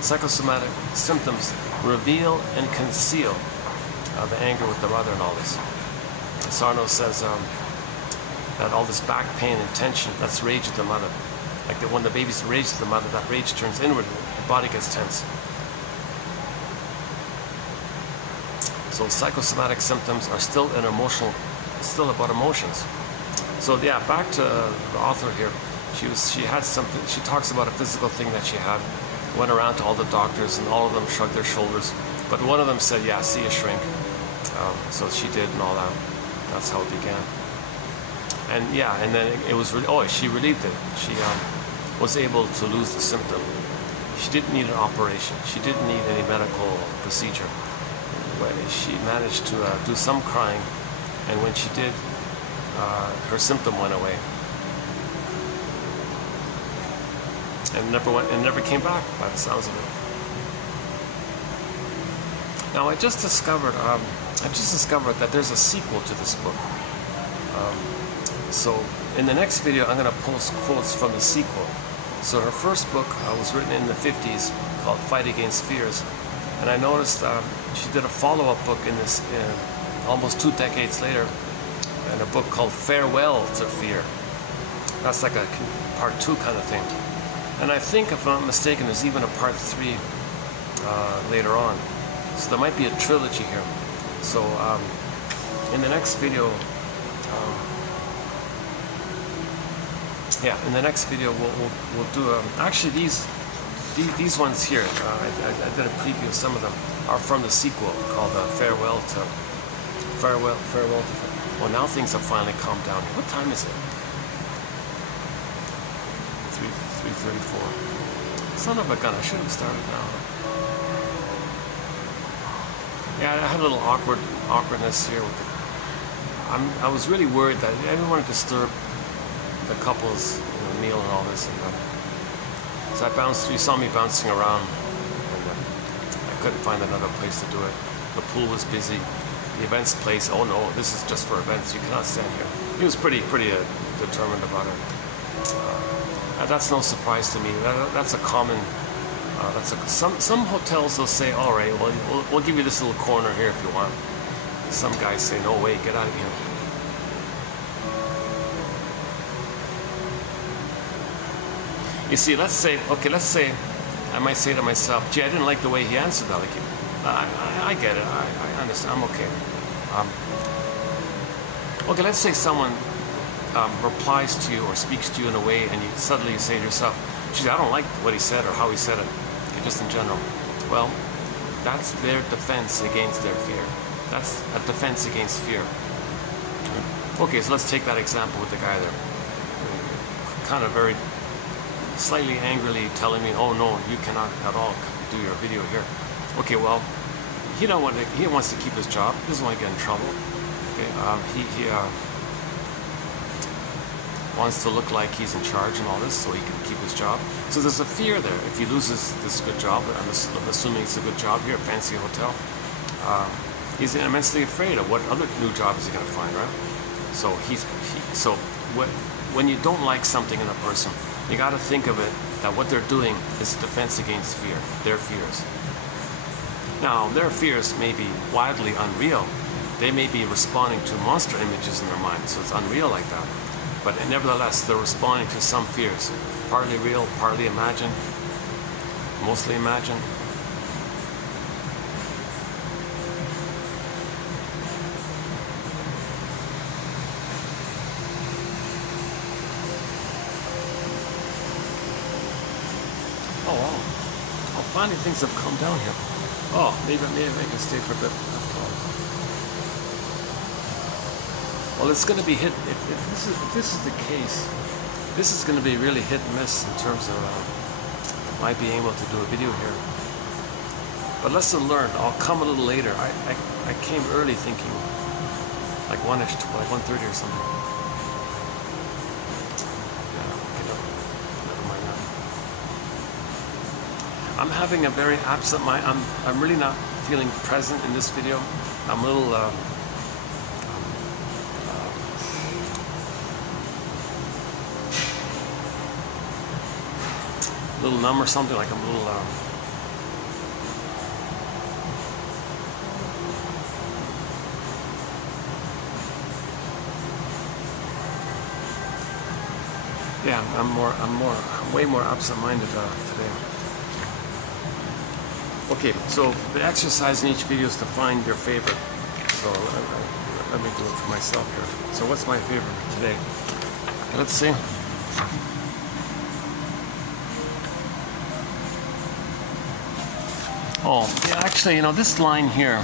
Psychosomatic symptoms reveal and conceal the anger with the mother and all this. Sarno says that all this back pain and tension, that's rage of the mother. Like when the baby's rage to the mother, that rage turns inward, the body gets tense. So psychosomatic symptoms are still an emotional, still about emotions. So yeah, back to the author here. She had something, she talks about a physical thing that she had, went around to all the doctors and all of them shrugged their shoulders. But one of them said, yeah, see a shrink. So she did and all that. That's how it began. And yeah, and then it was, she relieved it. She was able to lose the symptom. She didn't need an operation. She didn't need any medical procedure. But she managed to do some crying, and when she did, her symptom went away. And never came back, by the sounds of it. Now I just discovered that there's a sequel to this book. So in the next video, I'm going to post quotes from the sequel. So her first book was written in the 50s, called Fight Against Fears, and I noticed she did a follow-up book in this, almost 2 decades later, in a book called Farewell to Fear. That's like a part 2 kind of thing. And I think, if I'm not mistaken, there's even a part 3 later on. So there might be a trilogy here. So in the next video, in the next video we'll do actually these ones here. I did a preview of some of them are from the sequel called Farewell to. Well, now things have finally calmed down. What time is it? 3:34. Son of a gun! I should have started now. Yeah, I had a little awkwardness here with the. I was really worried that I didn't want to disturb the couple's meal and all this, and so I bounced. You saw me bouncing around, and I couldn't find another place to do it. The pool was busy. The events place. Oh no, this is just for events. You cannot stand here. he was pretty determined about it. That's no surprise to me. That's a common. Some hotels will say, all right, well, we'll give you this little corner here if you want. Some guys say, no way, get out of here. You see, let's say I might say to myself, gee, I didn't like the way he answered that. Like, I get it. I understand. I'm okay. Okay, let's say someone replies to you or speaks to you in a way, and you suddenly say to yourself, gee, I don't like what he said or how he said it, okay, just in general. Well, that's their defense against their fear. That's a defense against fear. Okay, so let's take that example with the guy there. Kind of very slightly angrily telling me, oh no, you cannot at all do your video here. Okay, well, he wants to keep his job. He doesn't want to get in trouble. Okay, he wants to look like he's in charge and all this, so he can keep his job. So there's a fear there. If he loses this good job, I'm assuming it's a good job here, a fancy hotel, he's immensely afraid of what other new job is he going to find, right? So when you don't like something in a person, you got to think of it that what they're doing is defense against fear, their fears. Now, their fears may be wildly unreal. They may be responding to monster images in their mind, so it's unreal like that. But nevertheless, they're responding to some fears, partly real, partly imagined, mostly imagined. Oh, wow. Oh, finally things have come down here. Oh, maybe I can stay for a bit after all. Well, it's going to be hit. If this is the case, this is going to be really hit and miss in terms of my being able to do a video here. But lesson learned. I'll come a little later. I came early thinking like 1-ish, like 1:30 or something. Yeah, okay, never mind that. I'm having a very absent mind. I'm really not feeling present in this video. I'm a little numb or something, like I'm a little yeah, I'm way more absent-minded today. Okay, so the exercise in each video is to find your favorite. So let me do it for myself here. So what's my favorite today? Let's see. Oh, yeah, actually, you know, this line here,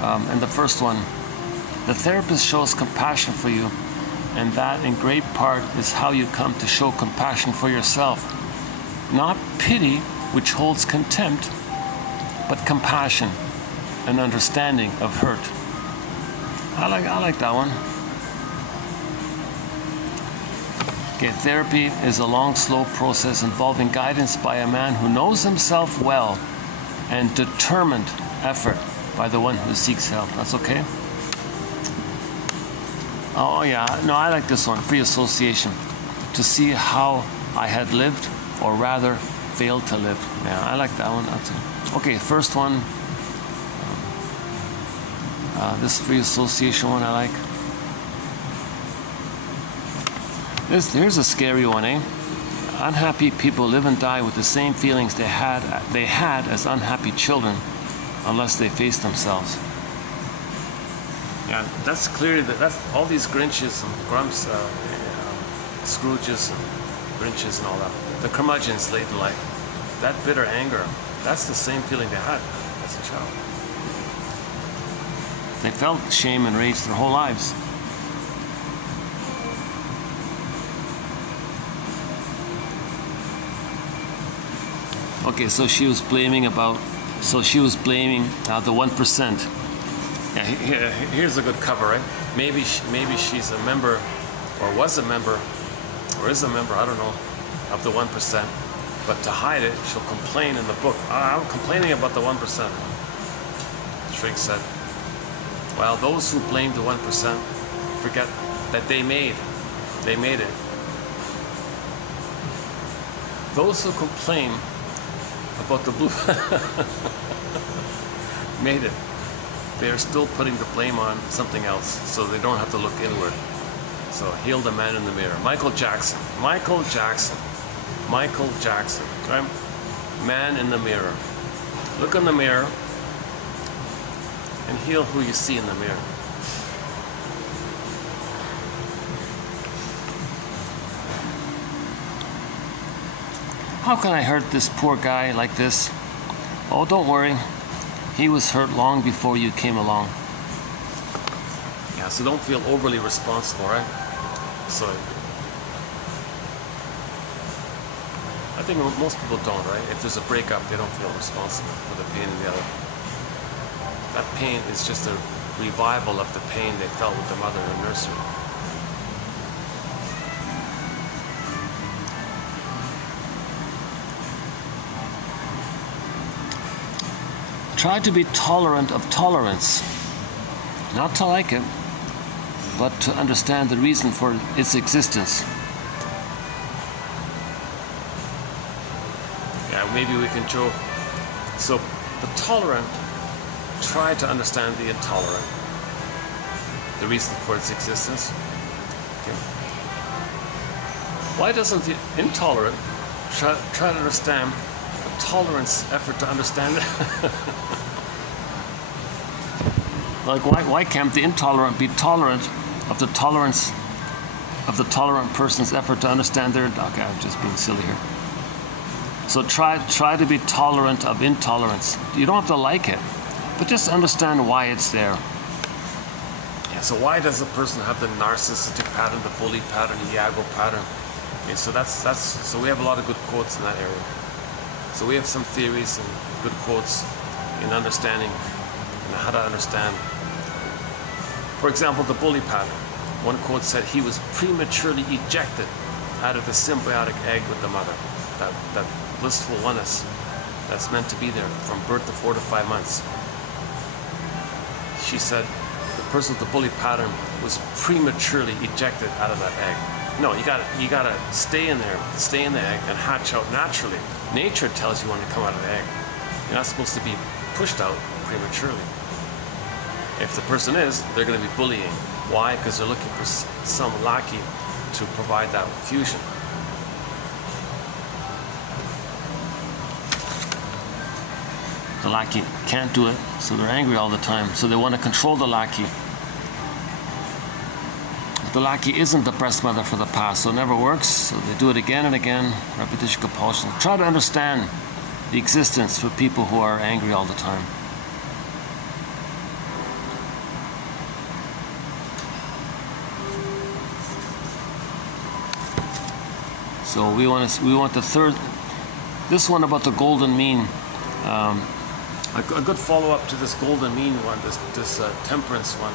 and the first one, the therapist shows compassion for you, and that in great part is how you come to show compassion for yourself. Not pity, which holds contempt, but compassion and understanding of hurt. I like that one. Okay, therapy is a long, slow process involving guidance by a man who knows himself well and determined effort by the one who seeks help. That's okay? Oh yeah, no, I like this one, free association. To see how I had lived, or rather failed to live. Yeah, I like that one. That's it. Okay, first one, this free association one I like. Here's a scary one, eh? Unhappy people live and die with the same feelings they had as unhappy children, unless they face themselves. Yeah, that's clearly that's all these Grinches and Grumps, Scrooges and Grinches and all that. The curmudgeons late in life, that bitter anger, that's the same feeling they had as a child. They felt shame and rage their whole lives. Okay, so she was blaming the 1%. Yeah, here's a good cover, right? Maybe she's a member, or was a member, or is a member, I don't know, of the 1%. But to hide it, she'll complain in the book. I'm complaining about the 1%. Trigg said, well, those who blame the 1% forget that they made. They made it. Those who complain about the blue made it. They are still putting the blame on something else, so they don't have to look inward. So heal the man in the mirror. Michael Jackson. Michael Jackson. Michael Jackson. Right? Man in the mirror. Look in the mirror and heal who you see in the mirror. How can I hurt this poor guy like this? Oh, don't worry. He was hurt long before you came along. Yeah, so don't feel overly responsible, right? So I think most people don't, right? If there's a breakup, they don't feel responsible for the pain in the other. That pain is just a revival of the pain they felt with their mother in the nursery. Try to be tolerant of tolerance. Not to like it, but to understand the reason for its existence. Yeah, maybe we can show. So, the tolerant, try to understand the intolerant. The reason for its existence. Okay. Why doesn't the intolerant try to understand the tolerance effort to understand it? Like, why can't the intolerant be tolerant of the tolerance of the tolerant person's effort to understand their... Okay, I'm just being silly here. So try to be tolerant of intolerance. You don't have to like it, but just understand why it's there. Yeah, so why does a person have the narcissistic pattern, the bully pattern, the Iago pattern? Okay, so so we have a lot of good quotes in that area. So we have some theories and good quotes in understanding and how to understand. For example, the bully pattern. One quote said he was prematurely ejected out of the symbiotic egg with the mother. That blissful oneness that's meant to be there from birth to 4 to 5 months. She said the person with the bully pattern was prematurely ejected out of that egg. No, you gotta stay in there, stay in the egg and hatch out naturally. Nature tells you when to come out of the egg. You're not supposed to be pushed out prematurely. If the person is, they're going to be bullying. Why? Because they're looking for some lackey to provide that fusion. The lackey can't do it, so they're angry all the time. So they want to control the lackey. The lackey isn't the breast mother for the past, so it never works. So they do it again and again. Repetition, compulsion. Try to understand the existence for people who are angry all the time. So we want the third, this one about the golden mean, a good follow-up to this golden mean one, this temperance one,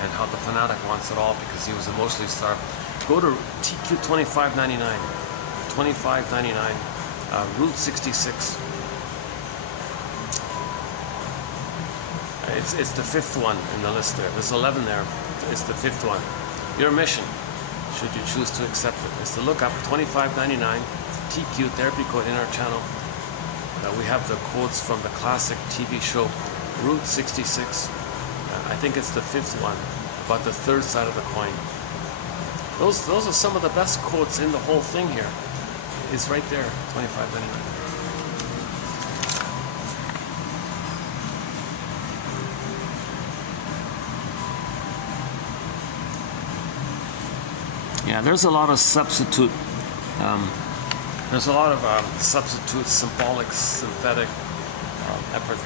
and how the fanatic wants it all because he was emotionally starved. Go to TQ 2599, 2599, Route 66. It's the 5th one in the list there. There's 11 there. It's the 5th one. Your mission, should you choose to accept it, is to look up 2599 TQ therapy code in our channel. We have the quotes from the classic TV show Route 66. I think it's the 5th one, about the 3rd side of the coin. Those are some of the best quotes in the whole thing here. It's right there, 2599. Yeah, there's a lot of substitute. There's a lot of substitute, symbolic, synthetic effort.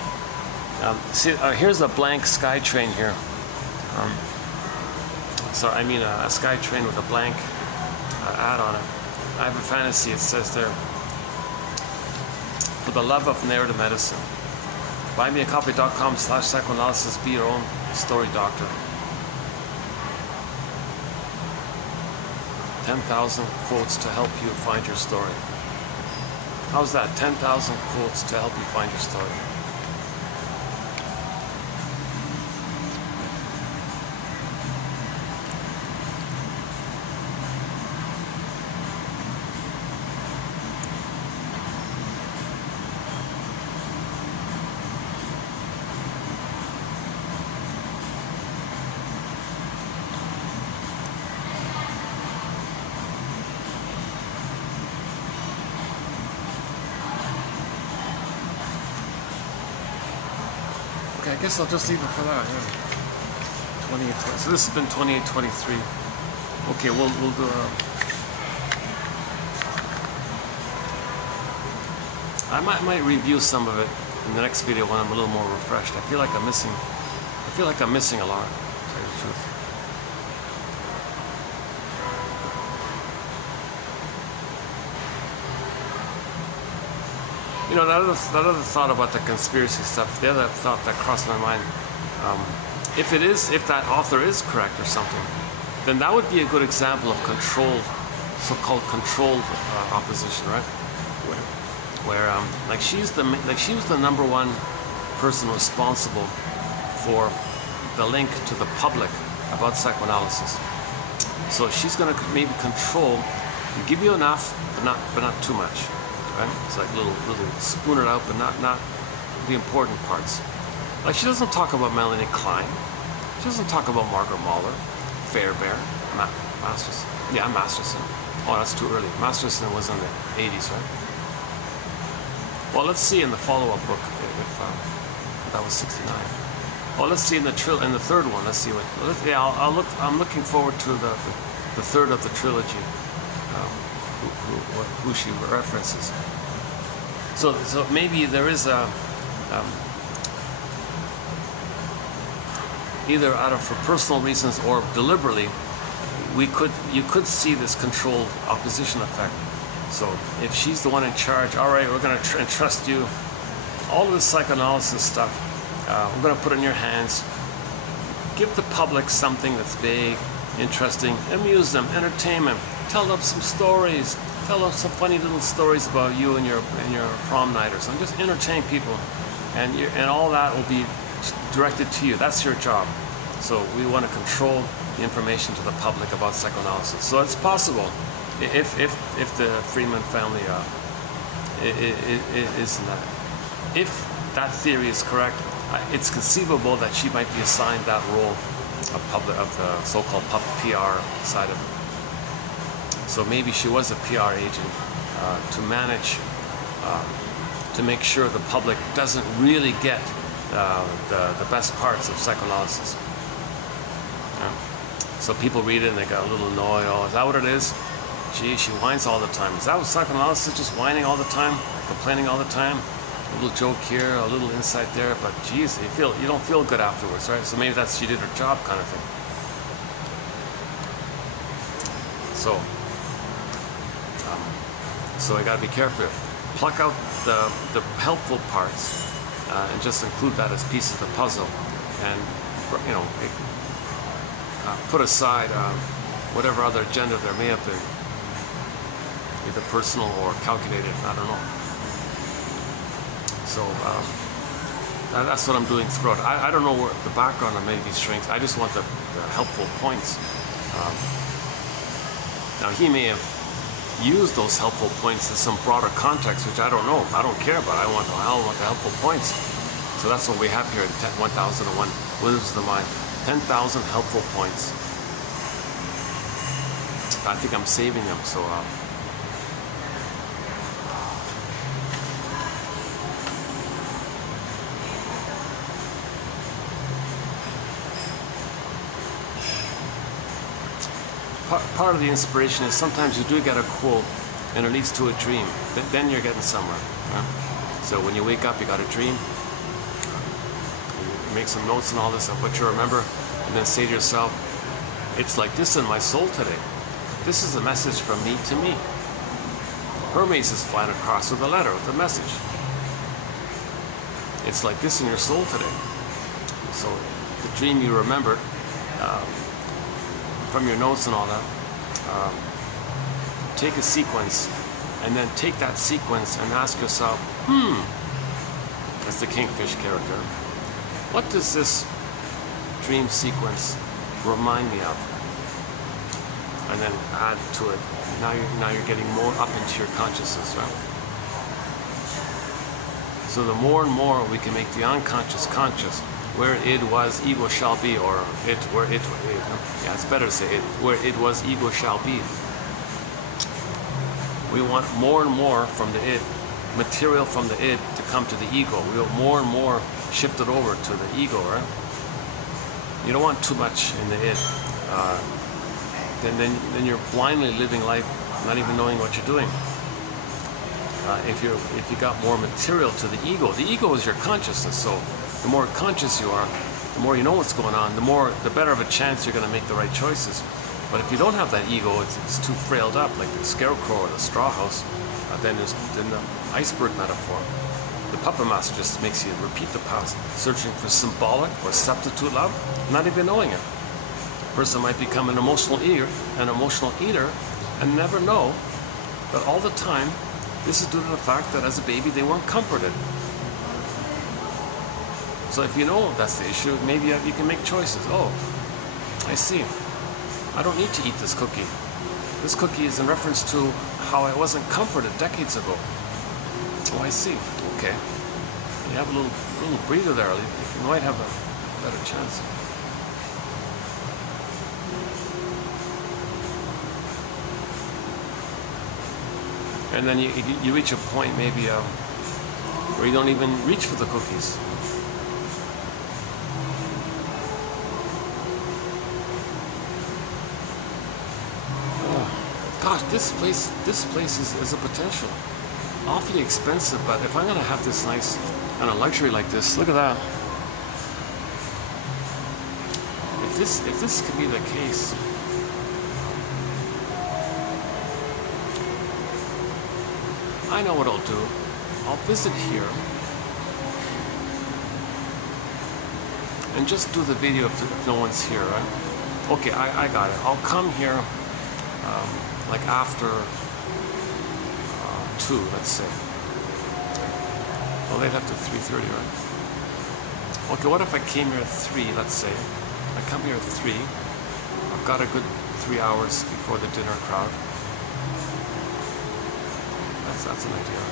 See, here's a blank SkyTrain here. So I mean a SkyTrain with a blank ad on it. I have a fantasy. It says there, for the love of narrative medicine. Buymeacopy.com/psychoanalysis. Be your own story doctor. 10,000 quotes to help you find your story. How's that? 10,000 quotes to help you find your story. Okay, I guess I'll just leave it for that. Yeah. 28. So this has been 2823. Okay, we'll do. I might review some of it in the next video when I'm a little more refreshed. I feel like I'm missing. I feel like I'm missing a lot. To tell you the truth. You know, that other thought about the conspiracy stuff, the other thought that crossed my mind, if that author is correct or something, then that would be a good example of controlled, so-called controlled opposition, right? Where like she was the number one person responsible for the link to the public about psychoanalysis. So she's going to maybe control, give you enough, but not too much. Right? It's like little spoon it out, but not the important parts. Like she doesn't talk about Melanie Klein. She doesn't talk about Margaret Mahler, Fairbairn, Masterson. Yeah, Masterson. Oh, that's too early. Masterson was in the 80s, right? Well, let's see in the follow-up book if that was 69. Well, let's see in the third one. Let's see what. Yeah, I'm looking forward to the third of the trilogy. Who she references. So maybe there is a either out of for personal reasons or deliberately, you could see this controlled opposition effect. So if she's the one in charge, all right, we're going to entrust you all of this psychoanalysis stuff. We're going to put it in your hands. Give the public something that's big, interesting, amuse them, entertain them. Tell them some stories. Tell them some funny little stories about you and your prom night or something. Just entertain people, and all that will be directed to you. That's your job. So we want to control the information to the public about psychoanalysis. So it's possible, if the Freeman family is in that. If that theory is correct, it's conceivable that she might be assigned that role of the so-called PR side of it. So maybe she was a PR agent to manage, to make sure the public doesn't really get the best parts of psychoanalysis. Yeah. So people read it and they got a little annoyed. Oh, is that what it is? Gee, she whines all the time. Is that what psychoanalysis is? Just whining all the time, complaining all the time? A little joke here, a little insight there, but geez, you don't feel good afterwards, right? So maybe she did her job kind of thing. So I got to be careful. Pluck out the helpful parts and just include that as pieces of the puzzle, and put aside whatever other agenda there may have been, either personal or calculated. I don't know. So that's what I'm doing throughout. I don't know the background of many of these strings. I just want the helpful points. Now he may have use those helpful points in some broader context, which I don't know. I don't care about. I want the helpful points. So that's what we have here in 1001 Windmills of the Mind. 10,000 helpful points. I think I'm saving them, so part of the inspiration is sometimes you do get a quote and it leads to a dream. Then you're getting somewhere. Right? So when you wake up, you got a dream. You make some notes and all this of what you remember, and then say to yourself, it's like this in my soul today. This is a message from me to me. Hermes is flying across with a letter, with a message. It's like this in your soul today. So the dream you remembered, from your notes and all that, take a sequence, and then take that sequence and ask yourself, as the Kingfish character, what does this dream sequence remind me of? And then add to it. Now you're getting more up into your consciousness, right? So the more and more we can make the unconscious conscious, where it was, ego shall be, or it, where it, yeah, it's better to say it, where it was, ego shall be. We want more and more from the id, material from the id to come to the ego. We want more and more shifted over to the ego, right? You don't want too much in the id. Then you're blindly living life, not even knowing what you're doing. If you got more material to the ego is your consciousness. So the more conscious you are, the more you know what's going on, the better of a chance you're going to make the right choices. But if you don't have that ego, it's too frailed up, like the scarecrow or the straw house. Then the iceberg metaphor. The puppet master just makes you repeat the past, searching for symbolic or substitute love, not even knowing it. A person might become an emotional eater, and never know that all the time this is due to the fact that as a baby they weren't comforted. So if you know that's the issue, maybe you can make choices. Oh, I see. I don't need to eat this cookie. This cookie is in reference to how I wasn't comforted decades ago. Oh, I see. Okay. You have a little breather there. You might have a better chance. And then you reach a point maybe where you don't even reach for the cookies. Gosh, this place is a potential. Awfully expensive, but if I'm gonna have this nice kind of luxury like this, look at that. If this could be the case, I know what I'll do. I'll visit here and just do the video if no one's here, right? Okay, I got it. I'll come here like after 2, let's say. Well, they'd have to 3:30, right? Okay, what if I came here at 3, let's say. I come here at 3. I've got a good 3 hours before the dinner crowd. That's an idea.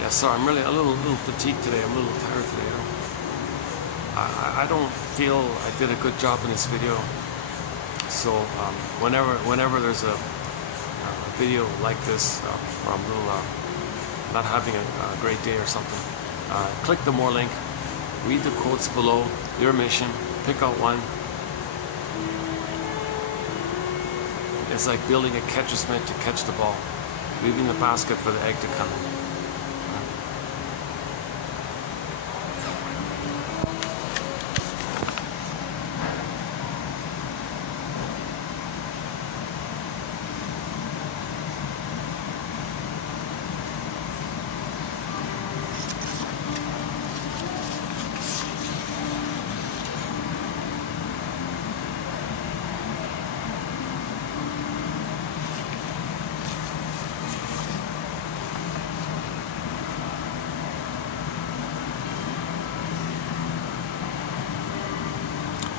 Yeah, sorry, I'm really a little fatigued today. I'm a little tired today. I don't feel I did a good job in this video. So whenever there's a video like this, where I'm a little not having a great day or something, click the more link, read the quotes below, your mission, pick out one. It's like building a catcher's mitt to catch the ball, leaving the basket for the egg to come in.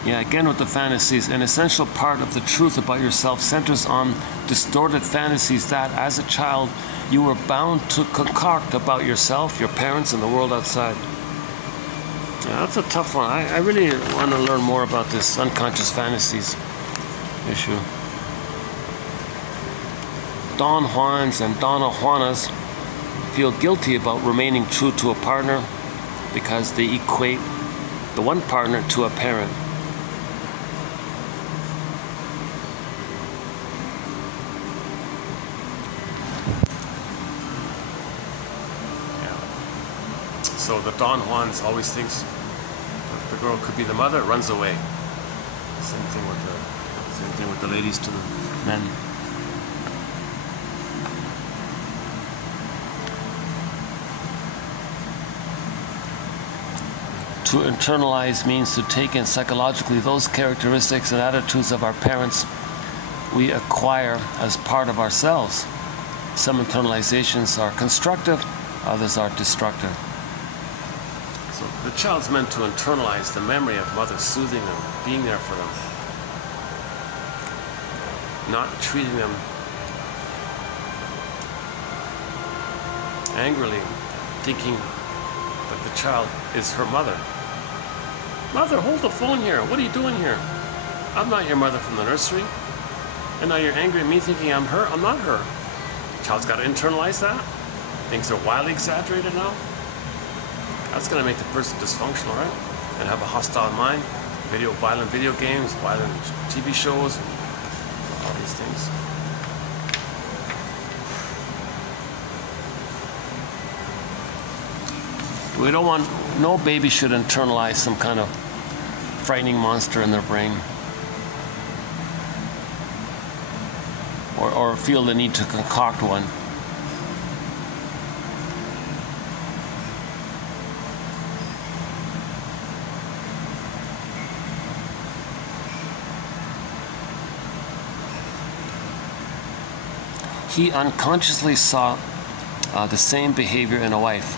Yeah, again with the fantasies, an essential part of the truth about yourself centers on distorted fantasies that, as a child, you were bound to concoct about yourself, your parents, and the world outside. Yeah, that's a tough one. I really want to learn more about this unconscious fantasies issue. Don Juans and Donna Juanas feel guilty about remaining true to a partner because they equate the one partner to a parent. So the Don Juans always thinks that the girl could be the mother, runs away. Same thing with the ladies to the men. To internalize means to take in psychologically those characteristics and attitudes of our parents we acquire as part of ourselves. Some internalizations are constructive, others are destructive. So the child's meant to internalize the memory of mother soothing them, being there for them, not treating them angrily, thinking that the child is her mother. Mother, hold the phone here. What are you doing here? I'm not your mother from the nursery. And now you're angry at me thinking I'm her. I'm not her. Child's got to internalize that. Things are wildly exaggerated now. That's going to make the person dysfunctional, right? And have a hostile mind, violent video games, violent TV shows, all these things. We don't want, no baby should internalize some kind of frightening monster in their brain. Or feel the need to concoct one. He unconsciously saw the same behavior in a wife.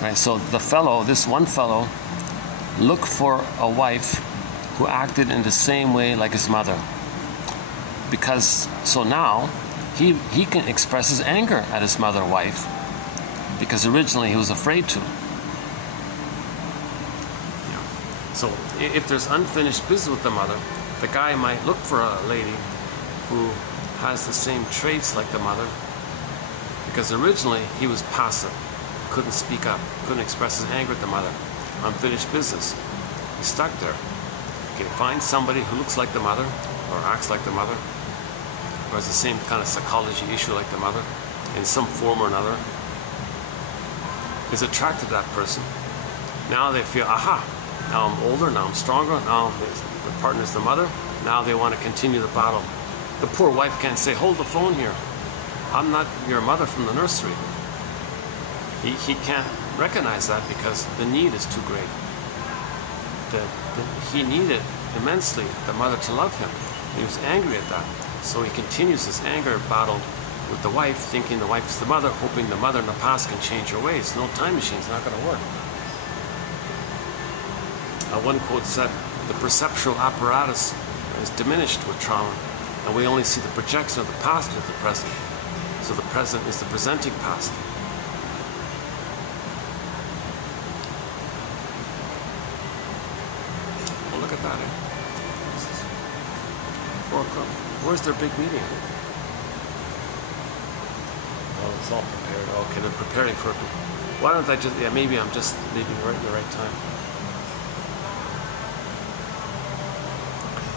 Right? So this one fellow, looked for a wife who acted in the same way like his mother. So now he can express his anger at his mother wife, because originally he was afraid to. Yeah. So if there's unfinished business with the mother, the guy might look for a lady who has the same traits like the mother, because originally he was passive, couldn't speak up, couldn't express his anger at the mother. Unfinished business. He's stuck there. Okay, find somebody who looks like the mother or acts like the mother, or has the same kind of psychology issue like the mother, in some form or another, is attracted to that person. Now they feel, aha, now I'm older, now I'm stronger, now the partner's the mother, now they want to continue the battle. The poor wife can't say, hold the phone here. I'm not your mother from the nursery. He can't recognize that because the need is too great. He needed immensely the mother to love him. He was angry at that. So he continues this anger battle with the wife, thinking the wife is the mother, hoping the mother in the past can change her ways. No time machine's not going to work. One quote said, the perceptual apparatus is diminished with trauma, and we only see the projection of the past with the present. So the present is the presenting past. Well, look at that, eh? 4 o'clock. Where's their big meeting? Oh, it's all prepared. Okay, they're preparing for it. Why don't I just, yeah, maybe I'm just leaving right in the right time.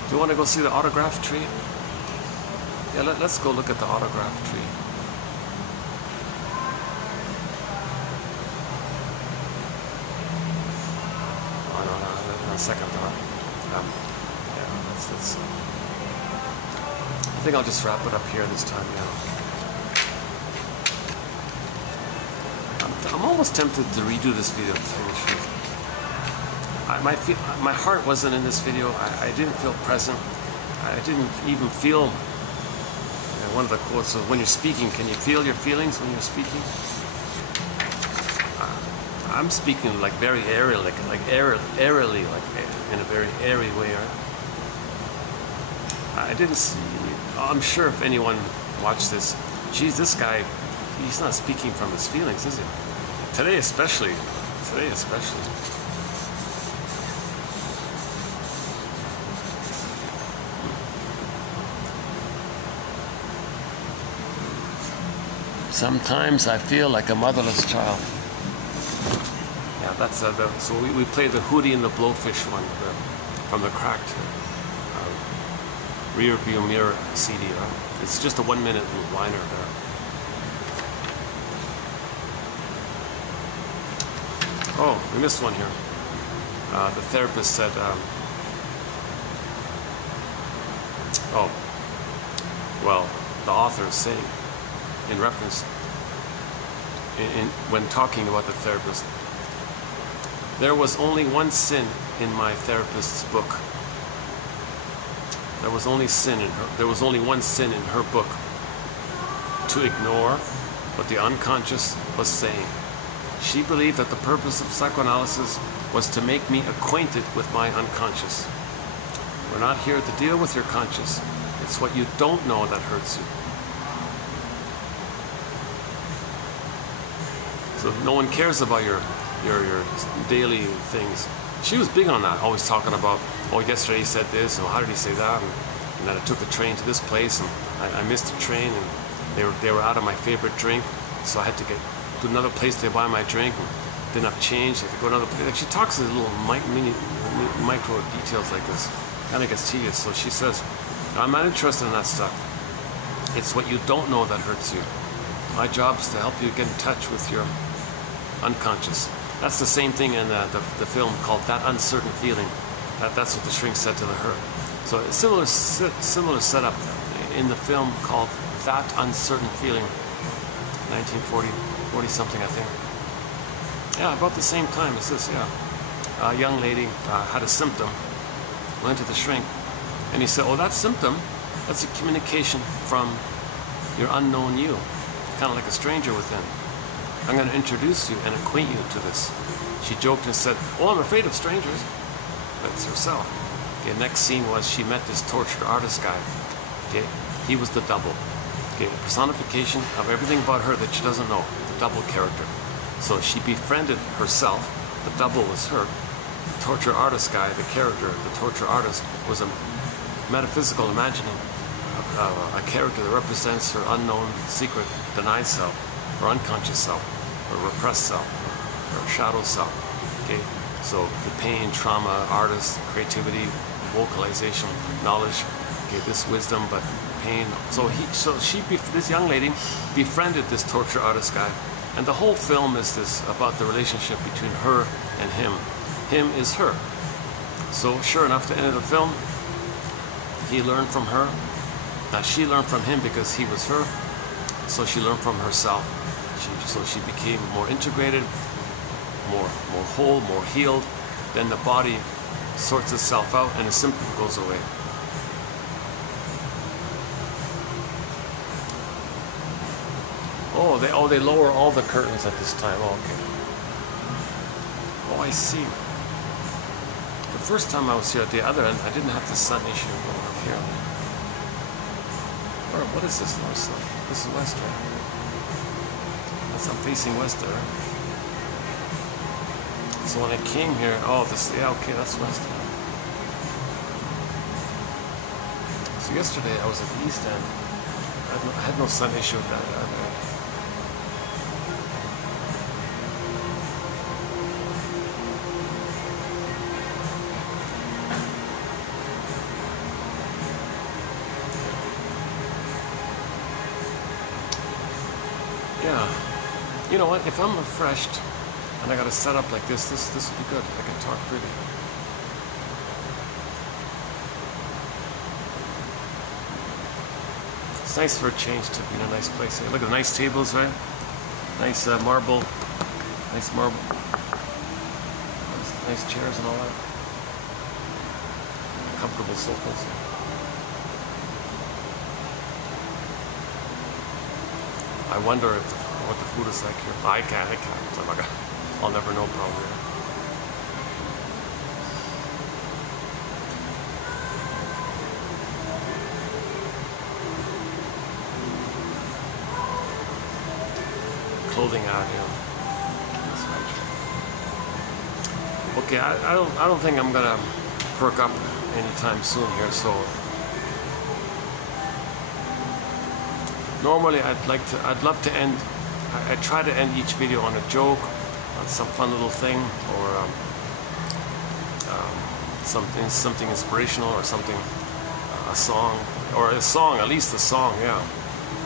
Do you want to go see the autograph tree? Yeah, let's go look at the autograph tree. Oh, no, second thought. Yeah, that's I think I'll just wrap it up here this time now. I'm almost tempted to redo this video to tell you the truth. My heart wasn't in this video. I didn't feel present. I didn't even feel, one of the quotes of, when you're speaking, can you feel your feelings when you're speaking? I'm speaking like very airily, airily, like in a very airy way. I didn't see, I'm sure if anyone watched this, geez, this guy, he's not speaking from his feelings, is he? Today especially. Sometimes I feel like a motherless child. Yeah, that's so we played the Hootie and the Blowfish one from the cracked rear view mirror CD. It's just a 1 minute liner there. Oh, we missed one here. The therapist said, oh, well, the author is saying, in reference, when talking about the therapist, there was only one sin in my therapist's book. There was only one sin in her book: to ignore what the unconscious was saying. She believed that the purpose of psychoanalysis was to make me acquainted with my unconscious. We're not here to deal with your conscious. It's what you don't know that hurts you. So no one cares about your daily things. She was big on that, always talking about, oh, yesterday he said this, and how did he say that, and then I took the train to this place, and I missed the train, and They were out of my favorite drink, so I had to get to another place to buy my drink. Didn't have change. I had to go to another place. Like, she talks in little micro details like this. Kind of gets tedious. So she says, "I'm not interested in that stuff. It's what you don't know that hurts you. My job is to help you get in touch with your unconscious." That's the same thing in the film called That Uncertain Feeling. That's what the shrink said to her. So a similar setup in the film called That Uncertain Feeling, 1940 something, I think. Yeah, about the same time as this. Yeah, a young lady had a symptom, went to the shrink, and he said, "Oh, that symptom, that's a communication from your unknown you, kind of like a stranger within. I'm going to introduce you and acquaint you to this." She joked and said, "Oh, I'm afraid of strangers." That's herself. Okay, next scene was she met this tortured artist guy. Okay, he was the double. Okay, the personification of everything about her that she doesn't know, the double character. So she befriended herself. The double was her. The torture artist guy, the character, the torture artist, was a metaphysical imagining of a character that represents her unknown, secret, denied self, her unconscious self, her repressed self, her shadow self. Okay, so the pain, trauma, artist, creativity, vocalization, knowledge. Okay, this wisdom, but pain. So this young lady befriended this torture artist guy. And the whole film is this about the relationship between her and him. Him is her. So sure enough, at the end of the film, he learned from her. Now she learned from him because he was her. So she learned from herself. So she became more integrated, more whole, more healed. Then the body sorts itself out and the symptom goes away. Oh, they lower all the curtains at this time. Oh, okay. Oh, I see. The first time I was here at the other end, I didn't have the sun issue going up here. Or what is this north side? This is west, right? That's I'm facing west there. So when I came here, oh, this, yeah, okay, that's west. So yesterday I was at the east end. I had no sun issue with that either. Yeah, you know what? If I'm refreshed and I got a setup like this would be good. I can talk freely. It's nice for a change to be in a nice place. Look at the nice tables, right? Nice marble, nice chairs and all that. Comfortable sofas. I wonder what the food is like here. I can't. I'll never know probably. Clothing ad, you know. That's right. Okay, I don't think I'm gonna perk up anytime soon here, so. Normally, I'd love to end. I try to end each video on a joke, on some fun little thing, or something inspirational, or something, a song, at least a song, yeah.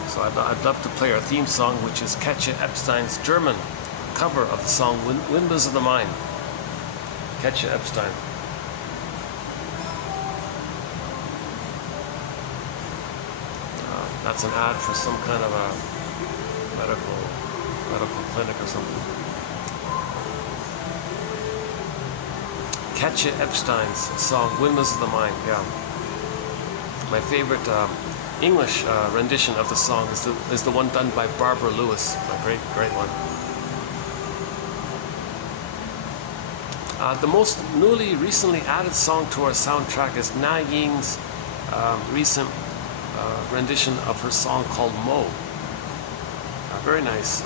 So I'd love to play our theme song, which is Katja Epstein's German cover of the song "Windmills of the Mind." Katja Epstein. That's an ad for some kind of a medical clinic or something. Katja Epstein's song "Windmills of the Mind." Yeah, my favorite English rendition of the song is the one done by Barbara Lewis. A great one. The most recently added song to our soundtrack is Na Ying's recent rendition of her song called Mo. Very nice.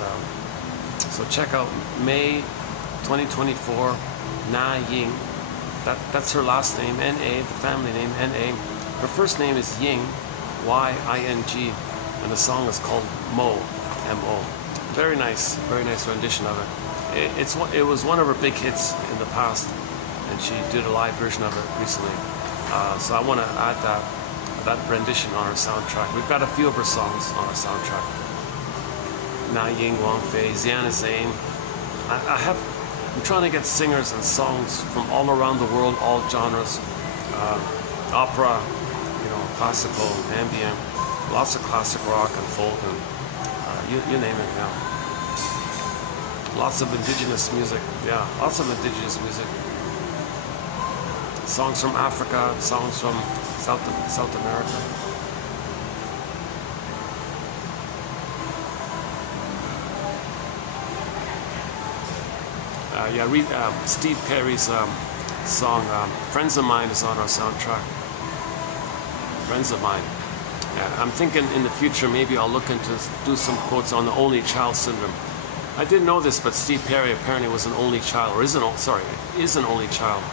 So check out May 2024, Na Ying. That's her last name, N-A, the family name, N-A. Her first name is Ying, Y-I-N-G. and the song is called Mo, M-O. Very nice rendition of it. It was one of her big hits in the past, and she did a live version of it recently. So I want to add that rendition on our soundtrack. We've got a few of her songs on our soundtrack. Na Ying, Wang Fei, Ziana Zane. I'm trying to get singers and songs from all around the world, all genres, opera, classical, ambient, lots of classic rock and folk, and you name it. Yeah, lots of indigenous music. Yeah, lots of indigenous music. Songs from Africa, songs from South America. Steve Perry's song "Friends of Mine" is on our soundtrack. Friends of Mine. I'm thinking in the future maybe I'll look into do some quotes on the only child syndrome. I didn't know this, but Steve Perry apparently was an only child, or is an only child.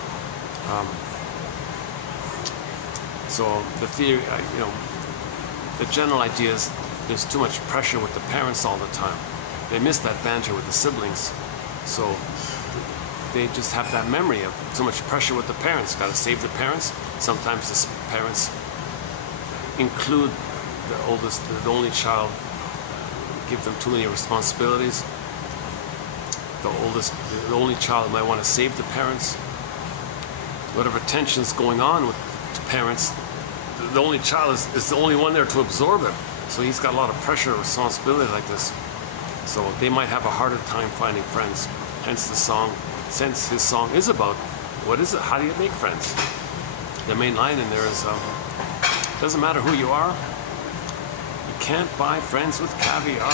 So the theory, the general idea is there's too much pressure with the parents all the time. They miss that banter with the siblings, so they just have that memory of too much pressure with the parents. Got to save the parents. Sometimes the parents include the only child, give them too many responsibilities. The only child might want to save the parents. Whatever tension's going on with the parents, the only child is the only one there to absorb it. So he's got a lot of pressure and responsibility like this. So they might have a harder time finding friends. Hence the song, since his song is about, what is it? How do you make friends? The main line in there is, doesn't matter who you are, you can't buy friends with caviar.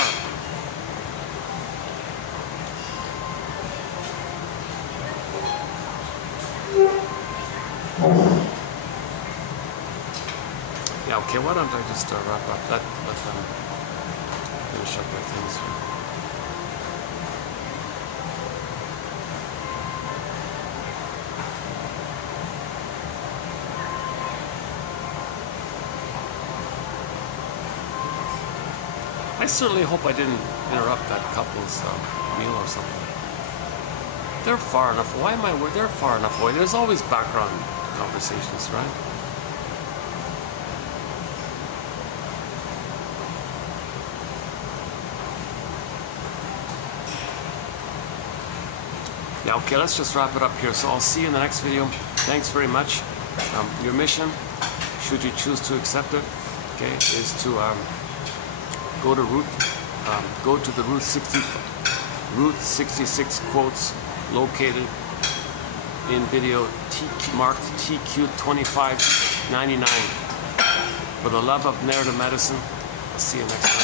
Yeah, okay, why don't I just wrap up that, let them finish up their things here. I certainly hope I didn't interrupt that couple's meal or something. They're far enough. Why am I? They're far enough away. There's always background conversations, right? Yeah, okay, let's just wrap it up here. So I'll see you in the next video. Thanks very much. Your mission, should you choose to accept it, okay, is to go to the Route 66 quotes located in video marked TQ2599. For the love of narrative medicine, I'll see you next time.